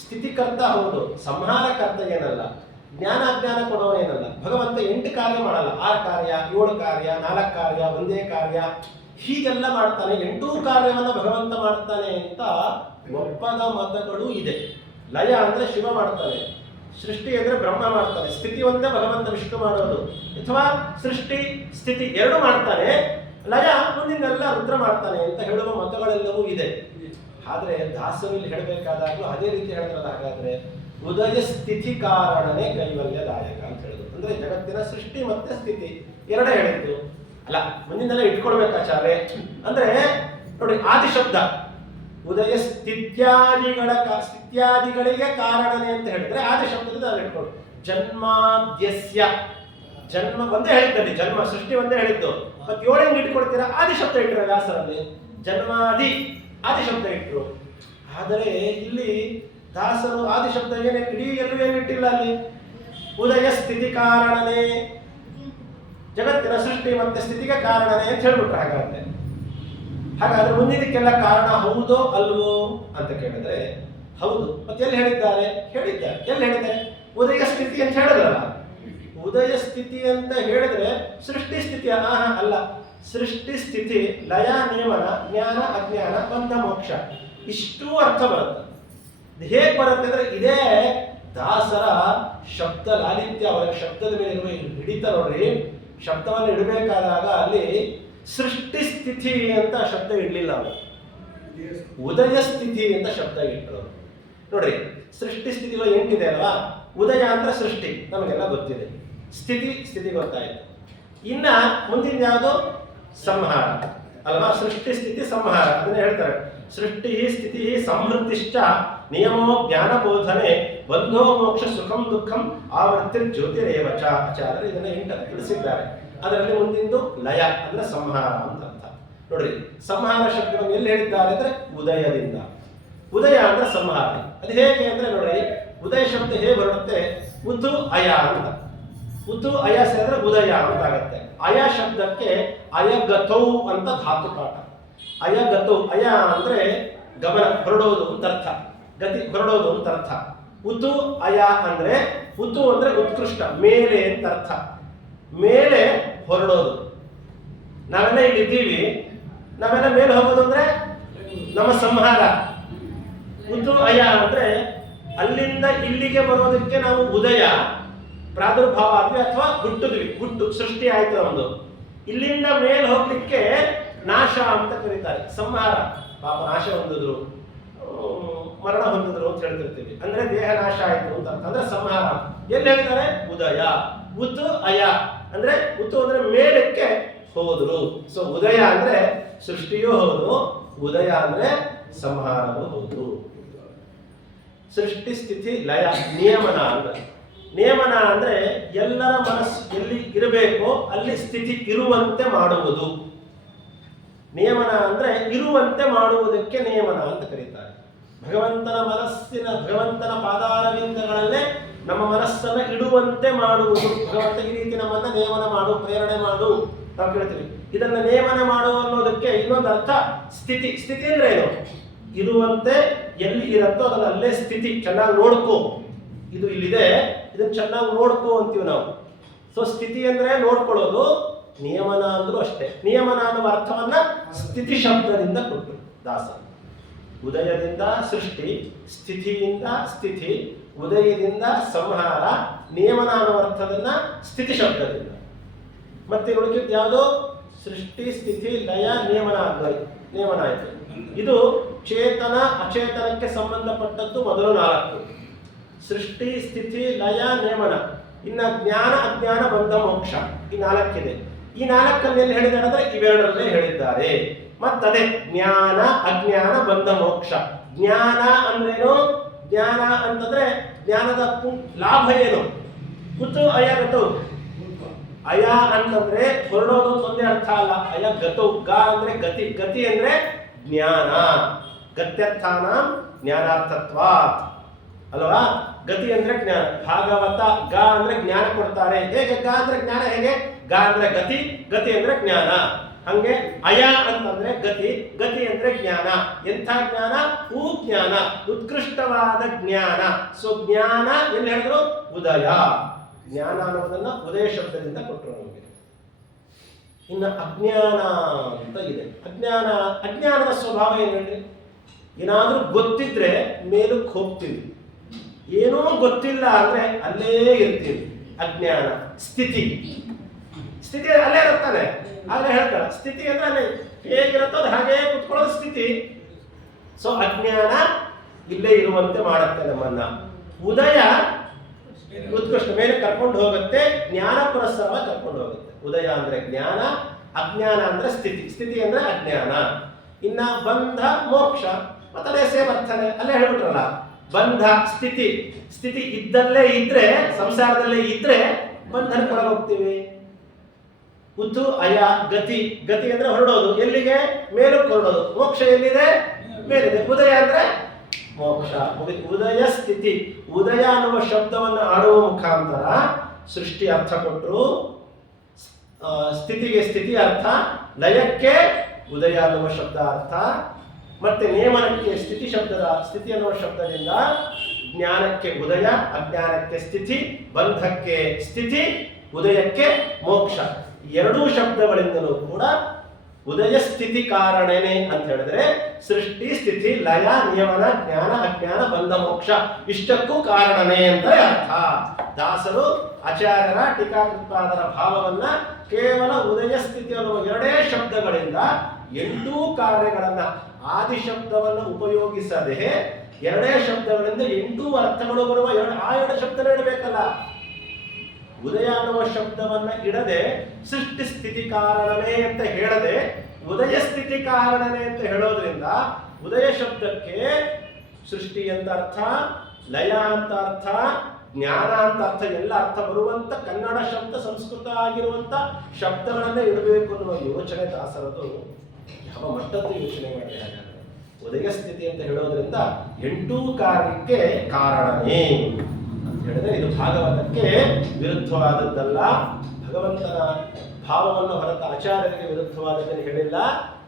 ಸ್ಥಿತಿಕರ್ತ ಹೌದು, ಸಂಹಾರಕರ್ತ ಏನಲ್ಲ, ಜ್ಞಾನಾಜ್ಞಾನ ಕೊಡೋನೇನಲ್ಲ. ಭಗವಂತ 8 ಕಾರ್ಯ ಮಾಡಲ್ಲ, 6 ಕಾರ್ಯ, 7 ಕಾರ್ಯ, 4 ಕಾರ್ಯ, ಒಂದೇ ಕಾರ್ಯ, ಹೀಗೆಲ್ಲ ಮಾಡ್ತಾನೆ. 8 ಕಾರ್ಯವನ್ನು ಭಗವಂತ ಮಾಡ್ತಾನೆ ಅಂತ ಒಪ್ಪದ ಮತಗಳು ಇದೆ. ಲಯ ಅಂದ್ರೆ ಶಿವ ಮಾಡ್ತಾನೆ, ಸೃಷ್ಟಿ ಅಂದ್ರೆ ಬ್ರಹ್ಮ ಮಾಡ್ತಾನೆ, ಸ್ಥಿತಿ ಒಂದೇ ಭಗವಂತ ವಿಷ್ಣು ಮಾಡೋದು, ಅಥವಾ ಸೃಷ್ಟಿ ಸ್ಥಿತಿ 2 ಮಾಡ್ತಾನೆ, ಲಯ ಮುಂದಿನೆಲ್ಲ ರುದ್ರ ಮಾಡ್ತಾನೆ ಅಂತ ಹೇಳುವ ಮತಗಳೆಲ್ಲವೂ ಇದೆ. ಆದ್ರೆ ದಾಸರಲ್ಲಿ ಹೇಳಬೇಕಾದಾಗಲೂ ಅದೇ ರೀತಿ ಹೇಳಿದ್ರಲ್ಲ. ಹಾಗಾದ್ರೆ ಉದಯ ಸ್ಥಿತಿ ಕಾರಣನೇ ಕೈವಲ್ಯದಾಯಕ ಅಂತ ಹೇಳಿದ್ರು. ಅಂದ್ರೆ ಜಗತ್ತಿನ ಸೃಷ್ಟಿ ಮತ್ತೆ ಸ್ಥಿತಿ 2 ಹೇಳಿದ್ದು ಅಲ್ಲ, ಮುಂದಿನೆಲ್ಲ ಇಟ್ಕೊಳ್ಬೇಕಾಚಾರ್ಯ. ಅಂದ್ರೆ ನೋಡಿ, ಆದಿ ಶಬ್ದ ಉದಯ ಸ್ಥಿತ್ಯಾದಿಗಳಿಗೆ ಕಾರಣನೇ ಅಂತ ಹೇಳಿದ್ರೆ ಆದಿ ಶಬ್ದದಿಂದ ಅದು ಇಟ್ಕೊಳ್ಳಿ. ಜನ್ಮಾದ್ಯಸ್ಯ, ಜನ್ಮ ಒಂದೇ ಹೇಳಿದ್ದಲ್ಲಿ, ಜನ್ಮ ಸೃಷ್ಟಿ ಒಂದೇ ಹೇಳಿದ್ದು, ಮತ್ತೆ 7 ಹೆಂಗ್ ಇಟ್ಕೊಳ್ತೀರಾ? ಆದಿ ಶಬ್ದ ಇಟ್ಟರೆ ವ್ಯಾಸರಲ್ಲಿ ಜನ್ಮಾದಿ ಆದಿ ಶಬ್ದ ಇಟ್ರು. ಆದರೆ ಇಲ್ಲಿ ದಾಸರು ಆದಿ ಶಬ್ದ ಏನೇ ಇಡೀ ಎಲ್ಲೂ ಏನು ಇಟ್ಟಿಲ್ಲ. ಅಲ್ಲಿ ಉದಯ ಸ್ಥಿತಿ ಕಾರಣನೇ, ಜಗತ್ತಿನ ಸೃಷ್ಟಿ ಮತ್ತೆ ಸ್ಥಿತಿಗೆ ಕಾರಣನೇ ಅಂತ ಹೇಳ್ಬಿಟ್ರು. ಹಾಗಾದ್ರೆ ಮುಂದಿನಕ್ಕೆಲ್ಲ ಕಾರಣ ಹೌದೋ ಅಲ್ವೋ ಅಂತ ಕೇಳಿದ್ರೆ ಹೌದು. ಮತ್ತೆ ಎಲ್ಲಿ ಹೇಳಿದ್ದಾರೆ? ಎಲ್ಲಿ ಹೇಳಿದ್ದಾರೆ? ಉದಯ ಸ್ಥಿತಿ ಅಂತ ಹೇಳಿದ್ರಲ್ಲ. ಉದಯ ಸ್ಥಿತಿ ಅಂತ ಹೇಳಿದ್ರೆ ಸೃಷ್ಟಿ ಸ್ಥಿತಿ ಅಲ್ಲ. ಸೃಷ್ಟಿ ಸ್ಥಿತಿ ಲಯ ನಿಯಮನ ಜ್ಞಾನ ಅಜ್ಞಾನ ಬಂಧ ಮೋಕ್ಷ, ಇಷ್ಟೂ ಅರ್ಥ ಬರುತ್ತೆ. ಹೇಗೆ ಬರುತ್ತೆ ಅಂದ್ರೆ ಇದೇ ದಾಸರ ಶಬ್ದ ಲಾಲಿತ್ಯ, ಅವರ ಶಬ್ದದ ಮೇಲೆ ಇರುವ ಹಿಡಿತ ನೋಡ್ರಿ. ಶಬ್ದವನ್ನು ಇಡಬೇಕಾದಾಗ ಅಲ್ಲಿ ಸೃಷ್ಟಿ ಸ್ಥಿತಿ ಅಂತ ಶಬ್ದ ಇಡ್ಲಿಲ್ಲ ಅವರು, ಉದಯ ಸ್ಥಿತಿ ಅಂತ ಶಬ್ದ ಇಟ್ಟರು. ನೋಡ್ರಿ, ಸೃಷ್ಟಿ ಸ್ಥಿತಿಗಳು 8 ಇದೆ ಅಲ್ವಾ? ಉದಯ ಅಂದ್ರೆ ಸೃಷ್ಟಿ ನಮಗೆಲ್ಲ ಗೊತ್ತಿದೆ, ಸ್ಥಿತಿ ಗೊತ್ತಾಯಿತು. ಇನ್ನ ಮುಂದಿನ ಯಾವುದು? ಸಂಹಾರ ಅಲ್ವಾ? ಸೃಷ್ಟಿ ಸ್ಥಿತಿ ಸಂಹಾರ ಅದನ್ನ ಹೇಳ್ತಾರೆ. ಸೃಷ್ಟಿ ಸ್ಥಿತಿ ಸಂವೃತ್ತಿಶ್ಚ ನಿಯಮೋ ಜ್ಞಾನಬೋಧನೆ ಬಂಧೋ ಮೋಕ್ಷ ಸುಖಂ ದುಃಖಂ ಆವರ್ತಿರ್ ಜ್ಯೋತಿರೇವಚ. ಆಚಾರ್ಯರು ಇದನ್ನ 8 ತಿಳಿಸಿದ್ದಾರೆ. ಅದರಲ್ಲಿ ಮುಂದಿಂದು ಲಯ ಅಂದ್ರೆ ಸಂಹಾರ ಅಂತ ಅರ್ಥ. ನೋಡ್ರಿ, ಸಂಹಾರ ಶಬ್ದವನ್ನು ಎಲ್ಲಿ ಹೇಳಿದ್ದಾರೆ ಅಂದ್ರೆ ಉದಯದಿಂದ. ಉದಯ ಅಂದ್ರೆ ಸಂಹಾರ. ಅದು ಹೇಗೆ ಅಂದ್ರೆ ನೋಡ್ರಿ, ಉದಯ ಶಬ್ದ ಹೇಗೆ ಬರುತ್ತೆ? ಉದು ಅಯ ಅಂತ. ಉದು ಅಯ ಸೇರಿದ್ರೆ ಉದಯ ಅಂತ ಆಗತ್ತೆ. ಅಯ ಶಬ್ದಕ್ಕೆ ಅಯಗತೌ ಅಂತ ಧಾತು ಪಾಠ. ಅಯಗತೌ, ಅಯ ಅಂದ್ರೆ ಗಮನ ಹೊರಡೋದು ಅಂತ ಅರ್ಥ, ಗತಿ ಹೊರಡೋದು ಅಂತ ಅರ್ಥ. ಉತು ಅಯ ಅಂದ್ರೆ, ಉತು ಅಂದ್ರೆ ಉತ್ಕೃಷ್ಟ, ಮೇಲೆ ಅಂತ ಅರ್ಥ, ಮೇಲೆ ಹೊರಡೋದು. ನಾವೆಲ್ಲ ಇಲ್ಲಿದ್ದೀವಿ, ನಾವೆಲ್ಲ ಮೇಲೆ ಹೋಗೋದು ಅಂದ್ರೆ ನಮ್ಮ ಸಂಹಾರ. ಉತು ಅಯ ಅಂದ್ರೆ ಅಲ್ಲಿಂದ ಇಲ್ಲಿಗೆ ಬರೋದಕ್ಕೆ ನಾವು ಉದಯ ಪ್ರಾದುರ್ಭಾವ ಆದ್ವಿ ಅಥವಾ ಹುಟ್ಟಿದ್ವಿ, ಹುಟ್ಟು ಸೃಷ್ಟಿ ಆಯ್ತು ಒಂದು. ಇಲ್ಲಿಂದ ಮೇಲೆ ಹೋಗ್ಲಿಕ್ಕೆ ನಾಶ ಅಂತ ಕರೀತಾರೆ, ಸಂಹಾರ. ಪಾಪ ನಾಶ ಹೊಂದಿದ್ರು, ಮರಣ ಹೊಂದಿದ್ರು ಅಂತ ಹೇಳ್ತಿರ್ತೀವಿ. ಅಂದ್ರೆ ದೇಹ ನಾಶ ಆಯ್ತು ಅಂತ ಅರ್ಥ. ಅಂದ್ರೆ ಸಂಹಾರ. ಎಲ್ಲಿ ಹೇಳ್ತಾರೆ? ಉದಯ. ಉತು ಅಯ ಅಂದ್ರೆ, ಉತು ಅಂದ್ರೆ ಮೇಲಕ್ಕೆ ಹೋದ್ರು. ಸೊ ಉದಯ ಅಂದ್ರೆ ಸೃಷ್ಟಿಯೂ ಹೌದು, ಉದಯ ಅಂದ್ರೆ ಸಂಹಾರವೂ ಹೌದು. ಸೃಷ್ಟಿ ಸ್ಥಿತಿ ಲಯ ನಿಯಮನ ಅಂದ್ರೆ, ನಿಯಮನ ಅಂದ್ರೆ ಎಲ್ಲರ ಮನಸ್ಸು ಎಲ್ಲಿ ಇರಬೇಕೋ ಅಲ್ಲಿ ಸ್ಥಿತಿ ಇರುವಂತೆ ಮಾಡುವುದು. ನಿಯಮನ ಅಂದ್ರೆ ಇರುವಂತೆ ಮಾಡುವುದಕ್ಕೆ ನಿಯಮನ ಅಂತ ಕರೀತಾರೆ. ಭಗವಂತನ ಪಾದಾರವಿಂದಗಳಲ್ಲೇ ನಮ್ಮ ಮನಸ್ಸನ್ನ ಇಡುವಂತೆ ಮಾಡುವುದು. ಭಗವಂತ ಈ ರೀತಿ ನಮ್ಮನ್ನ ನೇಮನ ಮಾಡು, ಪ್ರೇರಣೆ ಮಾಡು ನಾವು ಕೇಳ್ತೀವಿ. ಇದನ್ನ ನೇಮನ ಮಾಡು ಅನ್ನೋದಕ್ಕೆ ಇನ್ನೊಂದು ಅರ್ಥ ಸ್ಥಿತಿ. ಸ್ಥಿತಿ ಅಂದ್ರೆ ಏನು? ಇರುವಂತೆ ಎಲ್ಲಿ ಇರುತ್ತೋ ಅದನ್ನ ಅಲ್ಲೇ ಸ್ಥಿತಿ, ಚೆನ್ನಾಗಿ ನೋಡ್ಕೋ, ಇದು ಇಲ್ಲಿದೆ ಇದನ್ನ ಚೆನ್ನಾಗಿ ನೋಡ್ಕೋ ಅಂತೀವಿ ನಾವು. ಸೊ ಸ್ಥಿತಿ ಅಂದ್ರೆ ನೋಡ್ಕೊಳ್ಳೋದು, ನಿಯಮನ ಅಂದ್ರೂ ಅಷ್ಟೇ. ನಿಯಮನ ಅನ್ನುವ ಅರ್ಥವನ್ನ ಸ್ಥಿತಿ ಶಬ್ದದಿಂದ ಕೊಟ್ಟರು ದಾಸ. ಉದಯದಿಂದ ಸೃಷ್ಟಿ, ಸ್ಥಿತಿಯಿಂದ ಸ್ಥಿತಿ, ಉದಯದಿಂದ ಸಂಹಾರ, ನಿಯಮನ ಅನ್ನುವ ಅರ್ಥದನ್ನ ಸ್ಥಿತಿ ಶಬ್ದದಿಂದ. ಮತ್ತೆ ಉಳಿದಿದ್ದು ಯಾವುದು? ಸೃಷ್ಟಿ, ಸ್ಥಿತಿ, ಲಯ, ನಿಯಮನ ಆಯ್ತು. ಇದು ಚೇತನ ಅಚೇತನಕ್ಕೆ ಸಂಬಂಧಪಟ್ಟದ್ದು ಮೊದಲು 4. ಸೃಷ್ಟಿ, ಸ್ಥಿತಿ, ಲಯ, ನಿಯಮನ. ಇನ್ನ ಜ್ಞಾನ, ಅಜ್ಞಾನ, ಬಂಧ, ಮೋಕ್ಷ, ಈ 4 ಇದೆ. ಈ 4 ಎಲ್ಲಿ ಹೇಳಿದ್ದಾರೆ ಅಂದ್ರೆ ಇವೆರಡರಲ್ಲೇ ಹೇಳಿದ್ದಾರೆ. ಮತ್ತದೇ ಜ್ಞಾನ, ಅಜ್ಞಾನ, ಬಂಧ, ಮೋಕ್ಷ. ಜ್ಞಾನ ಅಂದ್ರೇನು? ಜ್ಞಾನ ಅಂತಂದ್ರೆ ಜ್ಞಾನದ ಲಾಭ ಏನು? ಕುತು ಅಯ ಗತು. ಅಯ ಅಂತಂದ್ರೆ ಹೊರಡೋದು ಒಂದೇ ಅರ್ಥ ಅಲ್ಲ. ಅಯ ಗತು. ಗ ಅಂದ್ರೆ ಗತಿ. ಗತಿ ಅಂದ್ರೆ ಜ್ಞಾನ. ಗತ್ಯರ್ಥಾನ ಜ್ಞಾನಾರ್ಥತ್ವ ಅಲ್ವಾ? ಗತಿ ಅಂದ್ರೆ ಜ್ಞಾನ. ಭಾಗವತ ಗ ಅಂದ್ರೆ ಜ್ಞಾನ ಕೊಡ್ತಾರೆ. ಹೇಗೆ? ಗ ಅಂದ್ರೆ ಜ್ಞಾನ. ಹೇಗೆ? ಗ ಅಂದ್ರೆ ಗತಿ, ಗತಿ ಅಂದ್ರೆ ಜ್ಞಾನ. ಹಂಗೆ ಅಯ ಅಂತಂದ್ರೆ ಗತಿ, ಗತಿ ಅಂದ್ರೆ ಜ್ಞಾನ. ಎಂಥ ಜ್ಞಾನ? ಜ್ಞಾನ, ಉತ್ಕೃಷ್ಟವಾದ ಜ್ಞಾನ. ಸೊ ಜ್ಞಾನ ಎಲ್ಲಿ ಹೇಳಿದ್ರು? ಉದಯ. ಜ್ಞಾನ ಅನ್ನೋದನ್ನ ಉದಯ ಶಬ್ದದಿಂದ ಕೊಟ್ಟರು ನಮಗೆ. ಇನ್ನು ಅಜ್ಞಾನ ಅಂತ ಇದೆ. ಅಜ್ಞಾನದ ಸ್ವಭಾವ ಏನು ಹೇಳಿ? ಏನಾದ್ರೂ ಗೊತ್ತಿದ್ರೆ ಮೇಲಕ್ಕೆ ಹೋಗ್ತೀವಿ, ಏನೂ ಗೊತ್ತಿಲ್ಲ ಅಂದ್ರೆ ಅಲ್ಲೇ ಇರ್ತೀವಿ. ಅಜ್ಞಾನ. ಸ್ಥಿತಿ ಅಲ್ಲೇ ಇರ್ತಾನೆ. ಆದ್ರೆ ಹೇಳ್ತಾರೆ ಸ್ಥಿತಿ ಅಂದ್ರೆ ಅಲ್ಲೇ ಹೇಗಿರುತ್ತೋ ಅದು ಹಾಗೇ ಕುತ್ಕೊಳ್ಳೋದು ಸ್ಥಿತಿ. ಸೊ ಅಜ್ಞಾನ ಇಲ್ಲೇ ಇರುವಂತೆ ಮಾಡುತ್ತೆ ನಮ್ಮನ್ನ. ಉದಯ ಉತ್ಕೃಷ್ಟ ಮೇಲೆ ಕರ್ಕೊಂಡು ಹೋಗುತ್ತೆ, ಜ್ಞಾನ ಪುರಸ್ಸರ ಕರ್ಕೊಂಡು ಹೋಗುತ್ತೆ. ಉದಯ ಅಂದ್ರೆ ಜ್ಞಾನ, ಅಜ್ಞಾನ ಅಂದ್ರೆ ಸ್ಥಿತಿ ಅಂದ್ರೆ ಅಜ್ಞಾನ. ಇನ್ನ ಬಂಧ, ಮೋಕ್ಷ ಮತ್ತೆ ಸೇಮ್ ಅರ್ಥನೆ. ಅಲ್ಲೇ ಹೇಳ್ಬಿಟ್ರಲ್ಲ, ಬಂಧ ಸ್ಥಿತಿ ಇದ್ದಲ್ಲೇ ಇದ್ರೆ, ಸಂಸಾರದಲ್ಲೇ ಇದ್ರೆ ಬಂಧನ ಹೋಗ್ತೀವಿ. ಉತ್ತು ಅಯ ಗತಿ ಅಂದ್ರೆ ಹೊರಡೋದು. ಎಲ್ಲಿಗೆ? ಮೇಲಕ್ಕೆ ಹೊರಡೋದು. ಮೋಕ್ಷ ಎಲ್ಲಿದೆ? ಮೇಲಿದೆ. ಉದಯ ಅಂದ್ರೆ ಮೋಕ್ಷ. ಉದಯ ಸ್ಥಿತಿ. ಉದಯ ಅನ್ನುವ ಶಬ್ದವನ್ನು ಆಡುವ ಮುಖಾಂತರ ಸೃಷ್ಟಿ ಅರ್ಥ ಕೊಟ್ಟರು, ಸ್ಥಿತಿಗೆ ಸ್ಥಿತಿ ಅರ್ಥ, ಲಯಕ್ಕೆ ಉದಯ ಅನ್ನುವ ಶಬ್ದ ಅರ್ಥ, ಮತ್ತೆ ನೇಮನಕ್ಕೆ ಸ್ಥಿತಿ ಅನ್ನುವ ಶಬ್ದದಿಂದ ಜ್ಞಾನಕ್ಕೆ ಉದಯ, ಅಜ್ಞಾನಕ್ಕೆ ಸ್ಥಿತಿ, ಬಂಧಕ್ಕೆ ಸ್ಥಿತಿ, ಉದಯಕ್ಕೆ ಮೋಕ್ಷ. ಎರಡೂ ಶಬ್ದಗಳಿಂದಲೂ ಕೂಡ ಉದಯ ಸ್ಥಿತಿ ಕಾರಣನೇ ಅಂತ ಹೇಳಿದ್ರೆ ಸೃಷ್ಟಿ, ಸ್ಥಿತಿ, ಲಯ, ನಿಯಮನ, ಜ್ಞಾನ, ಅಜ್ಞಾನ, ಬಂಧ, ಮೋಕ್ಷ ಇಷ್ಟಕ್ಕೂ ಕಾರಣನೇ ಅಂತ ಅರ್ಥ. ದಾಸರು ಆಚಾರ್ಯರ ಟೀಕಾಕೃತ್ಪಾದರ ಭಾವವನ್ನ ಕೇವಲ ಉದಯ ಸ್ಥಿತಿ ಅನ್ನುವ 2 ಶಬ್ದಗಳಿಂದ 8 ಕಾರ್ಯಗಳನ್ನ, ಆದಿ ಶಬ್ದವನ್ನು ಉಪಯೋಗಿಸದೆ 2 ಶಬ್ದಗಳಿಂದ 8 ಅರ್ಥಗಳು ಬರುವ 2 ಶಬ್ದಗಳು ಇಡಬೇಕಲ್ಲ. ಉದಯ ಅನ್ನುವ ಶಬ್ದವನ್ನ ಇಡದೆ ಸೃಷ್ಟಿ ಸ್ಥಿತಿ ಕಾರಣನೇ ಅಂತ ಹೇಳದೆ ಉದಯ ಸ್ಥಿತಿ ಕಾರಣನೇ ಅಂತ ಹೇಳೋದ್ರಿಂದ ಉದಯ ಶಬ್ದಕ್ಕೆ ಸೃಷ್ಟಿ ಅಂತ ಅರ್ಥ, ಲಯ ಅಂತ ಅರ್ಥ, ಜ್ಞಾನ ಅಂತ ಅರ್ಥ, ಎಲ್ಲ ಅರ್ಥ ಬರುವಂತ ಕನ್ನಡ ಶಬ್ದ, ಸಂಸ್ಕೃತ ಆಗಿರುವಂತ ಶಬ್ದಗಳನ್ನೇ ಇಡಬೇಕು ಅನ್ನುವ ಯೋಚನೆ ದಾಸರದು ಯಾವ ಮಟ್ಟದ್ದು ಯೋಚನೆ ಮಾಡಿ. ಹಾಗಾದ್ರೆ ಉದಯ ಸ್ಥಿತಿ ಅಂತ ಹೇಳೋದ್ರಿಂದ 8 ಕಾರ್ಯಕ್ಕೆ ಕಾರಣನೇ ಅಂತ ಹೇಳಿದ್ರೆ ಇದು ಭಾಗವತಕ್ಕೆ ವಿರುದ್ಧವಾದದ್ದಲ್ಲ. ಭಗವಂತನ ಭಾವವನ್ನು ಹೊರತು ಆಚಾರ್ಯರಿಗೆ ವಿರುದ್ಧವಾದದ್ದನ್ನು ಹೇಳಿಲ್ಲ,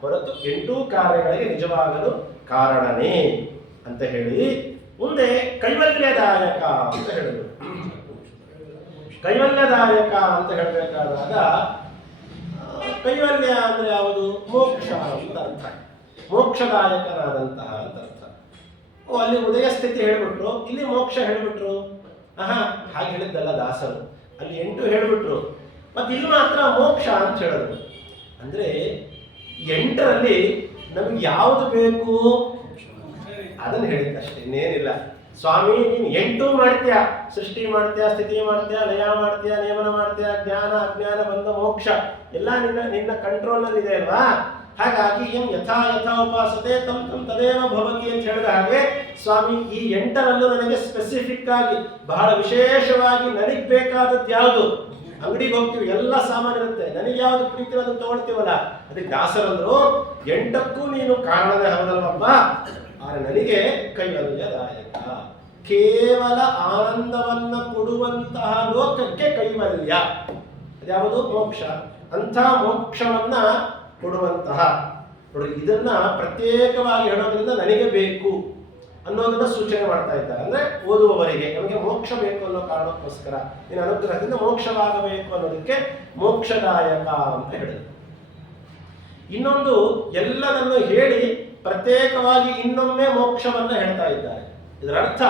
ಹೊರತು 8 ಕಾರ್ಯಗಳಿಗೆ ನಿಜವಾಗಲು ಕಾರಣನೇ ಅಂತ ಹೇಳಿ ಮುಂದೆ ಕೈವಲ್ಯದಾಯಕ ಅಂತ ಹೇಳಿದ್ರು. ಕೈವಲ್ಯದಾಯಕ ಅಂತ ಹೇಳಬೇಕಾದಾಗ ಕೈವಲ್ಯ ಅಂದ್ರೆ ಯಾವುದು? ಮೋಕ್ಷ ಅಂತ ಅರ್ಥ, ಮೋಕ್ಷದಾಯಕನಾದಂತಹ ಅಂತ ಅರ್ಥ. ಅಲ್ಲಿ ಉದಯ ಸ್ಥಿತಿ ಹೇಳ್ಬಿಟ್ರು, ಇಲ್ಲಿ ಮೋಕ್ಷ ಹೇಳ್ಬಿಟ್ರು. ಹಾಗೆ ಹೇಳಿದ್ದಲ್ಲ ದಾಸರು, ಅಲ್ಲಿ 8 ಹೇಳ್ಬಿಟ್ರು, ಮತ್ತೆ ಇಲ್ಲಿ ಮಾತ್ರ ಮೋಕ್ಷ ಅಂತ ಹೇಳಿದ್ರು. ಅಂದ್ರೆ 8ರಲ್ಲಿ ನಮಗೆ ಯಾವುದು ಬೇಕು ಅದನ್ನು ಹೇಳಿದ್ದಷ್ಟೇ, ಇನ್ನೇನಿಲ್ಲ. ಸ್ವಾಮಿ ನೀನು 8 ಮಾಡ್ತೀಯ, ಸೃಷ್ಟಿ ಮಾಡ್ತೀಯ, ಸ್ಥಿತಿ ಮಾಡ್ತೀಯ, ಲಯ ಮಾಡ್ತೀಯ, ನಿಯಮನ ಮಾಡ್ತೀಯ, ಜ್ಞಾನ, ಅಜ್ಞಾನ, ಬಂಧ, ಮೋಕ್ಷ ಎಲ್ಲ ನಿನ್ನ ಕಂಟ್ರೋಲ್ ಇದೆ ಅಲ್ವಾ. ಹಾಗಾಗಿ ಯಥಾ ಉಪಾಸತೆ ತಂ ತದೇವ ಭವತಿ ಅಂತ ಹೇಳಿದ ಹಾಗೆ ಸ್ವಾಮಿ ಈ 8ರಲ್ಲೂ ನನಗೆ ಸ್ಪೆಸಿಫಿಕ್ ಆಗಿ ಬಹಳ ವಿಶೇಷವಾಗಿ ನನಗೆ ಬೇಕಾದದ್ದು ಯಾವುದು? ಅಂಗಡಿಗೆ ಹೋಗ್ತೀವಿ, ಎಲ್ಲ ಸಾಮಾನು ಇರುತ್ತೆ, ನನಗೆ ಯಾವ್ದು ಪ್ರೀತಿ ಅದನ್ನು ತಗೊಳ್ತೀವಲ್ಲ. ಅದಕ್ಕೆ ದಾಸರಂದ್ರು, 8ಕ್ಕೂ ನೀನು ಕಾರಣನೇ ಹೌದಲ್ವಪ್ಪ, ಆದರೆ ನನಗೆ ಕೈವಲ್ಯದಾಯಕ, ಕೇವಲ ಆನಂದವನ್ನ ಕೊಡುವಂತಹ ಲೋಕಕ್ಕೆ ಕೈವಲ್ಯ. ಅದ್ಯಾವುದು? ಮೋಕ್ಷ. ಅಂಥ ಮೋಕ್ಷವನ್ನ ಕೊಡುವಂತಹ ನೋಡಿ, ಇದನ್ನ ಪ್ರತ್ಯೇಕವಾಗಿ ಹೇಳೋದ್ರಿಂದ ನನಗೆ ಬೇಕು ಅನ್ನೋದನ್ನ ಸೂಚನೆ ಮಾಡ್ತಾ ಇದ್ದಾರೆ. ಅಂದ್ರೆ ಓದುವವರಿಗೆ ನಮಗೆ ಮೋಕ್ಷ ಬೇಕು ಅನ್ನೋ ಕಾರಣಕ್ಕೋಸ್ಕರ ನಿನ್ನ ಅನುಗ್ರಹದಿಂದ ಮೋಕ್ಷವಾಗಬೇಕು ಅನ್ನೋದಕ್ಕೆ ಮೋಕ್ಷದಾಯಕ ಅಂತ ಹೇಳಿದ್ರು. ಇನ್ನೊಂದು, ಎಲ್ಲದನ್ನು ಹೇಳಿ ಪ್ರತ್ಯೇಕವಾಗಿ ಇನ್ನೊಮ್ಮೆ ಮೋಕ್ಷವನ್ನ ಹೇಳ್ತಾ ಇದ್ದಾರೆ. ಇದರ ಅರ್ಥ,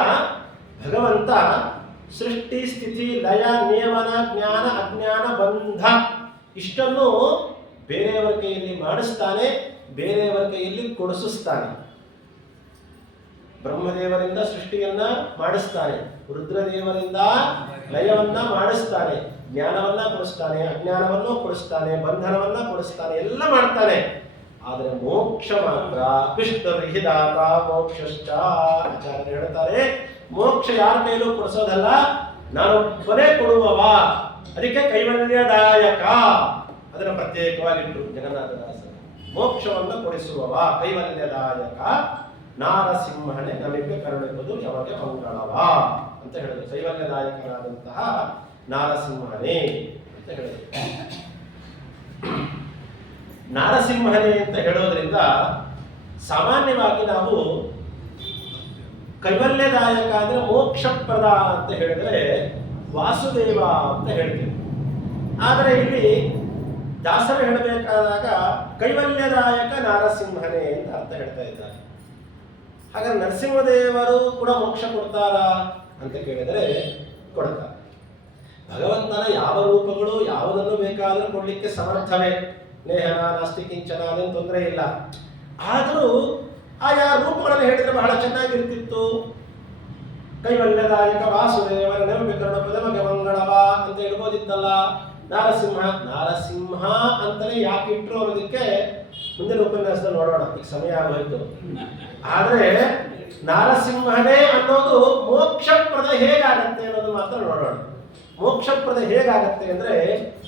ಭಗವಂತ ಸೃಷ್ಟಿ, ಸ್ಥಿತಿ, ಲಯ, ನಿಯಮನ, ಜ್ಞಾನ, ಅಜ್ಞಾನ, ಬಂಧ ಇಷ್ಟನ್ನು ಬೇರೆಯವರ ಕೈಯಲ್ಲಿ ಮಾಡಿಸ್ತಾನೆ, ಬೇರೆಯವರ ಕೈಯಲ್ಲಿ ಕೊಡಿಸಿಸ್ತಾನೆ. ಬ್ರಹ್ಮದೇವರಿಂದ ಸೃಷ್ಟಿಯನ್ನ ಮಾಡಿಸ್ತಾನೆ, ರುದ್ರದೇವರಿಂದ ಲಯವನ್ನ ಮಾಡಿಸ್ತಾನೆ, ಜ್ಞಾನವನ್ನ ಕೊಡಿಸ್ತಾನೆ, ಅಜ್ಞಾನವನ್ನು ಕೊಡಿಸ್ತಾನೆ, ಬಂಧನವನ್ನ ಕೊಡಿಸ್ತಾನೆ, ಎಲ್ಲ ಮಾಡ್ತಾನೆ. ಆದರೆ ಮೋಕ್ಷ ಮಾತ್ರ ವಿಷ್ಣುರ್ಹಿದಾತ ಮೋಕ್ಷಶ್ಚ. ಆಚಾರ್ಯರು ಹೇಳ್ತಾರೆ, ಮೋಕ್ಷ ಯಾರ ಕೈಲೂ ಕೊಡಿಸೋದಲ್ಲ, ನಾನೊಬ್ಬನೇ ಕೊಡುವವ. ಅದಕ್ಕೆ ಕೈವಲ್ಯದಾಯಕ ಅದನ್ನು ಪ್ರತ್ಯೇಕವಾಗಿಟ್ಟು ಜಗನ್ನಾಥದಾಸರು ಮೋಕ್ಷವನ್ನು ಕೊಡಿಸುವವ ಕೈವಲ್ಯದಾಯಕ ನಾರಸಿಂಹನೇ ನಮಗೆ ಕರುಣೆಂಬುದು ಯಾವಾಗ ಮಂಗಳವ ಅಂತ ಹೇಳಿದ್ರು. ಕೈವಲ್ಯದಾಯಕನಾದಂತಹ ನಾರಸಿಂಹನೇ ಅಂತ ಹೇಳಿದ್ರು. ನಾರಸಿಂಹನೇ ಅಂತ ಹೇಳೋದ್ರಿಂದ ಸಾಮಾನ್ಯವಾಗಿ ನಾವು ಕೈವಲ್ಯದಾಯಕ ಅಂದ್ರೆ ಮೋಕ್ಷಪ್ರದ ಅಂತ ಹೇಳಿದ್ರೆ ವಾಸುದೇವ ಅಂತ ಹೇಳ್ತೀವಿ. ಆದರೆ ಇಲ್ಲಿ ದಾಸರು ಹೇಳಬೇಕಾದಾಗ ಕೈವಲ್ಯದಾಯಕ ನಾರಸಿಂಹನೇ ಅಂತ ಅರ್ಥ ಹೇಳ್ತಾ ಇದ್ದಾರೆ. ಹಾಗಾದ್ರೆ ನರಸಿಂಹದೇವರು ಕೂಡ ಮೋಕ್ಷ ಕೊಡ್ತಾರಾ ಅಂತ ಕೇಳಿದರೆ ಕೊಡ್ತಾರೆ. ಭಗವಂತನ ಯಾವ ರೂಪಗಳು ಯಾವುದನ್ನು ಬೇಕಾದರೂ ಕೊಡ್ಲಿಕ್ಕೆ ಸಮರ್ಥವೇ. ನೇಹನ ನಾಸ್ತಿ ಕಿಂಚನ ಅದೇನು ತೊಂದರೆ ಇಲ್ಲ. ಆದರೂ ಆಯಾ ರೂಪಗಳನ್ನು ಹೇಳಿದ್ರೆ ಬಹಳ ಚೆನ್ನಾಗಿರ್ತಿತ್ತು. ಕೈವಲ್ಯದಾಯಕ ವಾಸುದೇವನ ನೆನಪಿಕರಣ ಪದಮಗೆ ಮಂಗಳವ ಅಂತ ಹೇಳ್ಬೋದಿತ್ತಲ್ಲ. ನಾರಸಿಂಹ ಅಂತಲೇ ಯಾಕೆ ಇಟ್ರು ಅನ್ನೋದಕ್ಕೆ ಮುಂದಿನ ಉಪನ್ಯಾಸದಲ್ಲಿ ನೋಡೋಣ, ಈಗ ಸಮಯ ಆಗೋಯ್ತು. ಆದ್ರೆ ನಾರಸಿಂಹನೇ ಅನ್ನೋದು ಮೋಕ್ಷಪ್ರದ ಹೇಗಾಗತ್ತೆ ಅನ್ನೋದು ಮಾತ್ರ ನೋಡೋಣ. ಮೋಕ್ಷಪ್ರದ ಹೇಗಾಗತ್ತೆ ಅಂದ್ರೆ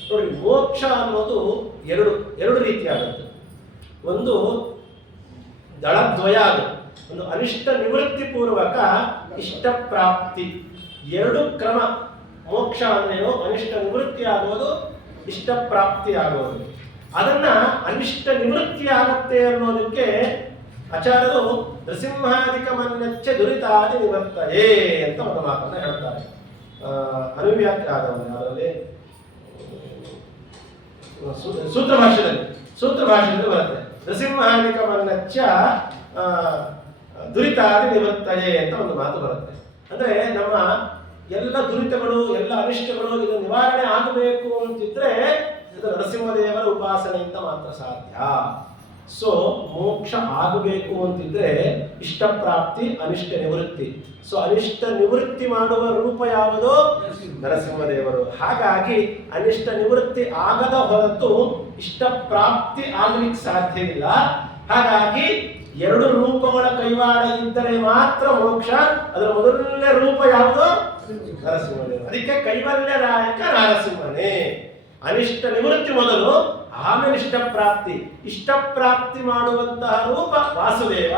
ನೋಡಿ, ಮೋಕ್ಷ ಅನ್ನೋದು ಎರಡು ರೀತಿ ಆಗುತ್ತೆ. ಒಂದು ದಳದ್ವಯ, ಅದು ಒಂದು ಅನಿಷ್ಟ ನಿವೃತ್ತಿ ಪೂರ್ವಕ ಇಷ್ಟ ಪ್ರಾಪ್ತಿ. ಎರಡು ಕ್ರಮ. ಮೋಕ್ಷ ಅಂದ್ರೇನು? ಅನಿಷ್ಟ ನಿವೃತ್ತಿ ಆಗೋದು, ಇಷ್ಟ ಪ್ರಾಪ್ತಿ ಆಗೋದು. ಅದನ್ನ ಅನಿಷ್ಟ ನಿವೃತ್ತಿ ಆಗತ್ತೆ ಅನ್ನೋದಕ್ಕೆ ಆಚಾರ್ಯರು ನೃಸಿಂಹಾಧಿಕಮನ್ಯಚ್ಚ ದುರಿತಾದಿ ನಿವರ್ತಯೇ ಅಂತ ಒಂದು ಮಾತನ್ನ ಹೇಳ್ತಾರೆ. ಅನುವ್ಯಾಖ್ಯ ಅದರಲ್ಲಿ ಸೂತ್ರ ಭಾಷೆಯಲ್ಲಿ ಬರುತ್ತೆ. ನೃಸಿಂಹಾಧಿಕಮನ್ಯಚ್ಚ ದುರಿತಾದಿ ನಿವರ್ತಯೇ ಅಂತ ಒಂದು ಮಾತು ಬರುತ್ತೆ. ಅಂದ್ರೆ ನಮ್ಮ ಎಲ್ಲ ದುರಿತಗಳು, ಎಲ್ಲ ಅನಿಷ್ಟಗಳು ಇದು ನಿವಾರಣೆ ಆಗಬೇಕು ಅಂತಿದ್ರೆ ಇದು ನರಸಿಂಹದೇವರ ಉಪಾಸನೆಯಿಂದ ಮಾತ್ರ ಸಾಧ್ಯ. ಸೊ ಮೋಕ್ಷ ಆಗಬೇಕು ಅಂತಿದ್ರೆ ಇಷ್ಟ ಪ್ರಾಪ್ತಿ, ಅನಿಷ್ಟ ನಿವೃತ್ತಿ. ಸೊ ಅನಿಷ್ಟ ನಿವೃತ್ತಿ ಮಾಡುವ ರೂಪ ಯಾವುದು? ನರಸಿಂಹದೇವರು. ಹಾಗಾಗಿ ಅನಿಷ್ಟ ನಿವೃತ್ತಿ ಆಗದ ಹೊರತು ಇಷ್ಟ ಪ್ರಾಪ್ತಿ ಆಗ್ಲಿಕ್ಕೆ ಸಾಧ್ಯ ಇಲ್ಲ. ಹಾಗಾಗಿ ಎರಡು ರೂಪಗಳ ಕೈವಾಡ ಇದ್ದರೆ ಮಾತ್ರ ಮೋಕ್ಷ. ಅದರ ಮೊದಲನೇ ರೂಪ ಯಾವುದು? ನರಸಿಂಹದೇವರು. ಅದಕ್ಕೆ ಕೈವಲ್ಯದಾಯಕ ನರಸಿಂಹನೇ. ಅನಿಷ್ಟ ನಿವೃತ್ತಿ ಮೊದಲು, ಆಮೇಲೆ ಇಷ್ಟ ಪ್ರಾಪ್ತಿ. ಇಷ್ಟ ಪ್ರಾಪ್ತಿ ಮಾಡುವಂತಹ ರೂಪ ವಾಸುದೇವ,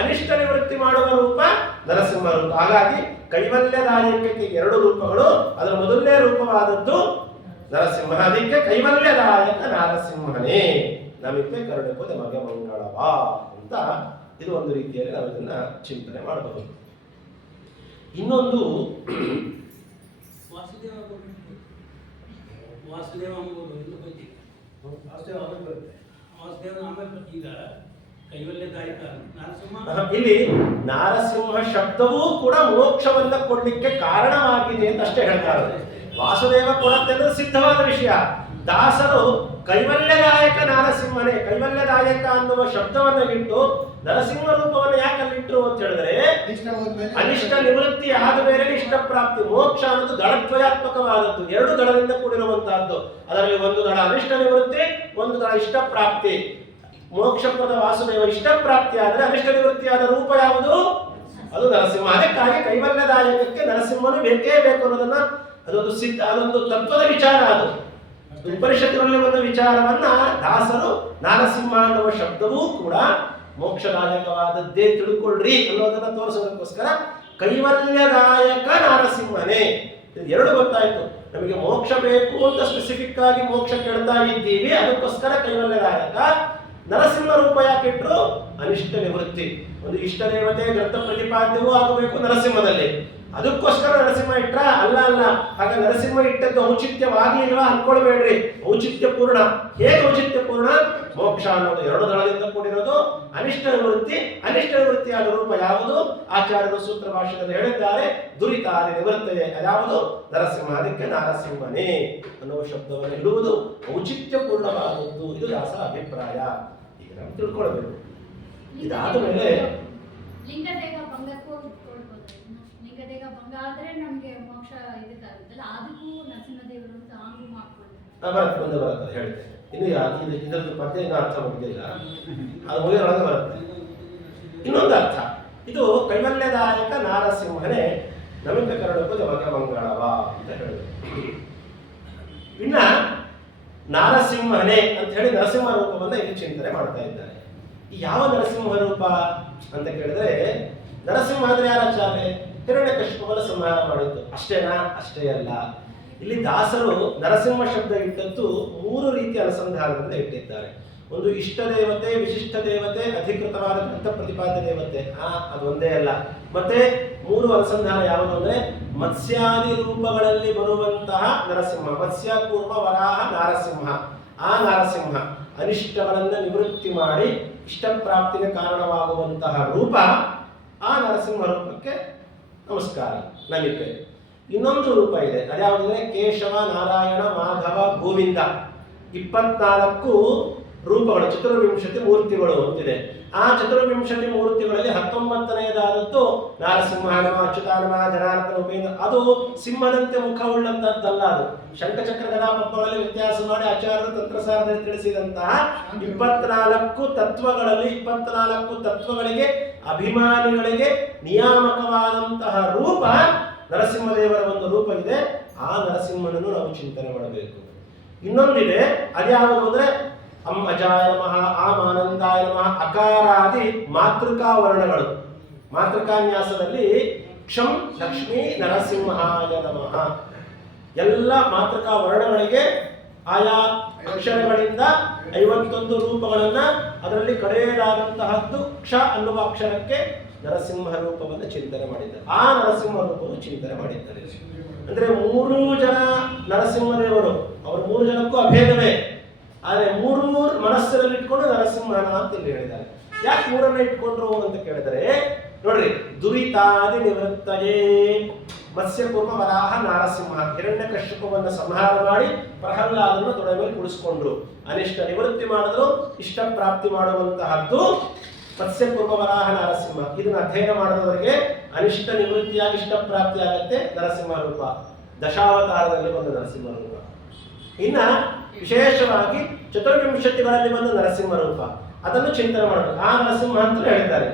ಅನಿಷ್ಟ ನಿವೃತ್ತಿ ಮಾಡುವ ರೂಪ ನರಸಿಂಹ ರೂಪ. ಹಾಗಾಗಿ ಕೈವಲ್ಯದಾಯಕಕ್ಕೆ ಎರಡು ರೂಪಗಳು, ಅದರ ಮೊದಲನೇ ರೂಪವಾದದ್ದು ನರಸಿಂಹ. ಅದಕ್ಕೆ ಕೈವಲ್ಯದಾಯಕ ನರಸಿಂಹನೇ ನಮಗೆ ಕರುಣೆಗೂ ನಮಗೆ ಮಂಗಳವ ಅಂತ ಇದು ಒಂದು ರೀತಿಯಲ್ಲಿ ನಾವು ಇದನ್ನ ಚಿಂತನೆ ಮಾಡಬಹುದು. ಇನ್ನೊಂದು ವಾಸುದೇವ ಎಂಬುದು ಈಗ ಕೈವಲ್ಯದಾಯಕ ನರಸಿಂಹ. ಇಲ್ಲಿ ನಾರಸಿಂಹ ಶಬ್ದವೂ ಕೂಡ ಮೋಕ್ಷವನ್ನ ಕೊಡ್ಲಿಕ್ಕೆ ಕಾರಣವಾಗಿದೆ ಅಂತ ಅಷ್ಟೇ ಹೇಳ್ತಾರೆ. ವಾಸುದೇವ ಕೊಡತ್ತೆ ಅಂದ್ರೆ ಸಿದ್ಧವಾದ ವಿಷಯ. ದಾಸರು ಕೈವಲ್ಯದಾಯಕ ನರಸಿಂಹನೇ, ಕೈವಲ್ಯದಾಯಕ ಅನ್ನುವ ಶಬ್ದವನ್ನ ಬಿಟ್ಟು ನರಸಿಂಹ ರೂಪವನ್ನು ಯಾಕೆ ಅಲ್ಲಿಟ್ರು ಅಂತ ಹೇಳಿದ್ರೆ, ಅನಿಷ್ಟ ನಿವೃತ್ತಿ ಆದ ಮೇಲೆ ಇಷ್ಟ ಪ್ರಾಪ್ತಿ. ಮೋಕ್ಷ ಅನ್ನೋದು ದಳದ್ವಯಾತ್ಮಕವಾದದ್ದು, ಎರಡು ದಳದಿಂದ ಕೂಡಿರುವಂತಹದ್ದು. ಅದರಲ್ಲಿ ಒಂದು ದಳ ಅನಿಷ್ಟ ನಿವೃತ್ತಿ, ಒಂದು ದಳ ಇಷ್ಟ ಪ್ರಾಪ್ತಿ. ಮೋಕ್ಷಪ್ರದ ವಾಸುದೇವ ಇಷ್ಟ ಪ್ರಾಪ್ತಿ ಆದ್ರೆ ಅನಿಷ್ಟ ನಿವೃತ್ತಿ ಆದ ರೂಪ ಯಾವುದು? ಅದು ನರಸಿಂಹ. ಅದಕ್ಕಾಗಿ ಕೈವಲ್ಯದಾಯಕಕ್ಕೆ ನರಸಿಂಹನು ಬೇಕೇ ಬೇಕು ಅನ್ನೋದನ್ನ ಅದೊಂದು ಸಿದ್ಧ, ಅದೊಂದು ತತ್ವದ ವಿಚಾರ. ಅದು ಉಪನಿಷತ್ತಿನಲ್ಲಿ ಒಂದು ವಿಚಾರವನ್ನ ದಾಸರು ನಾರಸಿಂಹ ಅನ್ನುವ ಶಬ್ದವೂ ಕೂಡ ಮೋಕ್ಷದಾಯಕವಾದದ್ದೇ ತಿಳ್ಕೊಳ್ರಿ ಅನ್ನೋದನ್ನ ತೋರಿಸೋದಕ್ಕೋಸ್ಕರ ಕೈವಲ್ಯದಾಯಕ ನಾರಸಿಂಹನೇ. ಎರಡು ಗೊತ್ತಾಯ್ತು. ನಮಗೆ ಮೋಕ್ಷ ಬೇಕು ಅಂತ ಸ್ಪೆಸಿಫಿಕ್ ಆಗಿ ಮೋಕ್ಷ ಕೇಳ್ತಾ ಇದ್ದೀವಿ, ಅದಕ್ಕೋಸ್ಕರ ಕೈವಲ್ಯದಾಯಕ. ನರಸಿಂಹ ರೂಪ ಯಾಕಿಟ್ರು? ಅನಿಷ್ಟ ನಿವೃತ್ತಿ. ಒಂದು ಇಷ್ಟ ದೇವತೆ ಗ್ರಂಥ ಪ್ರತಿಪಾದ್ಯವೂ ಆಗಬೇಕು ನರಸಿಂಹದಲ್ಲಿ, ಅದಕ್ಕೋಸ್ಕರ ನರಸಿಂಹ ಇಟ್ರ? ಅಲ್ಲ ಅಲ್ಲ. ಆಗ ನರಸಿಂಹ ಇಟ್ಟದ್ದು ಔಚಿತ್ಯವಾಗ್ಲಿಲ್ವಾ ಅನ್ಕೊಳ್ಬೇಡ್ರಿ, ಔಚಿತ್ಯ ಪೂರ್ಣ. ಹೇಗೆ ಔಚಿತ್ಯ ಪೂರ್ಣ? ಮೋಕ್ಷ ಅನ್ನೋದು ಎರಡು ದಳದಿಂದ ಕೂಡಿರೋದು, ಅನಿಷ್ಟ ನಿವೃತ್ತಿ. ಅನಿಷ್ಟ ನಿವೃತ್ತಿಯಾದ ರೂಪ ಯಾವುದು? ಆಚಾರ್ಯರು ಸೂತ್ರ ಭಾಷೆಯಲ್ಲಿ ಹೇಳಿದ್ದಾರೆ, ದುರಿತಾದಿ ನಿವೃತ್ತಯೇ. ಅದ್ಯಾವುದು? ನರಸಿಂಹ. ಅದಕ್ಕೆ ನಾರಸಿಂಹನೇ ಅನ್ನುವ ಶಬ್ದವನ್ನು ಇಡುವುದು ಔಚಿತ್ಯ ಪೂರ್ಣವಾದದ್ದು. ಇದು ದಾಸ ಅಭಿಪ್ರಾಯ. ಈಗ ನಾವು ತಿಳ್ಕೊಳ್ಬೇಕು. ಇದಾದ ಮೇಲೆ ಲಿಂಗದೇಹ ಭಂಗಕ್ಕೂ ಕೊಡ್ಬೋದು. ಲಿಂಗದೇಹ ಭಂಗ ಆದ್ರೆ ನಮ್ಗೆ ಮೋಕ್ಷ ಇದಕ್ಕಾಗುತ್ತಲ್ಲ, ಅದಕ್ಕೂ ನರಸಿಂಹದೇವರು ಅಂತ ಆಂಗು ಮಾಡ್ಕೊಂಡು ಬರುತ್ತೆ, ಮುಂದೆ ಬರುತ್ತೆ ಹೇಳ್ತೇನೆ. ಇನ್ನು ಇದರದ್ದು ಪದ್ಯ ಇನ್ನೂ ಅರ್ಥ ಮುಗಿದಿಲ್ಲ, ಅದು ಮುಗಿದೊಳಗೆ ಬರುತ್ತೆ. ಇನ್ನೊಂದು ಅರ್ಥ, ಇದು ಕೈವಲ್ಯದಾಯಕ ನಾರಸಿಂಹನೇ ನಮಿತ ಕರುಣಕ್ಕೂ ಜಮಕ ಮಂಗಳವ ಅಂತ ಹೇಳಿದ್ರು. ಇನ್ನ ನಾರಸಿಂಹನೇ ಅಂತ ಹೇಳಿ ನರಸಿಂಹ ರೂಪವನ್ನ ಇಲ್ಲಿ ಚಿಂತನೆ ಮಾಡ್ತಾ ಇದ್ದಾರೆ. ಈ ಯಾವ ನರಸಿಂಹ ರೂಪ ಅಂತ ಕೇಳಿದ್ರೆ, ನರಸಿಂಹ ಅಂದ್ರೆ ಯಾರಾಚಾರ್ಯ? ಹಿರಣ್ಯಕಶಿಪುವನ್ನು ಸಂಹಾರ ಮಾಡಿದ್ದು ಅಷ್ಟೇನಾ? ಅಷ್ಟೇ ಅಲ್ಲ. ಇಲ್ಲಿ ದಾಸರು ನರಸಿಂಹ ಶಬ್ದ ಇಟ್ಟದ್ದು ಮೂರು ರೀತಿಯ ಅನುಸಂಧಾನದಿಂದ ಇಟ್ಟಿದ್ದಾರೆ. ಒಂದು ಇಷ್ಟ ದೇವತೆ, ವಿಶಿಷ್ಟ ದೇವತೆ, ಅಧಿಕೃತವಾದ ಗ್ರಂಥ ಪ್ರತಿಪಾದ್ಯ ದೇವತೆ. ಅದು ಒಂದೇ ಅಲ್ಲ. ಮತ್ತೆ ಮೂರು ಅನುಸಂಧಾನ ಯಾವುದು ಅಂದ್ರೆ, ಮತ್ಸ್ಯಾದಿ ರೂಪಗಳಲ್ಲಿ ಬರುವಂತಹ ನರಸಿಂಹ, ಮತ್ಸ್ಯ ಕೂರ್ಮ ವರಾಹ ನಾರಸಿಂಹ. ಆ ನರಸಿಂಹ ಅನಿಷ್ಟಗಳನ್ನ ನಿವೃತ್ತಿ ಮಾಡಿ ಇಷ್ಟ ಪ್ರಾಪ್ತಿಗೆ ಕಾರಣವಾಗುವಂತಹ ರೂಪ. ಆ ನರಸಿಂಹ ರೂಪಕ್ಕೆ ನಮಸ್ಕಾರ, ನಮಿತೆ. ಇನ್ನೊಂದು ರೂಪ ಇದೆ, ಅದ್ಯಾವುದಂದ್ರೆ ಕೇಶವ, ನಾರಾಯಣ, ಮಾಧವ, ಗೋವಿಂದ. 24 ರೂಪಗಳು, ಚತುರ್ವಿಂಶತಿ ಮೂರ್ತಿಗಳು ಅಂತಿದೆ. ಆ ಚತುರ್ವಿಂಶತಿ ಮೂರ್ತಿಗಳಲ್ಲಿ 19ನೇದಾದದ್ದು ನಾರಸಿಂಹನಮ, ಅಚ್ಯುತಾನಮ, ಜನಾರ್ದನ, ಉಪೇಂದ್ರ. ಅದು ಸಿಂಹದಂತೆ ಮುಖವುಳ್ಳಂತದ್ದಲ್ಲ. ಅದು ಶಂಖಚಕ್ರ ಗದಾ ಪದ್ಮಗಳಲ್ಲಿ ವ್ಯತ್ಯಾಸ ಮಾಡಿ ಆಚಾರ್ಯರು ತಂತ್ರಸಾರದಲ್ಲಿ ತಿಳಿಸಿದಂತಹ 24 ತತ್ವಗಳಲ್ಲಿ 24 ತತ್ವಗಳಿಗೆ ಅಭಿಮಾನಿಗಳಿಗೆ ನಿಯಾಮಕವಾದಂತಹ ರೂಪ ನರಸಿಂಹದೇವರ ಒಂದು ರೂಪ ಇದೆ. ಆ ನರಸಿಂಹನನ್ನು ನಾವು ಚಿಂತನೆ ಮಾಡಬೇಕು. ಇನ್ನೊಂದಿದೆ, ಅದ್ಯಾವುದು ಅಂದ್ರೆ ಅಜಾಯ ನಮಃ, ಆನಂದಾಯ ನಮಃ, ಅಕಾರಾದಿ ಮಾತೃಕಾ ವರ್ಣಗಳು. ಮಾತೃಕಾನ್ಯಾಸದಲ್ಲಿ ಕ್ಷಂ ಲಕ್ಷ್ಮೀ ನರಸಿಂಹಾಯ ನಮಃ. ಎಲ್ಲ ಮಾತೃಕಾ ವರ್ಣಗಳಿಗೆ ಆಯಾ ಅಕ್ಷರಗಳಿಂದ 51 ರೂಪಗಳನ್ನ, ಅದರಲ್ಲಿ ಕಡೆಯದಾದಂತಹದ್ದು ಕ್ಷ ಅನ್ನುವ ಅಕ್ಷರಕ್ಕೆ ನರಸಿಂಹ ರೂಪವನ್ನು ಚಿಂತನೆ ಮಾಡಿದ್ದಾರೆ. ಆ ನರಸಿಂಹ ರೂಪವನ್ನು ಚಿಂತನೆ ಮಾಡಿದ್ದಾರೆ. ಅಂದ್ರೆ 3 ಜನ ನರಸಿಂಹದೇವರು, ಅವರು 3 ಜನಕ್ಕೂ ಅಭೇದವೇ. ಆದ್ರೆ 3 ಮನಸ್ಸಿನಲ್ಲಿ ಇಟ್ಕೊಂಡು ನರಸಿಂಹನ ಅಂತ ಇಲ್ಲಿ ಹೇಳಿದ್ದಾರೆ. ಯಾಕೆ 3 ಇಟ್ಕೊಂಡ್ರು ಅಂತ ಕೇಳಿದರೆ, ನೋಡ್ರಿ, ದುರಿತಾದಿ ನಿವೃತ್ತಯೇ ಮತ್ಸ್ಯ ಕೂರ್ಮ ವರಾಹ ನಾರಸಿಂಹ. ಹಿರಣ್ಯಕಶ್ಯಪವನ್ನು ಸಂಹಾರ ಮಾಡಿ ಪ್ರಹ್ಲಾದನ ತೊಡೆ ಮೇಲೆ ಕುಡಿಸ್ಕೊಂಡ್ರು. ಅನಿಷ್ಟ ನಿವೃತ್ತಿ ಮಾಡಿದ್ರು, ಇಷ್ಟ ಪ್ರಾಪ್ತಿ ಮಾಡುವಂತಹದ್ದು ಮತ್ಸ್ಯ ಕೂರ್ಮ ವರಾಹ ನಾರಸಿಂಹ. ಇದನ್ನ ಅಧ್ಯಯನ ಮಾಡಿದವರಿಗೆ ಅನಿಷ್ಟ ನಿವೃತ್ತಿಯಾಗಿ ಇಷ್ಟ ಪ್ರಾಪ್ತಿ ಆಗುತ್ತೆ ನರಸಿಂಹ ರೂಪ. ದಶಾವತಾರದಲ್ಲಿ ಬಂದ ನರಸಿಂಹ ರೂಪ. ಇನ್ನ ವಿಶೇಷವಾಗಿ ಚತುರ್ವಿಂಶತಿಗಳಲ್ಲಿ ಬಂದ ನರಸಿಂಹ ರೂಪ, ಅದನ್ನು ಚಿಂತನೆ ಮಾಡಬೇಕು. ಆ ನರಸಿಂಹ ಅಂತ ಹೇಳಿದ್ದಾರೆ.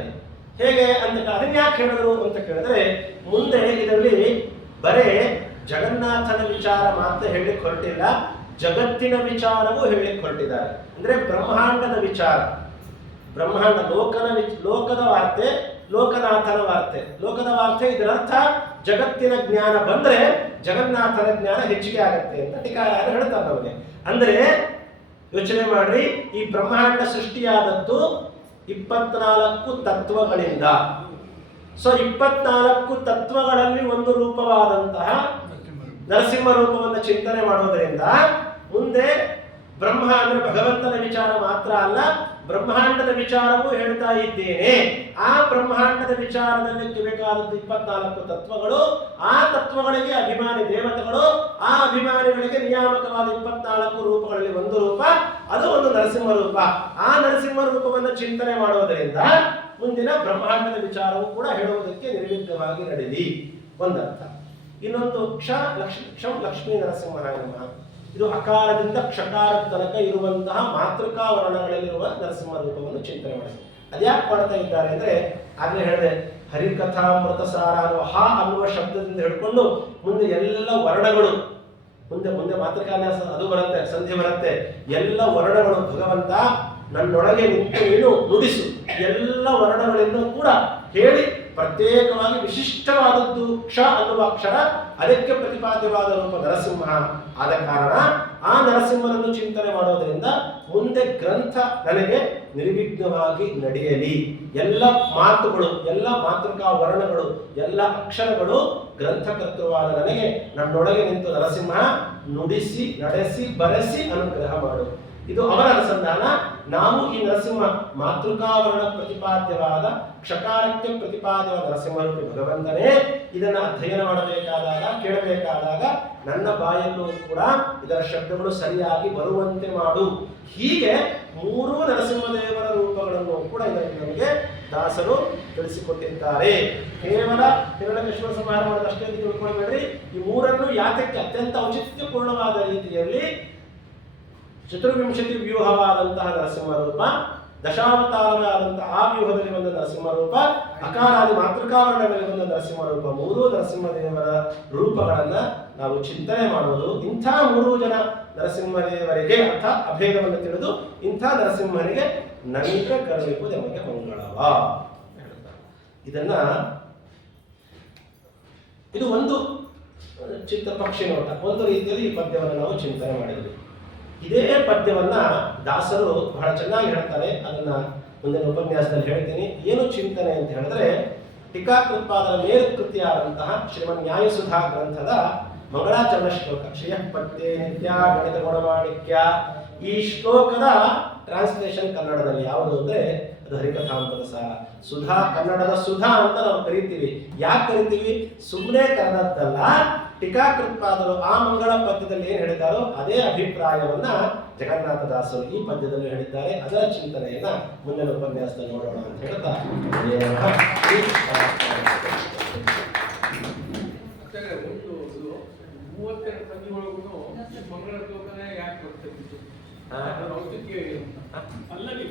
ಹೇಗೆ ಅಂತ ಅದನ್ನ ಯಾಕೆ ಹೇಳಿದ್ರು ಅಂತ ಕೇಳಿದ್ರೆ, ಮುಂದೆ ಇದರಲ್ಲಿ ಬರೇ ಜಗನ್ನಾಥನ ವಿಚಾರ ಮಾತ್ರ ಹೇಳಿಕ್ ಹೊರಟಿಲ್ಲ, ಜಗತ್ತಿನ ವಿಚಾರವೂ ಹೇಳಿಕ್ ಹೊರಟಿದ್ದಾರೆ. ಅಂದ್ರೆ ಬ್ರಹ್ಮಾಂಡದ ವಿಚಾರ, ಬ್ರಹ್ಮಾಂಡ ಲೋಕದ ವಾರ್ತೆ, ಲೋಕನಾಥನ ವಾರ್ತೆ. ಲೋಕದ ವಾರ್ತೆ ಇದರರ್ಥ ಜಗತ್ತಿನ ಜ್ಞಾನ ಬಂದ್ರೆ ಜಗನ್ನಾಥನ ಜ್ಞಾನ ಹೆಚ್ಚಿಗೆ ಆಗತ್ತೆ ಅಂತ ಟೀಕಾರಾಯರು ಹೇಳ್ತಾರೆ ನಮಗೆ. ಅಂದ್ರೆ ಯೋಚನೆ ಮಾಡ್ರಿ, ಈ ಬ್ರಹ್ಮಾಂಡ ಸೃಷ್ಟಿಯಾದದ್ದು 24 ತತ್ವಗಳಿಂದ. ಸೊ 24 ತತ್ವಗಳಲ್ಲಿ ಒಂದು ರೂಪವಾದಂತಹ ನರಸಿಂಹ ರೂಪವನ್ನು ಚಿಂತನೆ ಮಾಡೋದರಿಂದ ಮುಂದೆ ಬ್ರಹ್ಮ ಅಂದ್ರೆ ಭಗವಂತನ ವಿಚಾರ ಮಾತ್ರ ಅಲ್ಲ, ಬ್ರಹ್ಮಾಂಡದ ವಿಚಾರವೂ ಹೇಳ್ತಾ ಇದ್ದೇನೆ. ಆ ಬ್ರಹ್ಮಾಂಡದ ವಿಚಾರದಲ್ಲಿ ಬೇಕಾದದ್ದು 24 ತತ್ವಗಳು. ಆ ತತ್ವಗಳಿಗೆ ಅಭಿಮಾನಿ ದೇವತೆಗಳು, ಆ ಅಭಿಮಾನಿಗಳಿಗೆ ನಿಯಾಮಕವಾದ 24 ರೂಪಗಳಲ್ಲಿ ಒಂದು ರೂಪ, ಅದು ಒಂದು ನರಸಿಂಹ ರೂಪ. ಆ ನರಸಿಂಹ ರೂಪವನ್ನು ಚಿಂತನೆ ಮಾಡೋದರಿಂದ ಮುಂದಿನ ಬ್ರಹ್ಮಾಂಡದ ವಿಚಾರವೂ ಕೂಡ ಹೇಳುವುದಕ್ಕೆ ನಿರ್ವಿಘ್ನವಾಗಿ ನಡೆದಿ, ಒಂದರ್ಥ. ಇನ್ನೊಂದು ಕ್ಷಂ ಲಕ್ಷ್ಮೀ ನರಸಿಂಹಾಯ ನಮಃ. ಇದು ಅಕಾರದಿಂದ ಕ್ಷಕಾರ ತನಕ ಇರುವಂತಹ ಮಾತೃಕಾ ವರ್ಣಗಳಲ್ಲಿರುವ ನರಸಿಂಹ ರೂಪವನ್ನು ಚಿಂತನೆ ಮಾಡಿ. ಅದ್ಯಾಕೆ ಮಾಡ್ತಾ ಇದ್ದಾರೆ ಅಂದ್ರೆ, ಆಗ್ಲೇ ಹೇಳಿದೆ ಹರಿಕಥಾಮೃತ ಸಾರ ಅನ್ನುವ ಹ ಅನ್ನುವ ಶಬ್ದದಿಂದ ಹಿಡ್ಕೊಂಡು ಮುಂದೆ ಎಲ್ಲ ವರ್ಣಗಳು, ಮುಂದೆ ಮುಂದೆ ಮಾತೃಕಾನ್ಯಾಸ ಅದು ಬರುತ್ತೆ, ಸಂಧಿ ಬರುತ್ತೆ, ಎಲ್ಲ ವರ್ಣಗಳು ಭಗವಂತ ನನ್ನೊಳಗೆ ನಿಂತು ನೀನು ನುಡಿಸು, ಎಲ್ಲ ವರ್ಣಗಳನ್ನು ಕೂಡ ಹೇಳಿ ಪ್ರತ್ಯೇಕವಾಗಿ ವಿಶಿಷ್ಟವಾದದ್ದು ಕ್ಷ ಅನ್ನುವ ಅಕ್ಷರ, ಅದಕ್ಕೆ ಪ್ರತಿಪಾದ್ಯವಾದ ರೂಪ ನರಸಿಂಹ ಆದ ಕಾರಣ ಆ ನರಸಿಂಹನನ್ನು ಚಿಂತನೆ ಮಾಡೋದ್ರಿಂದ ಮುಂದೆ ಗ್ರಂಥ ನನಗೆ ನಿರ್ವಿಘ್ನವಾಗಿ ನಡೆಯಲಿ. ಎಲ್ಲ ಮಾತುಗಳು, ಎಲ್ಲ ಮಾತೃಕಾ ವರ್ಣಗಳು, ಎಲ್ಲ ಅಕ್ಷರಗಳು ಗ್ರಂಥಕರ್ತೃವಾದ ನನಗೆ ನನ್ನೊಳಗೆ ನಿಂತು ನರಸಿಂಹ ನುಡಿಸಿ ನಡೆಸಿ ಬರೆಸಿ ಅನುಗ್ರಹ ಮಾಡು. ಇದು ಅವರ ಅನುಸಂಧಾನ. ನಾವು ಈ ನರಸಿಂಹ ಮಾತೃಕಾವರ್ಣ ಪ್ರತಿಪಾದ್ಯವಾದ ಕ್ಷಕಾರಕ್ಕೆ ಪ್ರತಿಪಾದ್ಯವಾದ ನರಸಿಂಹರೂಪಿ ಭಗವಂತನೇ ಇದನ್ನ ಅಧ್ಯಯನ ಮಾಡಬೇಕಾದಾಗ, ಕೇಳಬೇಕಾದಾಗ ನನ್ನ ಬಾಯಲ್ಲೂ ಕೂಡ ಇದರ ಶಬ್ದಗಳು ಸರಿಯಾಗಿ ಬರುವಂತೆ ಮಾಡು. ಹೀಗೆ ಮೂರೂ ನರಸಿಂಹದೇವರ ರೂಪಗಳನ್ನು ಕೂಡ ಇದರಲ್ಲಿ ನಮಗೆ ದಾಸರು ತಿಳಿಸಿಕೊಟ್ಟಿದ್ದಾರೆ. ಕೇವಲ ಹಿರಣ್ಯಕೇಶ್ವರ ಸಂಹಾರ ಮಾಡೋದಷ್ಟೇ ತಿಳ್ಕೊಳ್ಬೇಡ್ರಿ, ಈ ಮೂರನ್ನು ಯಾತಕ್ಕೆ ಅತ್ಯಂತ ಔಚಿತ್ಯಪೂರ್ಣವಾದ ರೀತಿಯಲ್ಲಿ ಚತುರ್ವಿಂಶತಿ ವ್ಯೂಹವಾದಂತಹ ನರಸಿಂಹ ರೂಪ, ದಶಾವತಾರವೇ ಆದಂತಹ ಆ ವ್ಯೂಹದಲ್ಲಿ ಬಂದ ನರಸಿಂಹ ರೂಪ, ಅಕಾರಾದಿ ಮಾತೃಕಾವರ್ಣದಲ್ಲಿ ಬಂದ ನರಸಿಂಹ ರೂಪ, ಮೂರೂ ನರಸಿಂಹದೇವರ ರೂಪಗಳನ್ನ ನಾವು ಚಿಂತನೆ ಮಾಡುವುದು. ಇಂಥ ಮೂರೂ ಜನ ನರಸಿಂಹದೇವರಿಗೆ ಅರ್ಥ ಅಭೇದವನ್ನು ತಿಳಿದು ಇಂಥ ನರಸಿಂಹನಿಗೆ ನೈವೇದ್ಯ ಕರಬೇಕು ನಮಗೆ ಮಂಗಳವ. ಇದನ್ನ ಇದು ಒಂದು ಚಿತ್ತ ಪಕ್ಷಿ ನೋಟ, ಒಂದು ರೀತಿಯಲ್ಲಿ ಈ ಪದ್ಯವನ್ನು ನಾವು ಚಿಂತನೆ ಮಾಡಿದ್ವಿ. ಇದೇ ಪದ್ಯವನ್ನ ದಾಸರು ಬಹಳ ಚೆನ್ನಾಗಿ ಹೇಳ್ತಾರೆ, ಅದನ್ನ ಮುಂದಿನ ಉಪನ್ಯಾಸದಲ್ಲಿ ಹೇಳ್ತೀನಿ. ಏನು ಚಿಂತನೆ ಅಂತ ಹೇಳಿದ್ರೆ, ಟೀಕಾಕೃತ್ಪಾದರ ಮೇರುಕೃತಿಯಾದಂತಹ ಶ್ರೀಮನ್ ನ್ಯಾಯಸುಧಾ ಗ್ರಂಥದ ಮಂಗಳಾಚರಣ ಶ್ಲೋಕ ಶ್ರೇಯಃ ಪದ್ಯೆ ನಿತ್ಯ ಗಣಿತ ಗುಣಮಾಣಿಕ್ಯ. ಈ ಶ್ಲೋಕದ ಟ್ರಾನ್ಸ್ಲೇಷನ್ ಕನ್ನಡದಲ್ಲಿ ಯಾವುದು ಅಂದ್ರೆ ಅದು ಹರಿಕಥಾಮೃತ ಸಾರ. ಸುಧಾ, ಕನ್ನಡದ ಸುಧಾ ಅಂತ ನಾವು ಕರಿತೀವಿ. ಯಾಕೆ ಕರಿತೀವಿ? ಸುಮ್ಮನೆ ಕನ್ನಡದ್ದಲ್ಲ, ಟೀಕಾಕೃತ್ಪಾದರು ಆ ಮಂಗಳ ಪದ್ಯದಲ್ಲಿ ಏನು ಹೇಳಿದ್ದಾರೋ ಅದೇ ಅಭಿಪ್ರಾಯವನ್ನ ಜಗನ್ನಾಥದಾಸರು ಈ ಪದ್ಯದಲ್ಲಿ ಹೇಳಿದ್ದಾರೆ. ಅದರ ಚಿಂತನೆಯನ್ನ ಮುಂದಿನ ಉಪನ್ಯಾಸದಲ್ಲಿ ನೋಡೋಣ ಅಂತ ಹೇಳ್ತಾ ಪಲ್ಲವಿ